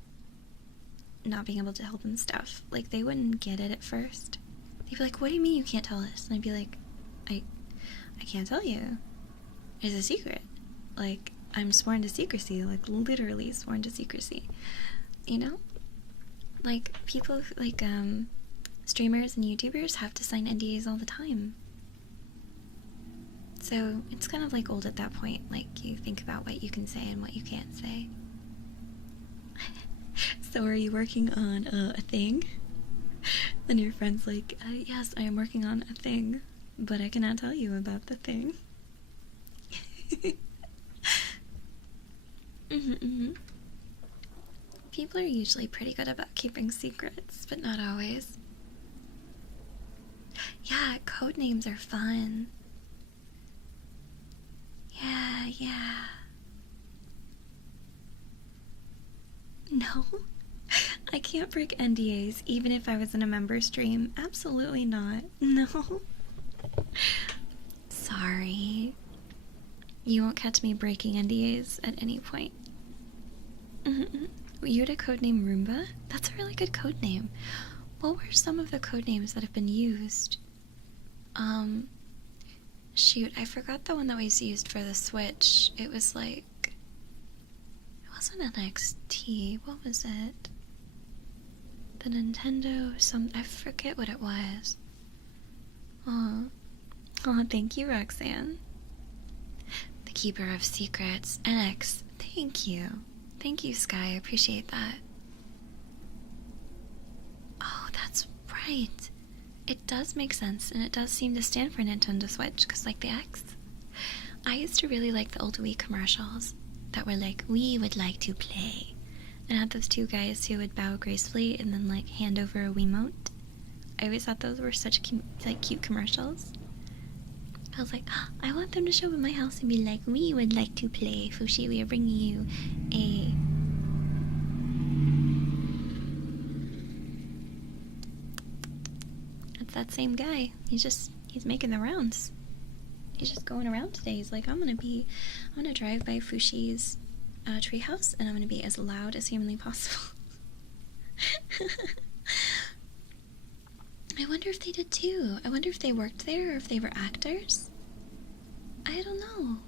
not being able to help them stuff. Like, they wouldn't get it at first. They'd be like, what do you mean you can't tell us? And I'd be like, I can't tell you. It's a secret. Like, I'm sworn to secrecy. Like, literally sworn to secrecy. You know? Like, people, like, streamers and YouTubers have to sign NDAs all the time. So, it's kind of, like, old at that point. Like, you think about what you can say and what you can't say. So, are you working on a thing? Then your friend's like, yes, I am working on a thing, but I cannot tell you about the thing. People are usually pretty good about keeping secrets, but not always. Yeah, code names are fun. Yeah. No, I can't break NDAs even if I was in a member stream. Absolutely not. No. Sorry. You won't catch me breaking NDAs at any point. You had a codename Roomba? That's a really good codename. What were some of the codenames that have been used? Shoot, I forgot the one that was used for the Switch. It was like... It wasn't an XT. What was it? The Nintendo... I forget what it was. Oh, thank you, Roxanne. The Keeper of Secrets. NX. Thank you. Thank you, Sky. I appreciate that. Oh, that's right. It does make sense, and it does seem to stand for Nintendo Switch, because, like, the X. I used to really like the old Wii commercials that were like, we would like to play. And had those two guys who would bow gracefully and then, like, hand over a Wiimote. I always thought those were such cute commercials. I was like, I want them to show up at my house and be like, we would like to play. Fushi, we are bringing you a... It's that same guy. He's making the rounds. He's just going around today. He's like, I'm gonna drive by Fushi's treehouse, and I'm gonna be as loud as humanly possible. I wonder if they did too. I wonder if they worked there or if they were actors. I don't know.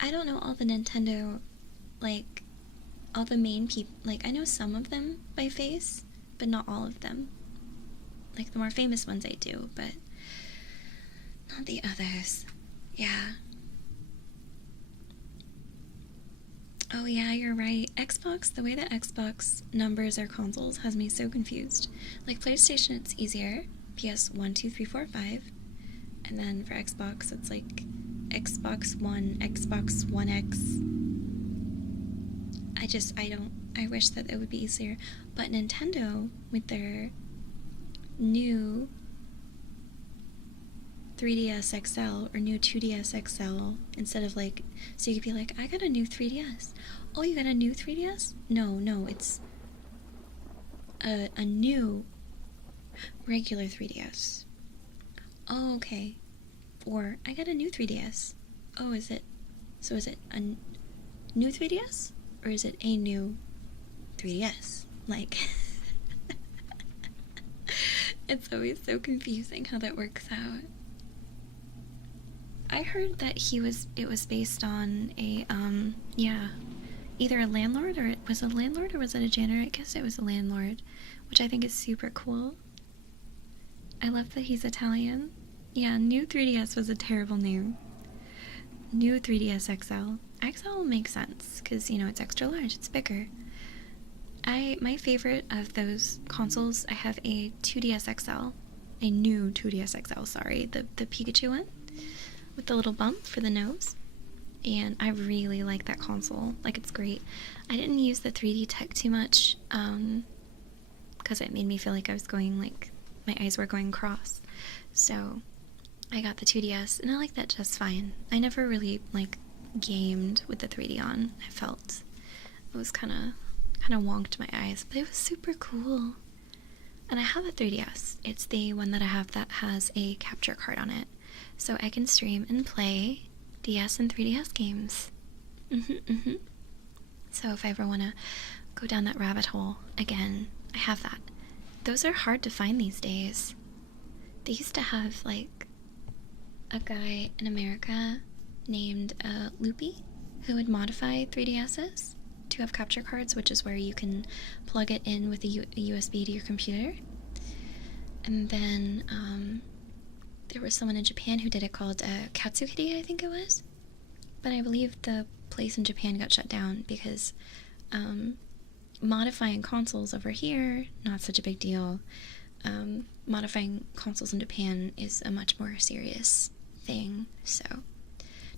I don't know all the Nintendo, like, all the main people. Like, I know some of them by face, but not all of them. Like, the more famous ones I do, but not the others. Yeah. Oh yeah, you're right. Xbox, the way that Xbox numbers their consoles has me so confused. Like, PlayStation, it's easier. PS 1, 2, 3, 4, 5. And then for Xbox, it's like Xbox One, Xbox One X. I I wish that it would be easier. But Nintendo, with their new 3DS XL or new 2DS XL, instead of like, so you could be like, I got a new 3DS. Oh, you got a new 3DS? No, it's a new regular 3DS. Oh, okay. Or, I got a new 3DS. Oh, is it a new 3DS? Or is it a new 3DS? Like, it's always so confusing how that works out. I heard that it was based on a, either a landlord, or was it a landlord or was it a janitor? I guess it was a landlord, which I think is super cool. I love that he's Italian. Yeah, new 3DS was a terrible name. New 3DS XL. XL makes sense, because, you know, it's extra large, it's bigger. My favorite of those consoles, I have a 2DS XL. A new 2DS XL, sorry. The Pikachu one, with the little bump for the nose. And I really like that console. Like, it's great. I didn't use the 3D tech too much, because it made me feel like I was going, like, my eyes were going cross. So, I got the 2DS, and I like that just fine. I never really, like, gamed with the 3D on. I felt it was kind of wonked my eyes, but it was super cool. And I have a 3DS. It's the one that I have that has a capture card on it, so I can stream and play DS and 3DS games. So if I ever want to go down that rabbit hole again, I have that. Those are hard to find these days. They used to have, like, a guy in America named Loopy who would modify 3DSs to have capture cards, which is where you can plug it in with a USB to your computer. And then there was someone in Japan who did it called Katsukiri, I think it was. But I believe the place in Japan got shut down because modifying consoles over here, not such a big deal. Modifying consoles in Japan is a much more serious thing, so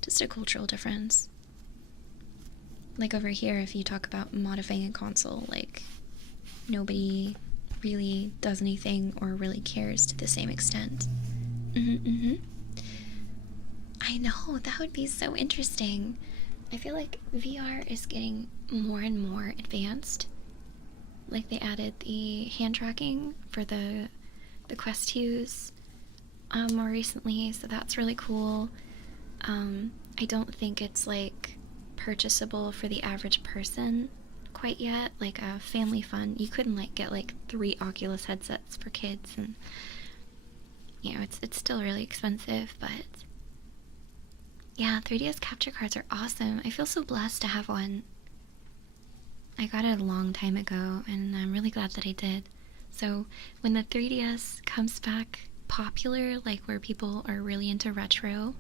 just a cultural difference. Like over here, if you talk about modifying a console, like, nobody really does anything or really cares to the same extent. I know, that would be so interesting. I feel like VR is getting more and more advanced. Like, they added the hand tracking for the Quest 2s more recently, so that's really cool. I don't think it's, like, purchasable for the average person quite yet. Like, a family fun, you couldn't, like, get, like, 3 Oculus headsets for kids, and, you know, it's still really expensive, but yeah, 3DS capture cards are awesome. I feel so blessed to have one. I got it a long time ago, and I'm really glad that I did. So when the 3DS comes back popular, like where people are really into retro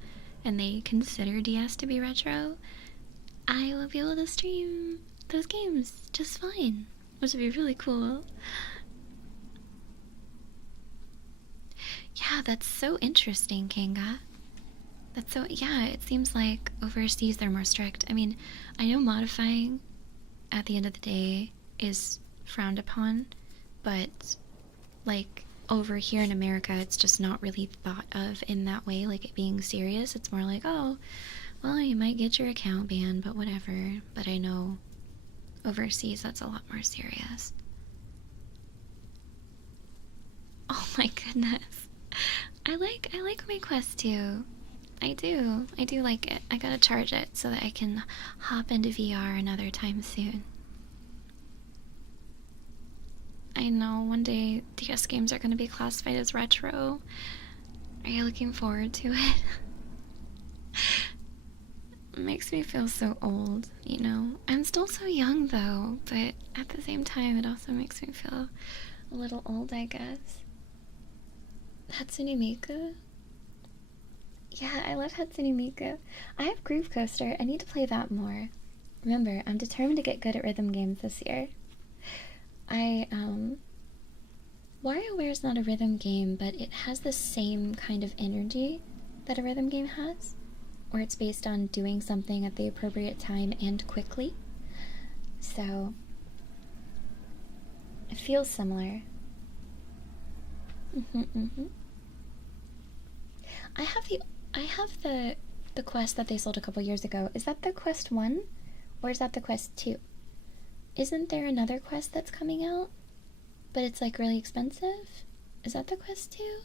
and they consider DS to be retro, I will be able to stream those games just fine, which would be really cool. Yeah, that's so interesting, Kanga. That's so, yeah, it seems like overseas they're more strict. I mean, I know modifying at the end of the day is frowned upon, but, like, over here in America, it's just not really thought of in that way, like it being serious. It's more like, oh, well, you might get your account banned, but whatever. But I know overseas that's a lot more serious. Oh my goodness. I like my Quest 2. I do like it. I gotta charge it so that I can hop into VR another time soon. I know one day DS games are gonna be classified as retro. Are you looking forward to it? It makes me feel so old, you know? I'm still so young though, but at the same time it also makes me feel a little old, I guess. Hatsune Miku? Yeah, I love Hatsune Miku. I have Groove Coaster. I need to play that more. Remember, I'm determined to get good at rhythm games this year. WarioWare is not a rhythm game, but it has the same kind of energy that a rhythm game has, where it's based on doing something at the appropriate time and quickly. So, It feels similar. I have the quest that they sold a couple years ago. Is that the quest 1? Or is that the quest 2? Isn't there another quest that's coming out? But it's like really expensive? Is that the quest 2?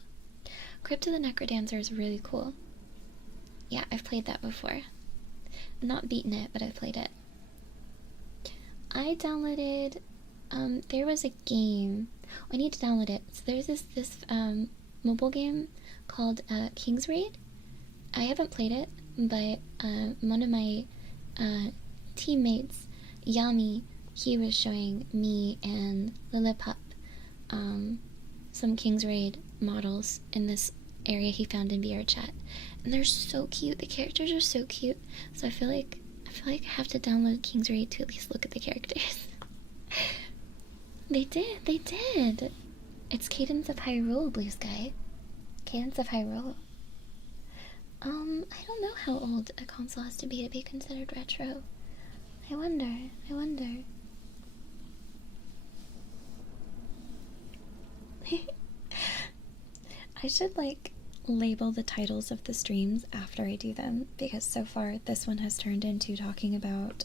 Crypt of the Necrodancer is really cool. Yeah, I've played that before. Not beaten it, but I've played it. I downloaded, there was a game. I need to download it. So there's this mobile game called King's Raid. I haven't played it, but one of my teammates, Yami, he was showing me and Lillipop some King's Raid models in this area he found in VR chat, and they're so cute. The characters are so cute. So I feel like I have to download King's Raid to at least look at the characters. They did. It's Cadence of Hyrule, Blue Sky. Cadence of Hyrule. I don't know how old a console has to be considered retro. I wonder. I should like label the titles of the streams after I do them, because so far this one has turned into talking about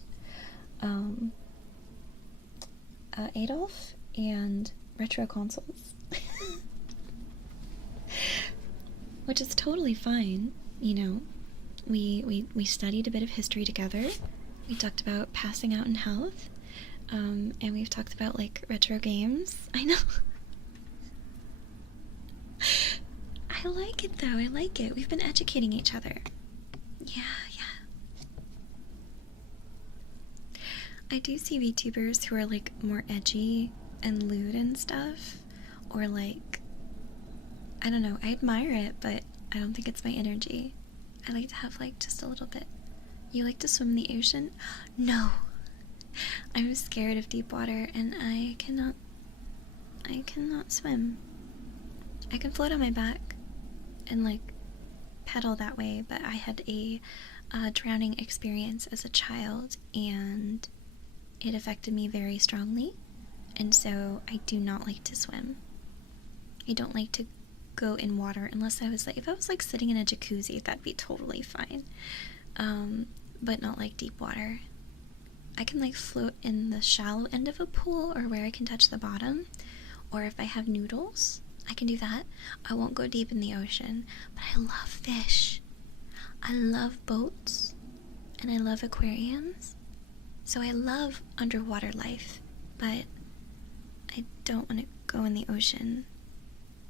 Adolf and retro consoles. Which is totally fine, you know. We studied a bit of history together. We talked about passing out in health, and we've talked about like retro games. I know. I like it though, I like it. We've been educating each other. Yeah. I do see VTubers who are like more edgy and lewd and stuff, or like, I don't know, I admire it, but I don't think it's my energy. I like to have like just a little bit. You like to swim in the ocean? No. I'm scared of deep water and I cannot swim. I can float on my back and like pedal that way, but I had a drowning experience as a child and it affected me very strongly, and so I do not like to swim. I don't like to go in water unless if I was like sitting in a jacuzzi, that'd be totally fine, but not like deep water. I can like float in the shallow end of a pool or where I can touch the bottom, or if I have noodles I can do that. I won't go deep in the ocean, but I love fish. I love boats and I love aquariums. So I love underwater life, but I don't want to go in the ocean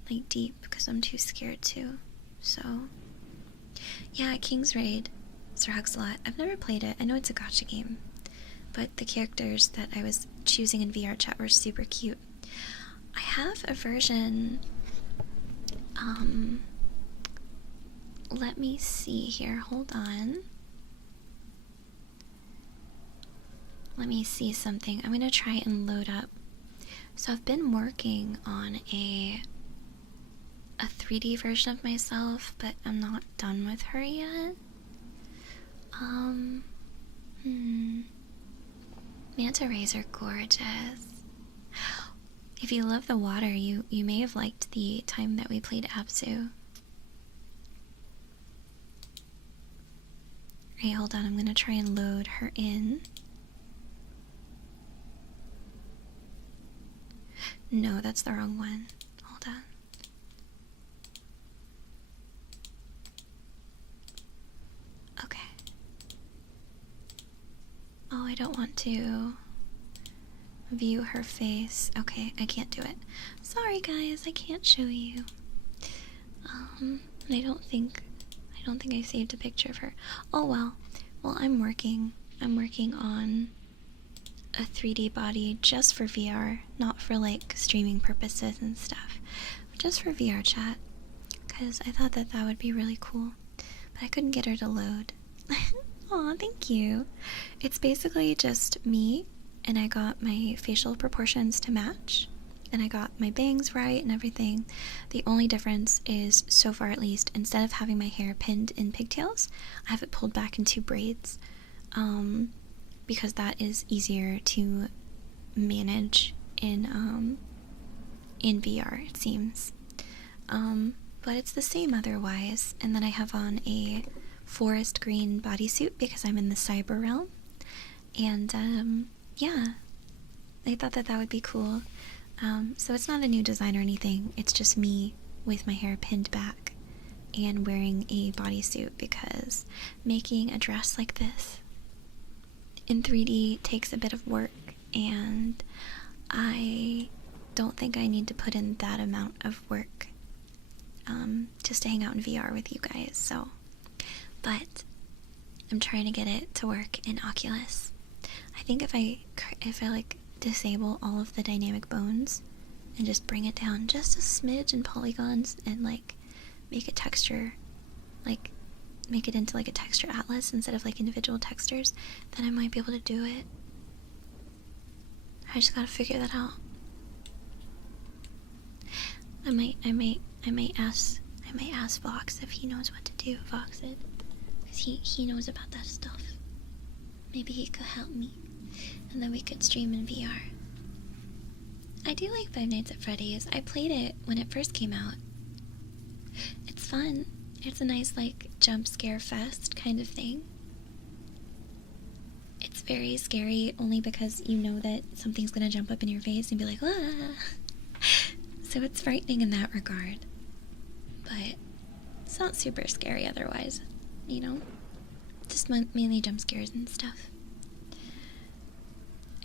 like deep because I'm too scared to. So yeah, King's Raid, Sir Huxlot. I've never played it. I know it's a gacha game, but the characters that I was choosing in VR chat were super cute. I have a version, let me see here, hold on. Let me see something. I'm gonna try and load up. So I've been working on a 3D version of myself, but I'm not done with her yet. Manta rays are gorgeous. If you love the water, you may have liked the time that we played Abzu. Alright, hold on, I'm gonna try and load her in. No, that's the wrong one. Hold on. Okay. Oh, I don't want to view her face. Okay, I can't do it. Sorry guys, I can't show you. I don't think I saved a picture of her. Oh well. Well, I'm working on a 3D body just for VR, not for like streaming purposes and stuff, but just for VR chat, because I thought that would be really cool, but I couldn't get her to load. Aw, thank you. It's basically just me, and I got my facial proportions to match, and I got my bangs right and everything. The only difference is, so far at least, instead of having my hair pinned in pigtails, I have it pulled back into braids, because that is easier to manage in VR, it seems. But it's the same otherwise. And then I have on a forest green bodysuit because I'm in the cyber realm. And yeah, I thought that would be cool. So it's not a new design or anything. It's just me with my hair pinned back and wearing a bodysuit because making a dress like this in 3D takes a bit of work, and I don't think I need to put in that amount of work just to hang out in VR with you guys. So, but I'm trying to get it to work in Oculus. I think if I like disable all of the dynamic bones and just bring it down just a smidge in polygons and like make a texture, like make it into like a texture atlas instead of like individual textures, then I might be able to do it. I just gotta figure that out. I might ask Vox if he knows what to do, Voxid, because he knows about that stuff. Maybe he could help me, and then we could stream in VR. I do like Five Nights at Freddy's. I played it when it first came out. It's fun. It's a nice, like, jump scare fest kind of thing. It's very scary only because you know that something's gonna jump up in your face and be like, ah! So it's frightening in that regard. But it's not super scary otherwise, you know? Just mainly jump scares and stuff.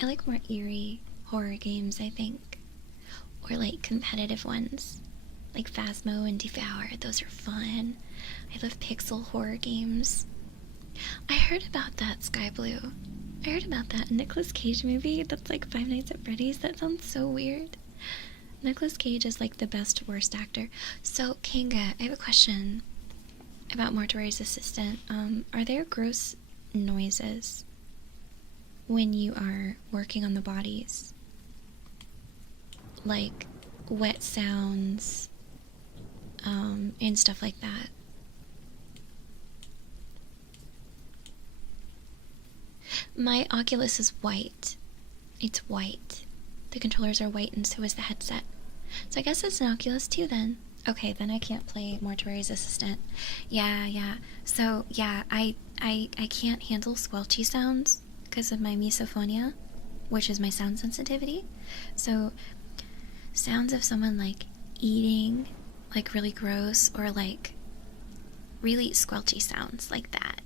I like more eerie horror games, I think. Or like competitive ones. Like Phasmo and Devour, those are fun. I love pixel horror games. I heard about that, Sky Blue. I heard about that Nicolas Cage movie that's like Five Nights at Freddy's. That sounds so weird. Nicolas Cage is like the best worst actor. So, Kanga, I have a question about Mortuary's assistant. Are there gross noises when you are working on the bodies? Like wet sounds, and stuff like that. My Oculus is white. It's white. The controllers are white and so is the headset. So I guess it's an Oculus too then. Okay, then I can't play Mortuary's Assistant. Yeah. So, yeah, I can't handle squelchy sounds because of my Misophonia, which is my sound sensitivity. So, sounds of someone, like, eating, like, really gross, or, like, really squelchy sounds like that.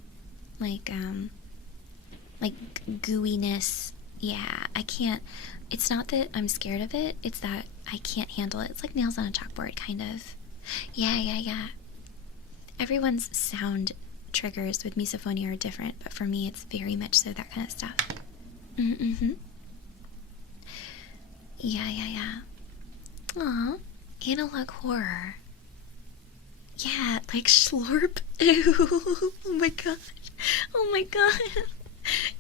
Like gooiness. Yeah, I can't. It's not that I'm scared of it, it's that I can't handle it. It's like nails on a chalkboard, kind of. Yeah. Everyone's sound triggers with misophonia are different, but for me, it's very much so that kind of stuff. Mm-hmm. Yeah. Aw, analog horror. Yeah, like Schlorp. Ew, oh my god.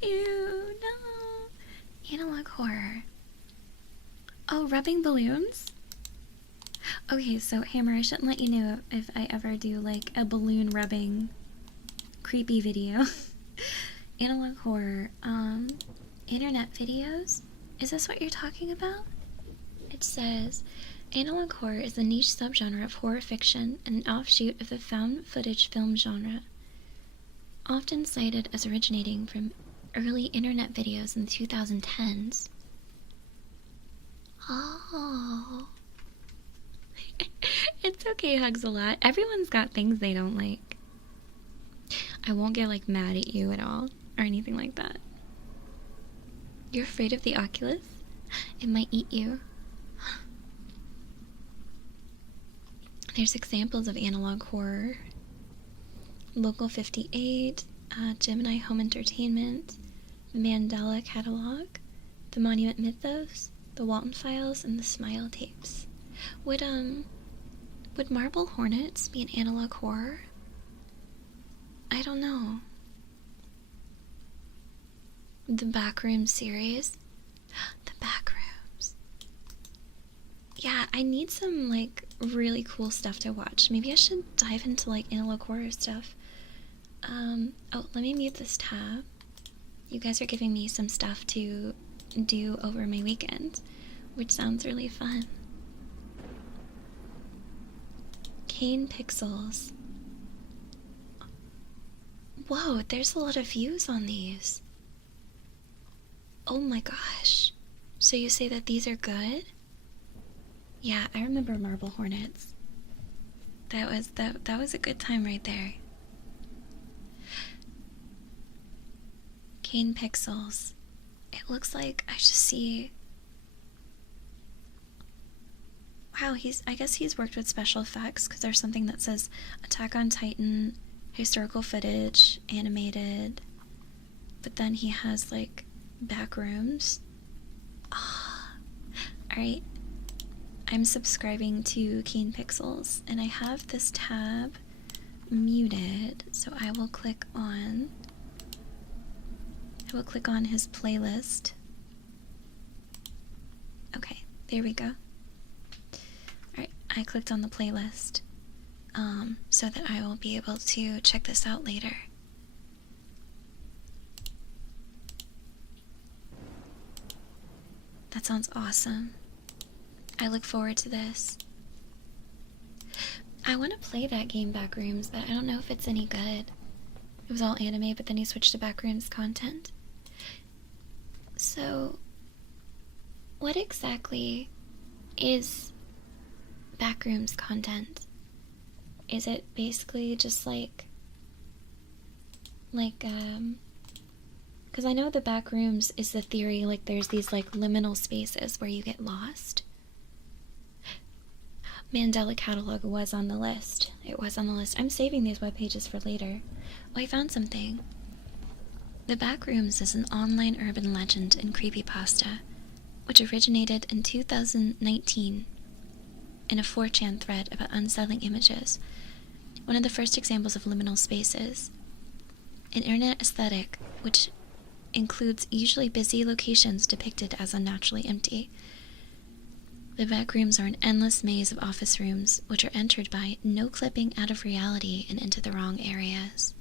Ew, no. Analog horror. Oh, rubbing balloons? Okay, so Hammer, I shouldn't let you know if I ever do like a balloon rubbing creepy video. Analog horror. Internet videos? Is this what you're talking about? It says, analog horror is a niche subgenre of horror fiction and an offshoot of the found footage film genre, often cited as originating from early internet videos in the 2010s. Oh. It's okay, Hugs a lot. Everyone's got things they don't like. I won't get like mad at you at all or anything like that. You're afraid of the Oculus? It might eat you. There's examples of analog horror. Local 58, Gemini Home Entertainment, the Mandela Catalog, the Monument Mythos, the Walton Files, and the Smile Tapes. Would Marble Hornets be an analog horror? I don't know. The Backroom series? The Backrooms. Yeah, I need some, like, really cool stuff to watch. Maybe I should dive into, like, analog horror stuff. Oh, let me mute this tab. You guys are giving me some stuff to do over my weekend. which sounds really fun. Cane Pixels. Whoa, there's a lot of views on these. Oh my gosh. So you say that these are good? Yeah, I remember Marble Hornets. That was a good time right there. Cane Pixels. It looks like I just see. Wow, I guess he's worked with special effects, because there's something that says Attack on Titan, historical footage, animated. But then he has like backrooms. Ah, alright. I'm subscribing to Cane Pixels, and I have this tab muted, so I will click on his playlist. Okay, there we go. Alright, I clicked on the playlist, so that I will be able to check this out later. That sounds awesome. I look forward to this. I want to play that game Backrooms, but I don't know if it's any good. It was all anime, but then he switched to Backrooms content. So, what exactly is Backrooms content? Is it basically just like, because I know the Backrooms is the theory, like there's these like liminal spaces where you get lost. Mandela Catalog was on the list. It was on the list. I'm saving these web pages for later. Oh, I found something. The Backrooms is an online urban legend and creepypasta, which originated in 2019 in a 4chan thread about unsettling images, one of the first examples of liminal spaces. An internet aesthetic which includes usually busy locations depicted as unnaturally empty. The Backrooms are an endless maze of office rooms which are entered by no clipping out of reality and into the wrong areas.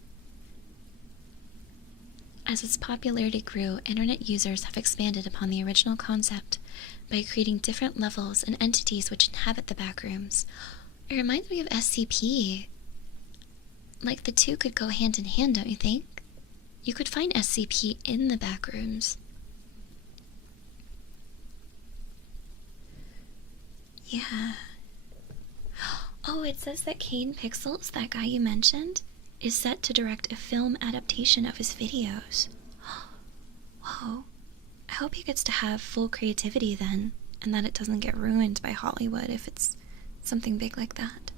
As its popularity grew, internet users have expanded upon the original concept by creating different levels and entities which inhabit the Backrooms. It reminds me of SCP. Like, the two could go hand in hand, don't you think? You could find SCP in the Backrooms. Yeah. Oh, it says that Cane Pixels, that guy you mentioned, is set to direct a film adaptation of his videos. Whoa. I hope he gets to have full creativity then, and that it doesn't get ruined by Hollywood if it's something big like that.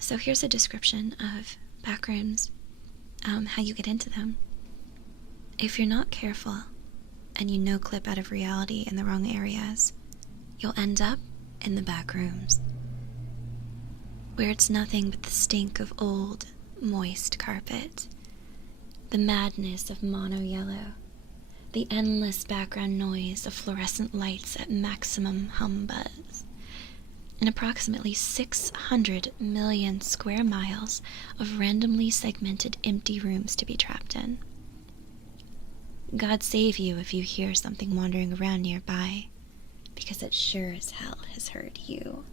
So here's a description of Backrooms, how you get into them. If you're not careful, and you no-clip out of reality in the wrong areas, you'll end up in the Backrooms, where it's nothing but the stink of old, moist carpet, the madness of mono yellow, the endless background noise of fluorescent lights at maximum hum buzz, and approximately 600 million square miles of randomly segmented empty rooms to be trapped in. God save you if you hear something wandering around nearby, because it sure as hell has heard you.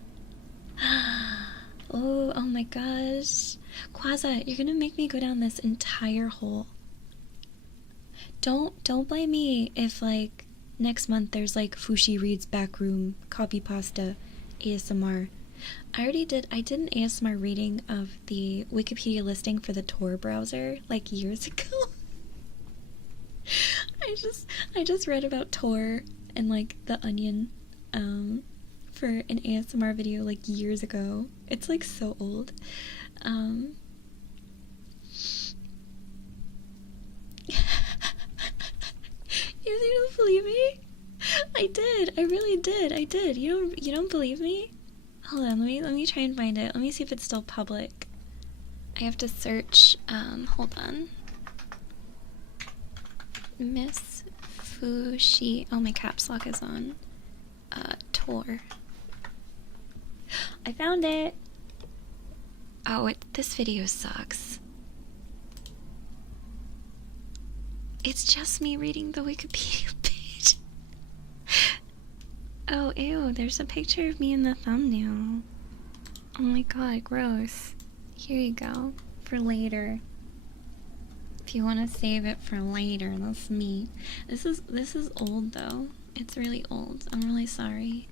Oh my gosh. Quaza, you're gonna make me go down this entire hole. Don't blame me if, like, next month there's, like, Fushi reads backroom, copy pasta, ASMR. I did an ASMR reading of the Wikipedia listing for the Tor browser, like, years ago. I just read about Tor and, like, the Onion, for an ASMR video, like, years ago. It's, like, so old. You don't believe me? I did. I really did. I did. You don't believe me? Hold on. Let me try and find it. Let me see if it's still public. I have to search. Hold on. MissFushi. Oh, my caps lock is on. Tor. I found it. Oh, this video sucks. It's just me reading the Wikipedia page. Oh, ew, there's a picture of me in the thumbnail. Oh my god, gross. Here you go. For later. If you want to save it for later, that's me. This is old though. It's really old. I'm really sorry.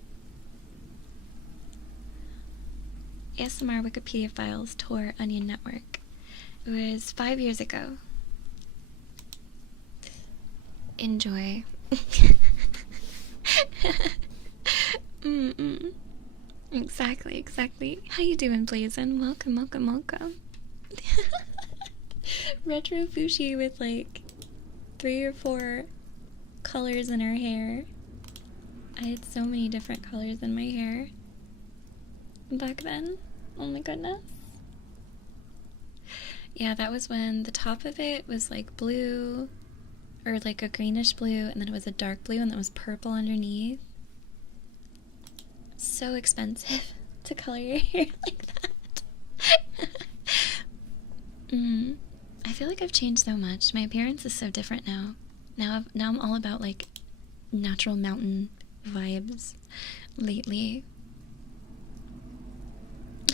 ASMR Wikipedia files Tor Onion Network. It was 5 years ago. Enjoy. Exactly. How you doing, Blazin? Welcome. Retro Fushi with like 3 or 4 colors in her hair. I had so many different colors in my hair back then. Oh my goodness. Yeah, that was when the top of it was like blue, or like a greenish blue, and then it was a dark blue, and then it was purple underneath. So expensive to color your hair like that. I feel like I've changed so much. My appearance is so different now. Now I'm all about like natural mountain vibes lately.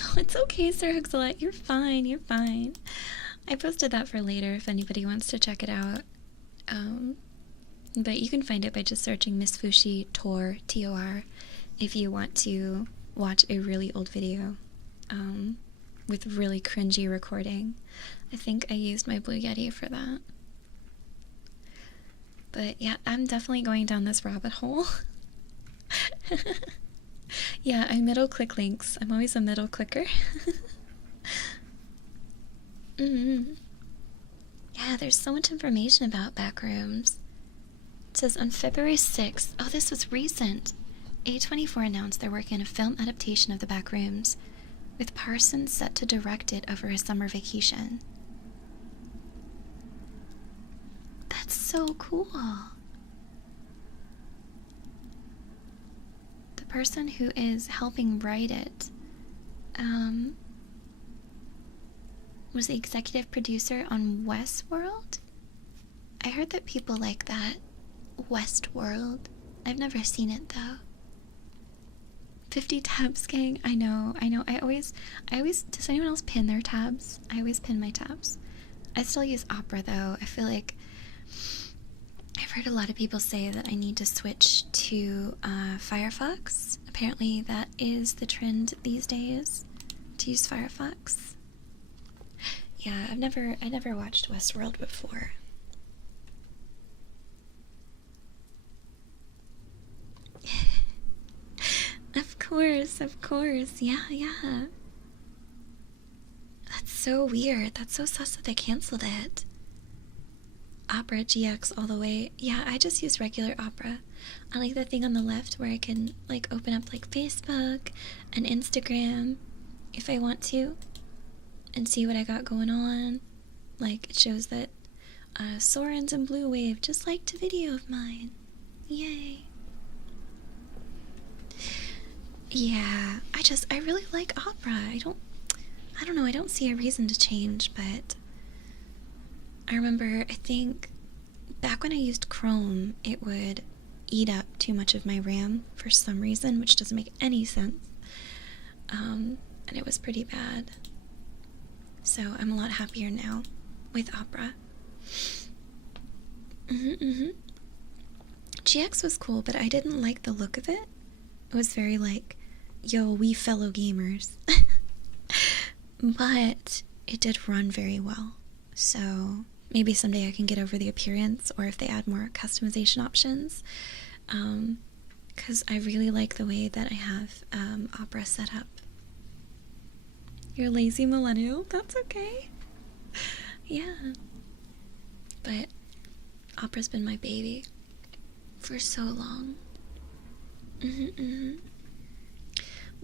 Oh, it's okay, Sir Huxalette. You're fine. I posted that for later if anybody wants to check it out. But you can find it by just searching MissFushi Tor, T-O-R, if you want to watch a really old video with really cringy recording. I think I used my Blue Yeti for that. But yeah, I'm definitely going down this rabbit hole. Yeah, I middle click links. I'm always a middle clicker. Yeah, there's so much information about Backrooms. It says on February 6th, oh, this was recent, A24 announced they're working on a film adaptation of the Backrooms, with Parsons set to direct it over a summer vacation. That's so cool. The person who is helping write it was the executive producer on Westworld. I heard that people like that. Westworld. I've never seen it though. 50 tabs, gang. I know. I always, does anyone else pin their tabs? I always pin my tabs. I still use Opera though. I feel like I've heard a lot of people say that I need to switch to Firefox. Apparently that is the trend these days, to use Firefox. Yeah, I never watched Westworld before. Of course. Yeah. That's so weird. That's so sus that they canceled it. Opera GX all the way. Yeah, I just use regular Opera. I like the thing on the left where I can like open up like Facebook and Instagram if I want to and see what I got going on. Like it shows that Soren's and Blue Wave just liked a video of mine. Yay. Yeah, I really like Opera. I don't know, I don't see a reason to change, but I remember, I think, back when I used Chrome, it would eat up too much of my RAM for some reason, which doesn't make any sense. And it was pretty bad. So I'm a lot happier now with Opera. GX was cool, but I didn't like the look of it. It was very like, yo, we fellow gamers. But it did run very well. So maybe someday I can get over the appearance, or if they add more customization options. Because I really like the way that I have Opera set up. You're lazy millennial? That's okay. Yeah. But Opera's been my baby for so long.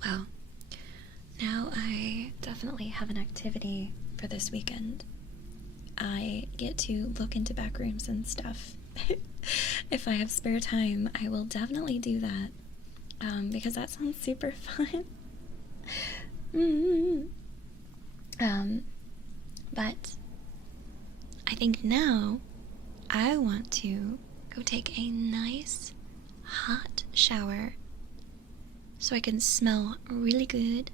Well, now I definitely have an activity for this weekend. I get to look into Backrooms and stuff. If I have spare time, I will definitely do that. Because that sounds super fun. But I think now I want to go take a nice hot shower so I can smell really good.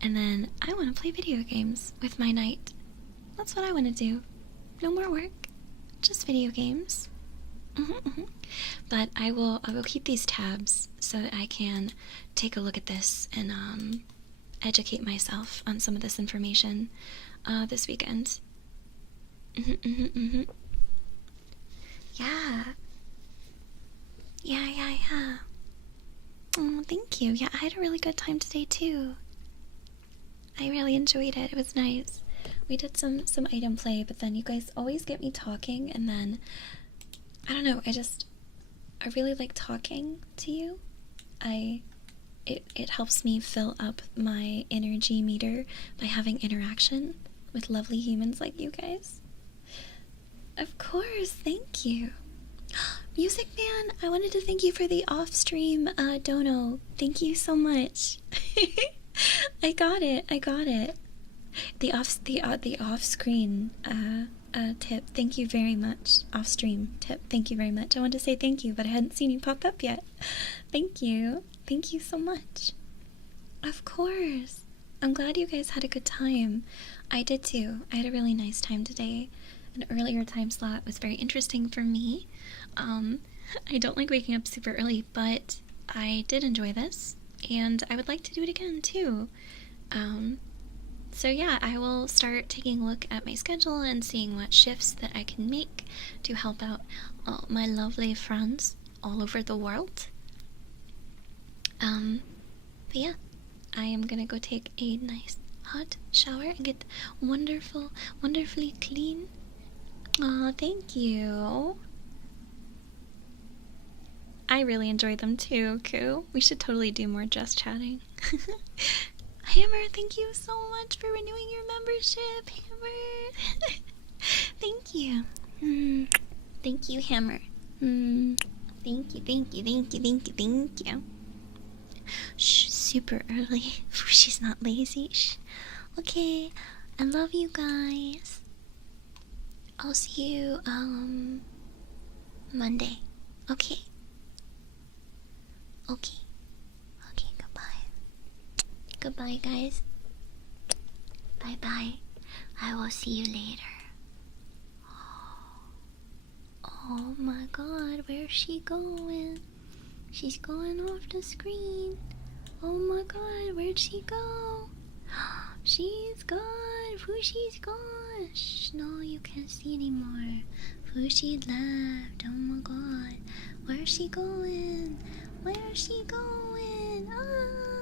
And then I want to play video games with my night. That's what I want to do. No more work, just video games. But I will keep these tabs so that I can take a look at this and educate myself on some of this information this weekend. Yeah. Oh, thank you. Yeah, I had a really good time today too. I really enjoyed it. It was nice. We did some item play, but then you guys always get me talking, and then I don't know, I really like talking to you. It helps me fill up my energy meter by having interaction with lovely humans like you guys. Of course, thank you. Music Man, I wanted to thank you for the off-stream dono. Thank you so much. I got it. The off-screen tip. Thank you very much. Off-stream tip. Thank you very much. I wanted to say thank you, but I hadn't seen you pop up yet. Thank you. Thank you so much. Of course. I'm glad you guys had a good time. I did too. I had a really nice time today. An earlier time slot was very interesting for me. I don't like waking up super early, but I did enjoy this, and I would like to do it again too. So yeah, I will start taking a look at my schedule and seeing what shifts that I can make to help out my lovely friends all over the world. But yeah, I am gonna go take a nice hot shower and get wonderfully clean. Aw, thank you. I really enjoyed them too, Koo. We should totally do more just chatting. Hammer, thank you so much for renewing your membership, Hammer. Thank you. Thank you, Hammer. Thank you. Shh, super early. She's not lazy. Shh. Okay, I love you guys. I'll see you, Monday. Okay, goodbye. Goodbye, guys. Bye-bye. I will see you later. Oh my god, where's she going? She's going off the screen. Oh my god, where'd she go? She's gone. Fushi's gone. Shh, no, you can't see anymore. Fushi left. Oh my god. Where's she going? Where's she going? Ah!